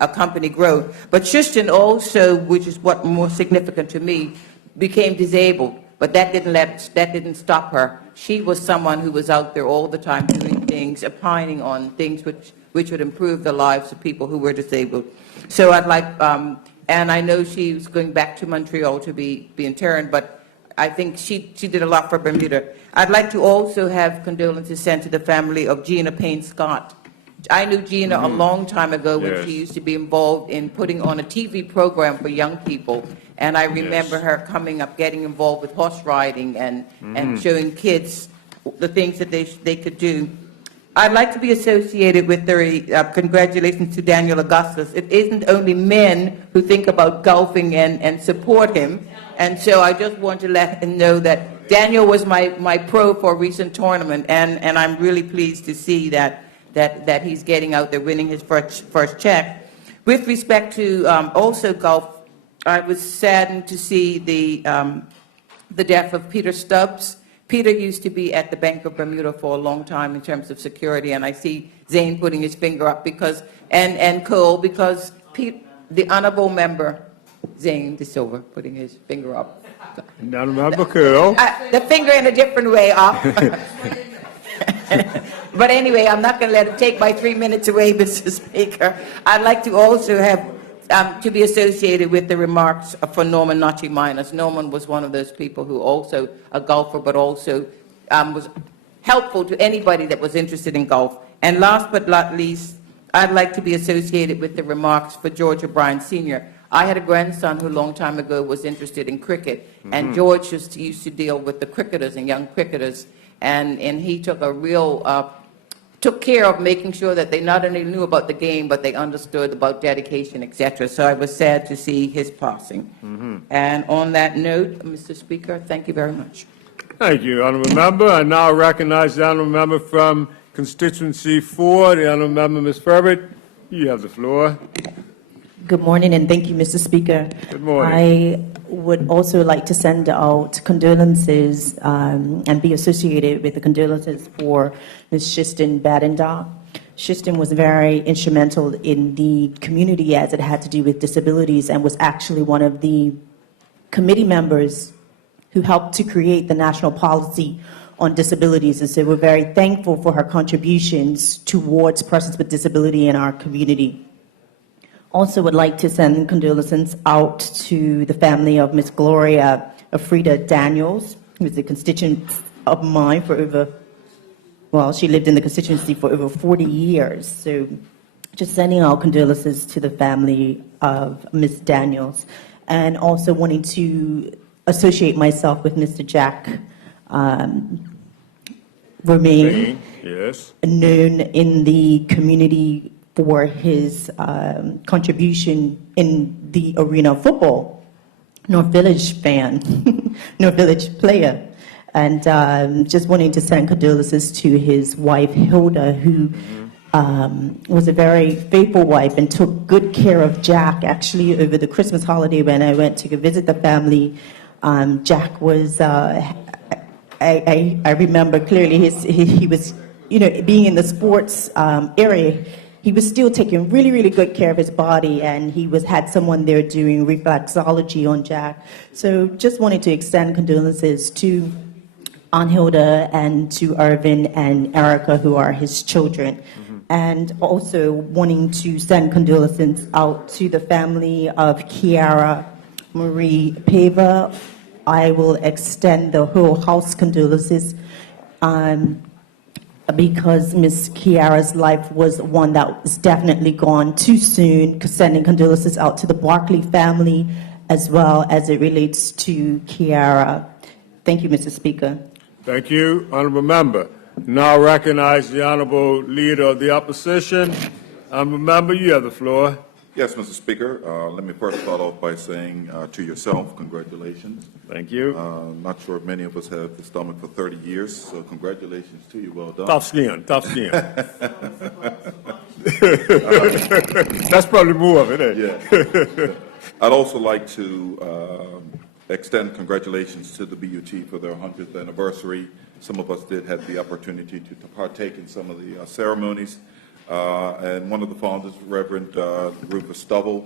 a company grow. But Shushan also, which is what more significant to me, became disabled, but that didn't stop her. She was someone who was out there all the time doing things, opining on things which would improve the lives of people who were disabled. So I'd like, and I know she was going back to Montreal to be interned, but I think she did a lot for Bermuda. I'd like to also have condolences sent to the family of Gina Payne Scott. I knew Gina a long time ago when she used to be involved in putting on a TV program for young people. And I remember her coming up, getting involved with horse riding and showing kids the things that they could do. I'd like to be associated with the congratulations to Daniel Augustus. It isn't only men who think about golfing and support him. And so I just want to let him know that Daniel was my pro for a recent tournament, and I'm really pleased to see that he's getting out there winning his first check. With respect to also golf, I was saddened to see the death of Peter Stubbs. Peter used to be at the Bank of Bermuda for a long time in terms of security, and I see Zane putting his finger up and Cole, because the honorable member, Zane DeSilva, putting his finger up. Honorable Cole. The finger in a different way up. But anyway, I'm not going to let it take my 3 minutes away, Mr. Speaker. I'd like to also have to be associated with the remarks for Norman Nachi Miners. Norman was one of those people who also a golfer, but also was helpful to anybody that was interested in golf. And last but not least, I'd like to be associated with the remarks for George O'Brien Sr. I had a grandson who a long time ago was interested in cricket, and George used to deal with the cricketers and young cricketers, and he took a real took care of making sure that they not only knew about the game, but they understood about dedication, etc. So I was sad to see his passing. And on that note, Mr. Speaker, thank you very much. Thank you, Honorable Member. I now recognize the Honorable Member from Constituency 4, the Honorable Member, Ms. Ferbert. You have the floor. Good morning, and thank you, Mr. Speaker. Good morning. I would also like to send out condolences and be associated with the condolences for Ms. Shushan Bedenduck. Shushan was very instrumental in the community as it had to do with disabilities, and was actually one of the committee members who helped to create the national policy on disabilities. And so we're very thankful for her contributions towards persons with disability in our community. Also would like to send condolences out to the family of Miss Gloria Afrida Daniels, who was a constituent of mine for over, well, she lived in the constituency for over 40 years. So just sending our condolences to the family of Ms. Daniels, and also wanting to associate myself with Mr. Jack Romaine, Yes. known in the community for his contribution in the arena of football, North Village fan, North Village player. And just wanting to send condolences to his wife, Hilda, who was a very faithful wife and took good care of Jack. Actually, over the Christmas holiday when I went to go visit the family, Jack was, I remember clearly he was, being in the sports area, he was still taking really, really good care of his body, and he had someone there doing reflexology on Jack. So just wanted to extend condolences to Aunt Hilda and to Irvin and Erica, who are his children. And also wanting to send condolences out to the family of Kiara Marie Pava. I will extend the whole house condolences because Miss Kiara's life was one that was definitely gone too soon. Sending condolences out to the Barkley family as well as it relates to Kiara. Thank you, Mr. Speaker. Thank you, Honourable Member. Now recognize the Honourable Leader of the Opposition. Honourable Member, you have the floor. Yes, Mr. Speaker. Let me first start off by saying to yourself, congratulations. Thank you. Not sure if many of us have the stomach for 30 years, so congratulations to you. Well done. Tough skin, tough skin. That's probably more of it, eh? Yeah. I'd also like to extend congratulations to the BUT for their 100th anniversary. Some of us did have the opportunity to partake in some of the ceremonies. And one of the founders, Reverend Rufus Stubble,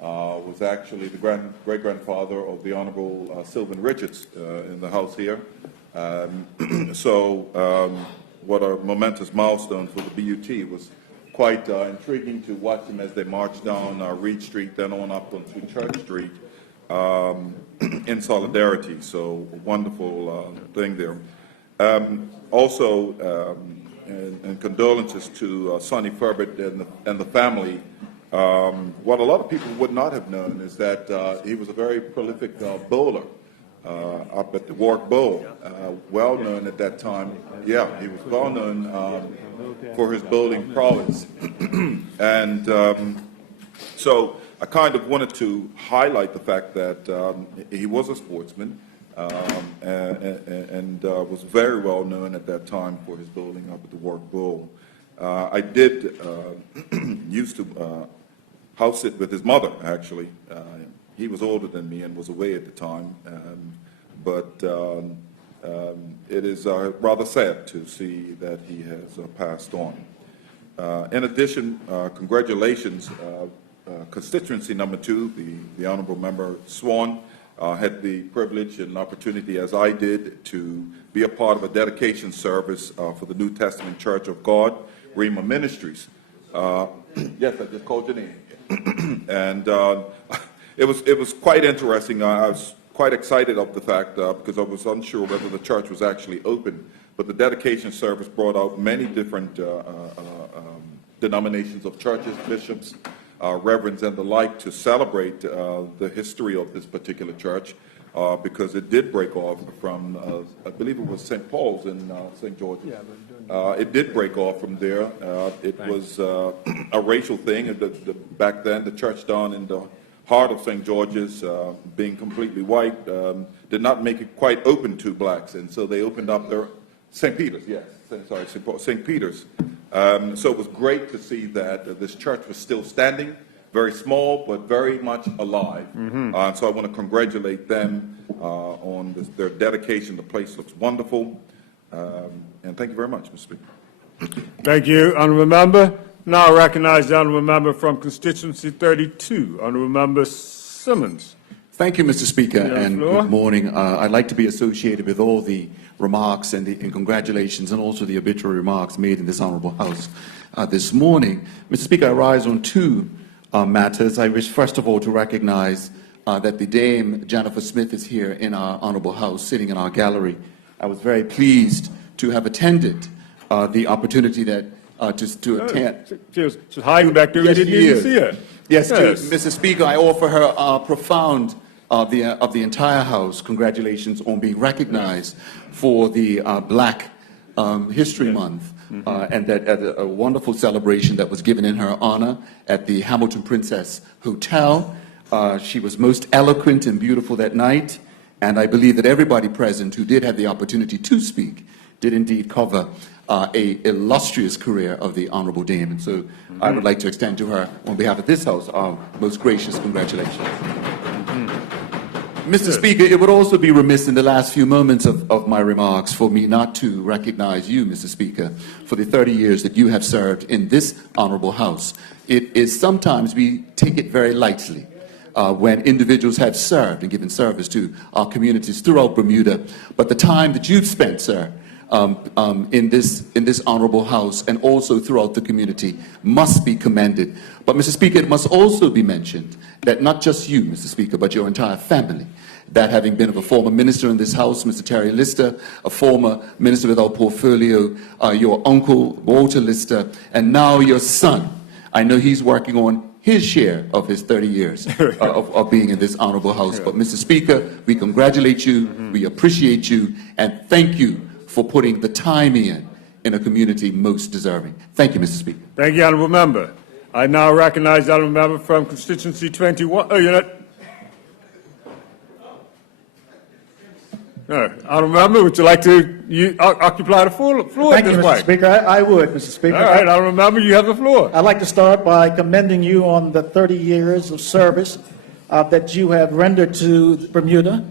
was actually the great-grandfather of the Honorable Sylvan Richards in the House here. What a momentous milestone for the BUT. Was quite intriguing to watch them as they marched down Reed Street, then on up onto Church Street in solidarity. So a wonderful thing there. And condolences to Sonny Furbert and the family. What a lot of people would not have known is that he was a very prolific bowler up at the Warwick Bowl. Well known at that time. Yeah, he was well known for his bowling prowess. And so I kind of wanted to highlight the fact that he was a sportsman. And was very well known at that time for his bowling up at the Warwick Bowl. I did used to house sit with his mother, actually. He was older than me and was away at the time, but it is rather sad to see that he has passed on. In addition, congratulations, constituency number 2, the Honourable Member Swan, had the privilege and opportunity, as I did, to be a part of a dedication service for the New Testament Church of God, Rhema Ministries. Yes, I just called your name. And it was quite interesting. I was quite excited of the fact because I was unsure whether the church was actually open. But the dedication service brought out many different denominations of churches, bishops, reverends and the like to celebrate the history of this particular church because it did break off from, I believe it was St. Paul's in St. George's. It did break off from there. It was a racial thing. Back then, the church down in the heart of St. George's, being completely white, did not make it quite open to blacks. And so they opened up their, St. Peter's, yes. St. Peter's. So it was great to see that this church was still standing, very small, but very much alive. So I want to congratulate them on their dedication. The place looks wonderful. And thank you very much, Mr. Speaker. Thank you, Honourable Member. Now I recognize the Honourable Member from Constituency 32, Honourable Member Simmons. Thank you, Mr. Speaker, and good morning. I'd like to be associated with all the remarks and congratulations and also the obituary remarks made in this Honourable House this morning. Mr. Speaker, I rise on 2 matters. I wish, first of all, to recognize that the Dame Jennifer Smith is here in our Honourable House, sitting in our gallery. I was very pleased to have attended the opportunity that to attend. She was hiding back there. Yes, We didn't she even is. see her. Yes, Yes. Mr. Speaker, I offer her profound of the entire House congratulations on being recognized for the Black History Month. And that at a wonderful celebration that was given in her honor at the Hamilton Princess Hotel. She was most eloquent and beautiful that night, and I believe that everybody present who did have the opportunity to speak did indeed cover a illustrious career of the Honorable Dame. And so I would like to extend to her, on behalf of this House, our most gracious congratulations. Mr. Speaker, it would also be remiss in the last few moments of my remarks for me not to recognize you, Mr. Speaker, for the 30 years that you have served in this honorable House. It is sometimes we take it very lightly when individuals have served and given service to our communities throughout Bermuda. But the time that you've spent, sir, in this honorable House and also throughout the community must be commended. But, Mr. Speaker, it must also be mentioned that not just you, Mr. Speaker, but your entire family, that having been of a former minister in this House, Mr. Terry Lister, a former minister with our portfolio, your uncle, Walter Lister, and now your son. I know he's working on his share of his 30 years of being in this honorable House. But, Mr. Speaker, we congratulate you, we appreciate you, and thank you for putting the time in a community most deserving. Thank you, Mr. Speaker. Thank you, Honourable Member. I now recognize the Honourable Member from constituency 21. Oh, you're not. Honourable Member, would you like to occupy the floor? Thank you, Mr. Speaker. I would, Mr. Speaker. All right, Honourable Member, you have the floor. I'd like to start by commending you on the 30 years of service that you have rendered to Bermuda.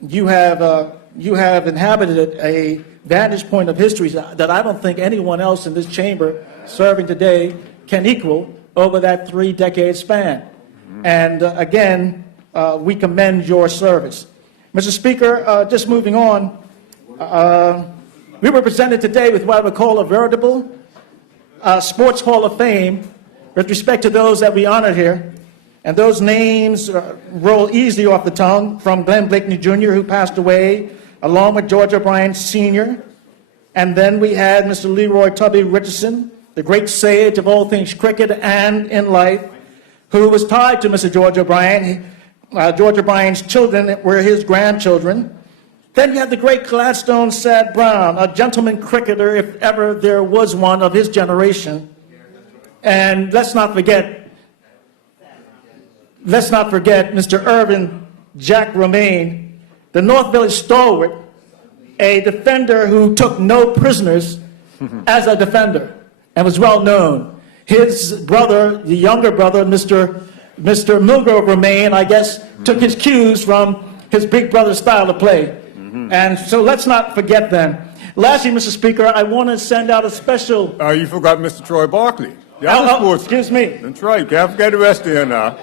You have inhabited a vantage point of history that I don't think anyone else in this chamber serving today can equal over that 3-decade span. And again, we commend your service. Mr. Speaker, just moving on, we were presented today with what I would call a veritable sports hall of fame with respect to those that we honor here. And those names roll easily off the tongue, from Glenn Blakeney Jr., who passed away, along with George O'Brien Sr. And then we had Mr. Leroy Tubby Richardson, the great sage of all things cricket and in life, who was tied to Mr. George O'Brien. George O'Brien's children were his grandchildren. Then you had the great Gladstone Sad Brown, a gentleman cricketer, if ever there was one of his generation. And let's not forget Mr. Irvin Jack Romaine, the North Village stalwart, a defender who took no prisoners as a defender and was well known. His brother, the younger brother, Mr. Milgrove Romaine, I guess, took his cues from his big brother's style of play. And so let's not forget them. Lastly, Mr. Speaker, I want to send out a special... You forgot Mr. Troy Barkley. Excuse me. That's right. Can't forget the rest of you now.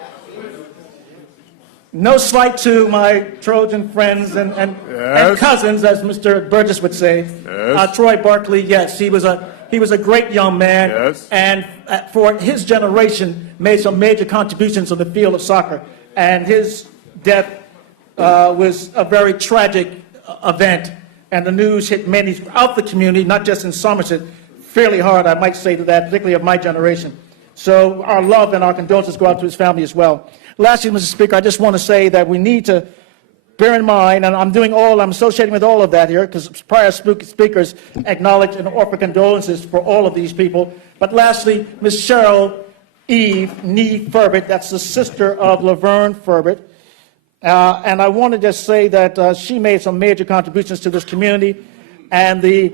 No slight to my Trojan friends and cousins, as Mr. Burgess would say. Yes. Troy Barkley, yes, he was a great young man, yes, and for his generation made some major contributions on the field of soccer. And his death was a very tragic event, and the news hit many throughout the community, not just in Somerset, fairly hard, I might say to that, particularly of my generation. So our love and our condolences go out to his family as well. Lastly, Mr. Speaker, I just want to say that we need to bear in mind, and I'm associating with all of that here, because prior speakers acknowledge and offer condolences for all of these people. But lastly, Ms. Cheryl Eve Nee Furbert, that's the sister of Laverne Furbert. And I want to just say that she made some major contributions to this community, and the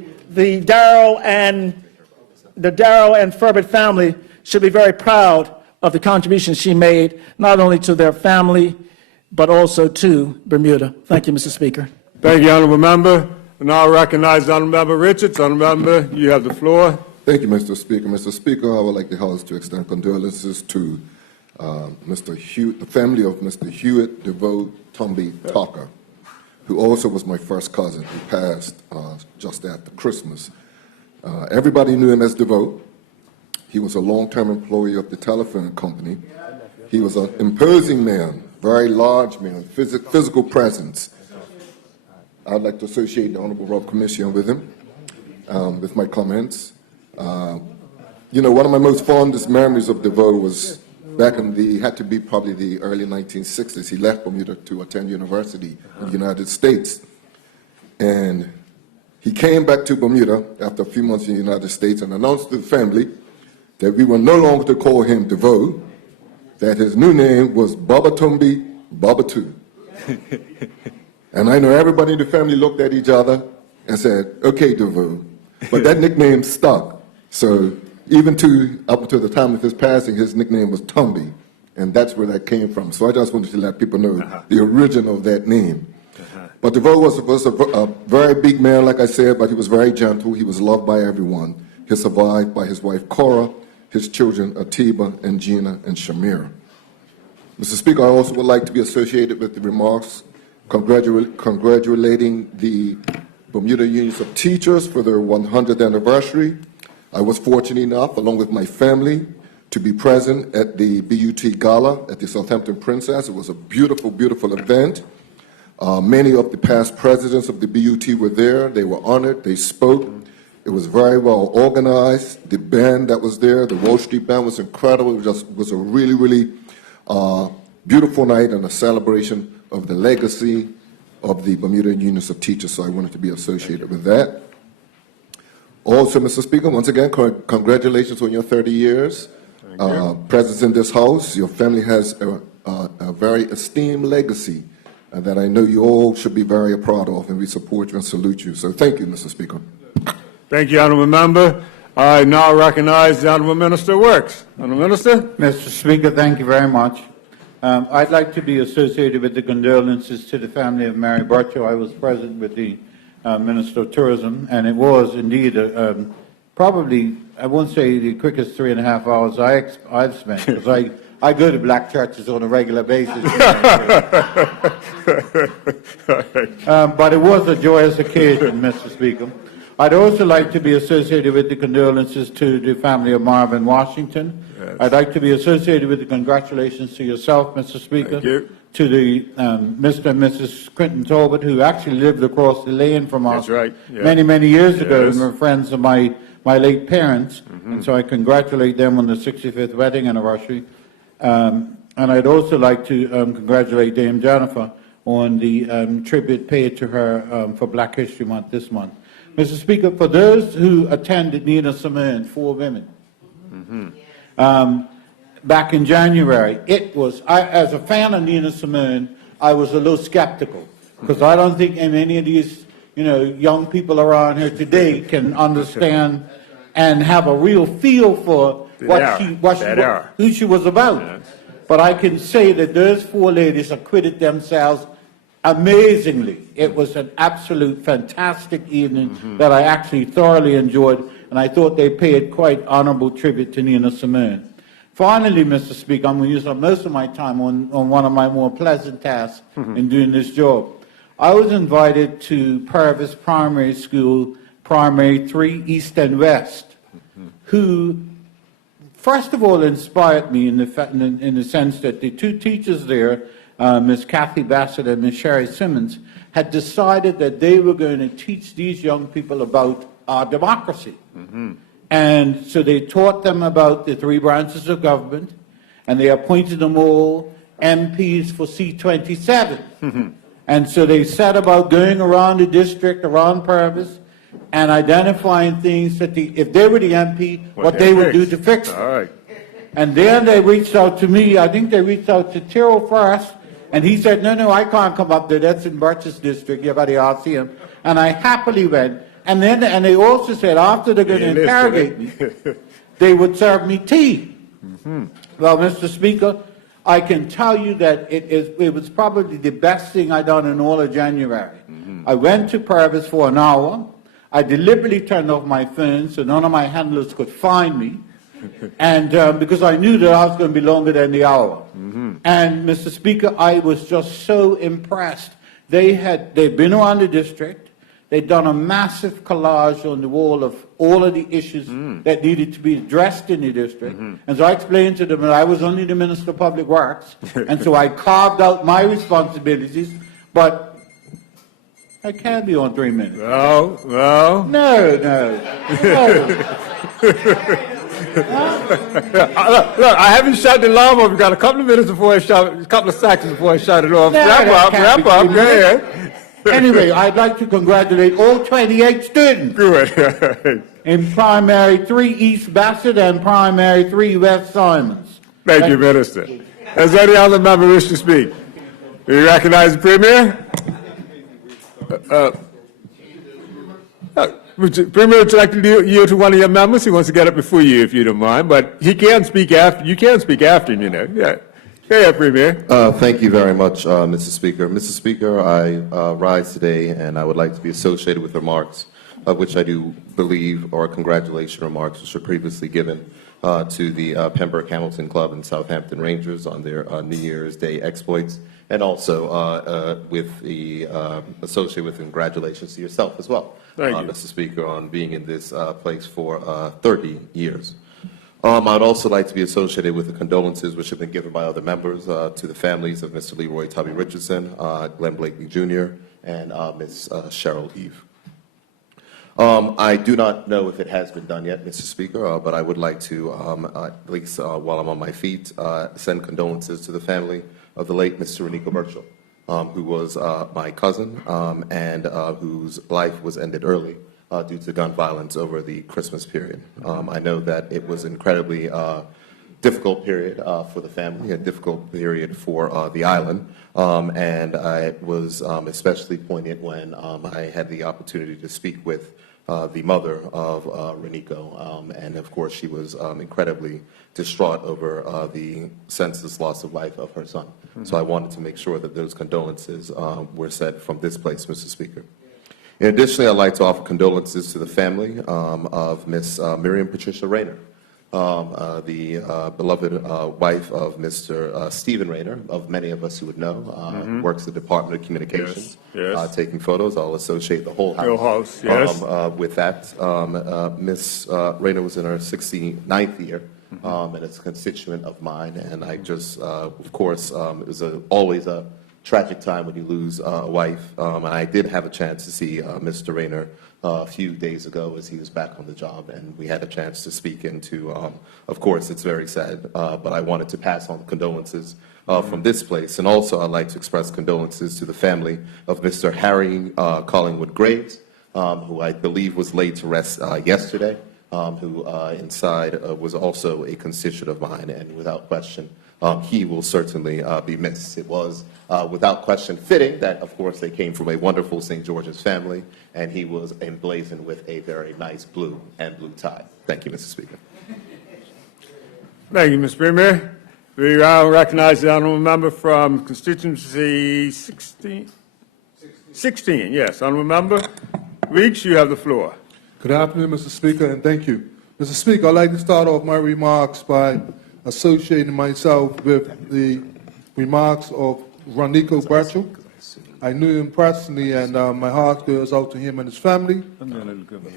Darrow and Furbert family should be very proud of the contributions she made, not only to their family, but also to Bermuda. Thank you, Mr. Speaker. Thank you, Honourable Member. And now I recognize Honourable Member Richards. Honourable Member, you have the floor. Thank you, Mr. Speaker. Mr. Speaker, I would like the House to extend condolences to the family of Mr. Hewitt DeVoe Tumby Tucker, who also was my first cousin, who passed just after Christmas. Everybody knew him as DeVoe. He was a long-term employee of the telephone company. He was an imposing man, very large man, physical presence. I'd like to associate the Honorable Rob Commission with him, with my comments. You know, one of my most fondest memories of DeVoe was back in had to be probably the early 1960s. He left Bermuda to attend university in the United States. And he came back to Bermuda after a few months in the United States and announced to the family that we were no longer to call him DeVoe, that his new name was Babatumbi Babatu. And I know everybody in the family looked at each other and said, okay, DeVoe. But that nickname stuck. So even up to the time of his passing, his nickname was Tumby. And that's where that came from. So I just wanted to let people know the original of that name. But DeVoe was a very big man, like I said, but he was very gentle. He was loved by everyone. He survived by his wife, Cora, his children, Atiba and Gina and Shamira. Mr. Speaker, I also would like to be associated with the remarks congratulating the Bermuda Unions of Teachers for their 100th anniversary. I was fortunate enough, along with my family, to be present at the BUT Gala at the Southampton Princess. It was a beautiful, beautiful event. Many of the past presidents of the BUT were there. They were honored. They spoke. It was very well organized. The band that was there, the Wall Street Band, was incredible. It was a really, really beautiful night and a celebration of the legacy of the Bermuda Unions of Teachers, so I wanted to be associated with that. Also, Mr. Speaker, once again, congratulations on your 30 years. Presence in this House. Your family has a very esteemed legacy that I know you all should be very proud of, and we support you and salute you. So thank you, Mr. Speaker. Thank you, Honourable Member. I now recognize the Honourable Minister of Works. Honourable Minister. Mr. Speaker, thank you very much. I'd like to be associated with the condolences to the family of Mary Burcho. I was present with the Minister of Tourism, and it was indeed probably, I won't say the quickest 3.5 hours I've spent, because I go to black churches on a regular basis. But it was a joyous occasion, Mr. Speaker. I'd also like to be associated with the condolences to the family of Marvin Washington. Yes. I'd like to be associated with the congratulations to yourself, Mr. Speaker. Thank you. To the Mr. and Mrs. Quinton Talbot, who actually lived across the lane from us. That's right. Yeah. Many, many years ago, and were friends of my late parents. And so I congratulate them on the 65th wedding anniversary. And I'd also like to congratulate Dame Jennifer on the tribute paid to her for Black History Month this month. Mr. Speaker, for those who attended Nina Simone, 4 women, back in January, as a fan of Nina Simone, I was a little skeptical, because I don't think any of these, young people around here today can understand and have a real feel for who she was about. Yes. But I can say that those 4 ladies acquitted themselves amazingly. It was an absolute fantastic evening that I actually thoroughly enjoyed, and I thought they paid quite honorable tribute to Nina Simone. Finally, Mr. Speaker, I'm going to use up most of my time on one of my more pleasant tasks in doing this job. I was invited to Purvis Primary School, Primary 3, East and West, who, first of all, inspired me in the sense that the 2 teachers there, Ms. Kathy Bassett and Ms. Sherry Simmons, had decided that they were going to teach these young people about our democracy. And so they taught them about the 3 branches of government, and they appointed them all MPs for C27. And so they set about going around the district, around Purvis, and identifying things that if they were the MP, what they would do to fix it. All right. And then they reached out to me. I think they reached out to Tyrrell first, and he said, no, I can't come up there. That's in Birch's district. You got to ask him. And I happily went. And they also said after they're going to interrogate me, they would serve me tea. Well, Mr. Speaker, I can tell you that it was probably the best thing I done in all of January. I went to Purvis for an hour. I deliberately turned off my phone so none of my handlers could find me. And because I knew that I was going to be longer than the hour. And, Mr. Speaker, I was just so impressed. They'd been around the district. They'd done a massive collage on the wall of all of the issues that needed to be addressed in the district. And so I explained to them that I was only the Minister of Public Works. And so I carved out my responsibilities. But I can't be on 3 minutes. Well. No. Look, I haven't shut the alarm off. We've got a couple of minutes before I shut, a couple of seconds before I shut it off. No, Wrap up, that can't go be ahead. Anyway, I'd like to congratulate all 28 students. Good. In primary 3 East Bassett and primary 3 West Simons. Thank you, Minister. Does any other member wish to speak? Do you recognize the Premier? Premier, would you like to yield to one of your members? He wants to get up before you, if you don't mind, but he can speak after. You can speak after him, you know. Yeah. Go ahead, Premier. Thank you very much, Mr. Speaker. Mr. Speaker, I rise today and I would like to be associated with remarks, which I do believe are congratulation remarks, which were previously given to the Pembroke Hamilton Club and Southampton Rangers on their New Year's Day exploits, and also with the associated with congratulations to yourself as well, Mr. Speaker, on being in this place for 30 years. I'd also like to be associated with the condolences which have been given by other members to the families of Mr. Leroy Tubby Richardson, Glenn Blakely Jr., and Ms. Cheryl Eve. I do not know if it has been done yet, Mr. Speaker, but I would like to, at least while I'm on my feet, send condolences to the family of the late Mr. Renico Burchell, who was my cousin and whose life was ended early due to gun violence over the Christmas period. I know that it was an incredibly difficult period for the family, a difficult period for the island, and it was especially poignant when I had the opportunity to speak with the mother of Renico, and of course she was incredibly distraught over the senseless loss of life of her son. So I wanted to make sure that those condolences were said from this place, Mr. Speaker. Additionally, I'd like to offer condolences to the family of Miss Miriam Patricia Rayner, the beloved wife of Mr. Stephen Rayner, of many of us who would know, works at the Department of Communications, taking photos. I'll associate the whole house, with that. Miss Rayner was in her 69th year, and it's a constituent of mine, and I just, of course, it was always a tragic time when you lose a wife, and I did have a chance to see Mr. Rayner a few days ago as he was back on the job, and we had a chance to speak into, of course, it's very sad, but I wanted to pass on condolences from this place, and also I'd like to express condolences to the family of Mr. Harry Collingwood Graves, who I believe was laid to rest yesterday, who inside was also a constituent of mine, and without question, he will certainly be missed. It was without question fitting that, of course, they came from a wonderful St. George's family, and he was emblazoned with a very nice blue and blue tie. Thank you, Mr. Speaker. Thank you, Mr. Premier. We now recognize the honourable member from constituency 16. 16, yes. Honourable member Weeks, you have the floor. Good afternoon, Mr. Speaker, and thank you. Mr. Speaker, I'd like to start off my remarks by associating myself with the remarks of Renico Burchell. I knew him personally, and my heart goes out to him and his family.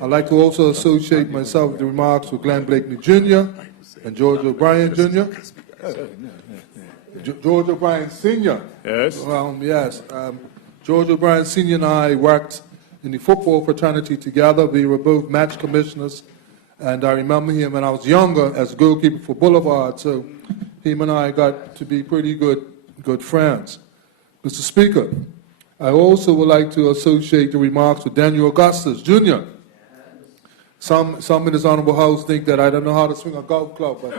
I'd like to also associate myself with the remarks of Glenn Blakely Jr. and George O'Brien Jr. George O'Brien Sr. Yes. Yes. George O'Brien Sr. and I worked in the football fraternity together. We were both match commissioners, and I remember him when I was younger as goalkeeper for Boulevard, so him and I got to be pretty good friends. Mr. Speaker, I also would like to associate the remarks with Daniel Augustus, Jr. Some in this honorable house think that I don't know how to swing a golf club, but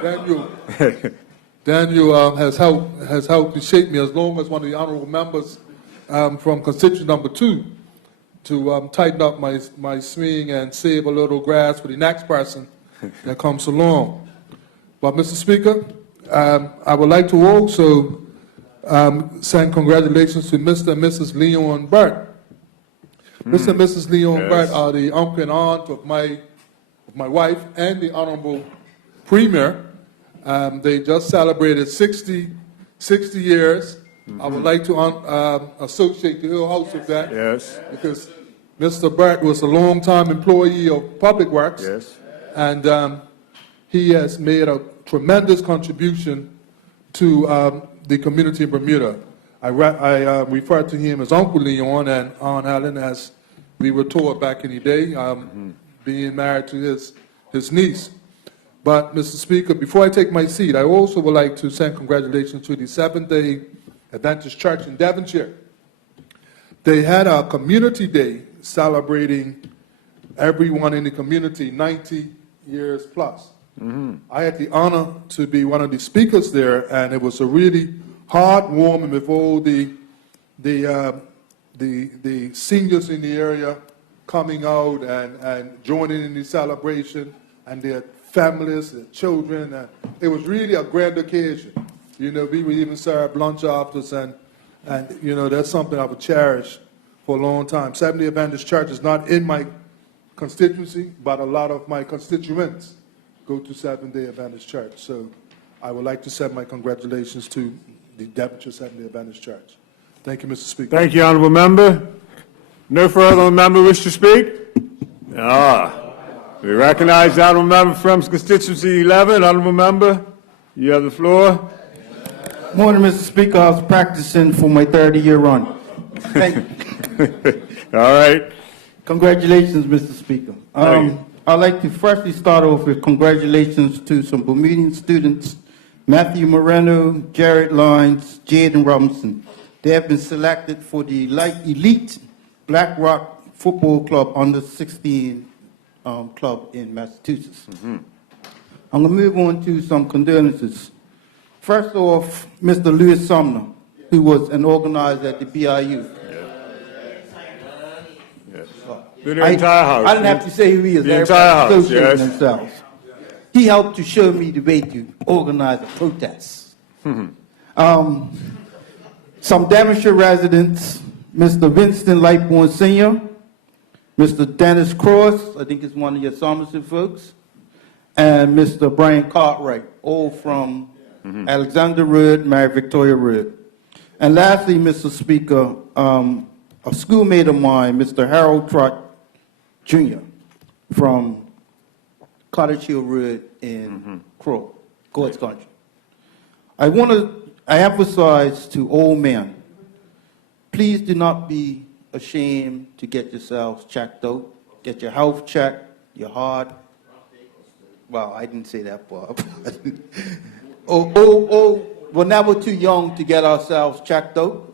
Daniel has helped to shape me as long as one of the honorable members from constituency number 2 to tighten up my swing and save a little grass for the next person that comes along. But Mr. Speaker, I would like to also send congratulations to Mr. and Mrs. Leon Burt. Mr. and Mrs. Leon Burt are the uncle and aunt of my wife and the Honorable Premier. They just celebrated 60 years. I would like to associate the whole house with that. Yes. Because Mr. Burt was a long-time employee of Public Works. Yes. And he has made a tremendous contribution to the community in Bermuda. I refer to him as Uncle Leon and Aunt Helen, as we were taught back in the day, being married to his niece. But, Mr. Speaker, before I take my seat, I also would like to send congratulations to the Seventh-day Adventist Church in Devonshire. They had a community day celebrating everyone in the community 90 years plus. I had the honor to be one of the speakers there, and it was a really heartwarming with all the seniors in the area coming out and joining in the celebration, and their families, their children, and it was really a grand occasion. You know, we would even serve lunch afterwards, and you know, that's something I would cherish for a long time. Seventh-day Adventist Church is not in my constituency, but a lot of my constituents go to Seventh-day Adventist Church. So I would like to send my congratulations to the Devonshire Seventh-day Adventist Church. Thank you, Mr. Speaker. Thank you, Honourable Member. No further member wish to speak? We recognize the Honourable Member from constituency 11. Honourable Member, you have the floor. Morning, Mr. Speaker. I was practicing for my 30-year run. Thank you. All right. Congratulations, Mr. Speaker. I'd like to firstly start off with congratulations to some Bermudian students, Matthew Moreno, Jared Lyons, Jaden Robinson. They have been selected for the elite Black Rock Football Club under 16 club in Massachusetts. I'm going to move on to some condolences. First off, Mr. Lewis Sumner, who was an organizer at the BIU. The entire house. I didn't have to say who he is. The entire house, yes. Themselves. He helped to show me the way to organize a protest. Some Devonshire residents, Mr. Winston Lightbourne Sr., Mr. Dennis Cross, I think it's one of your Somerset folks, and Mr. Brian Cartwright, all from Alexander Road, Mary Victoria Road. And lastly, Mr. Speaker, a schoolmate of mine, Mr. Harold Trott Jr. from Cottage Hill Road in Courts Country. I emphasize to all men, please do not be ashamed to get yourselves checked out. Get your health checked, your heart. Well, I didn't say that part. We're never too young to get ourselves checked out,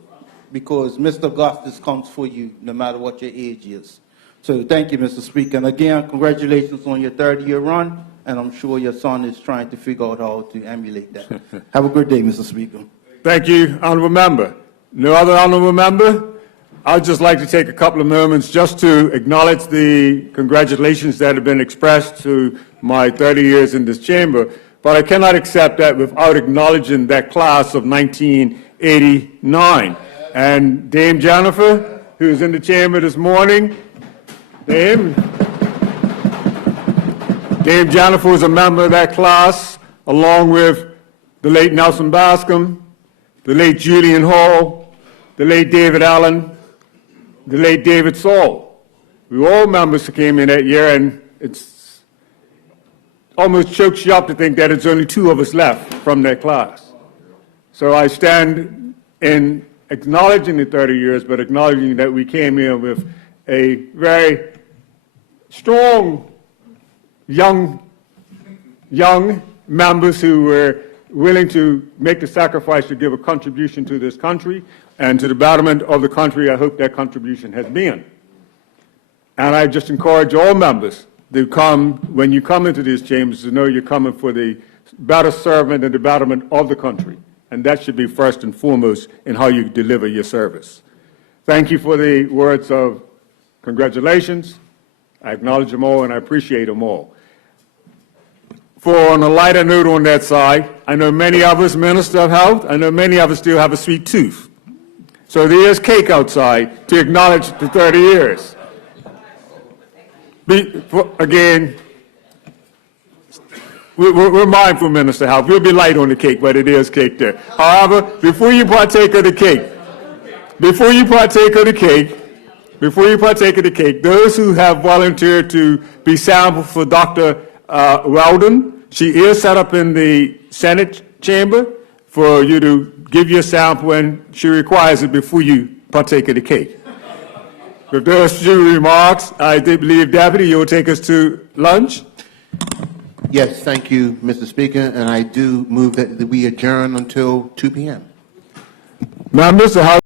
because Mr. Augustus comes for you no matter what your age is. So thank you, Mr. Speaker. And again, congratulations on your 30-year run, and I'm sure your son is trying to figure out how to emulate that. Have a good day, Mr. Speaker. Thank you, Honourable Member. No other Honourable Member? I'd just like to take a couple of moments just to acknowledge the congratulations that have been expressed to my 30 years in this chamber, but I cannot accept that without acknowledging that class of 1989. And Dame Jennifer, who's in the chamber this morning, Dame Jennifer was a member of that class, along with the late Nelson Bascom, the late Julian Hall, the late David Allen, the late David Saul. We were all members who came in that year, and it's almost chokes you up to think that it's only two of us left from that class. So I stand in acknowledging the 30 years, but acknowledging that we came in with a very strong young members who were willing to make the sacrifice to give a contribution to this country and to the betterment of the country. I hope that contribution has been. And I just encourage all members to come, when you come into these chambers, to know you're coming for the better servant and the betterment of the country. And that should be first and foremost in how you deliver your service. Thank you for the words of congratulations. I acknowledge them all and I appreciate them all. On a lighter note on that side, I know many of us, Minister of Health, I know many of us still have a sweet tooth. So there's cake outside to acknowledge the 30 years. Again, we're mindful, Minister of Health. We'll be light on the cake, but it is cake there. However, before you partake of the cake, those who have volunteered to be sampled for Dr. Weldon, she is set up in the Senate chamber for you to give your sample, and she requires it before you partake of the cake. With those few remarks, I believe, Deputy, you will take us to lunch. Yes, thank you, Mr. Speaker, and I do move that we adjourn until 2 p.m. Now, Mr. House.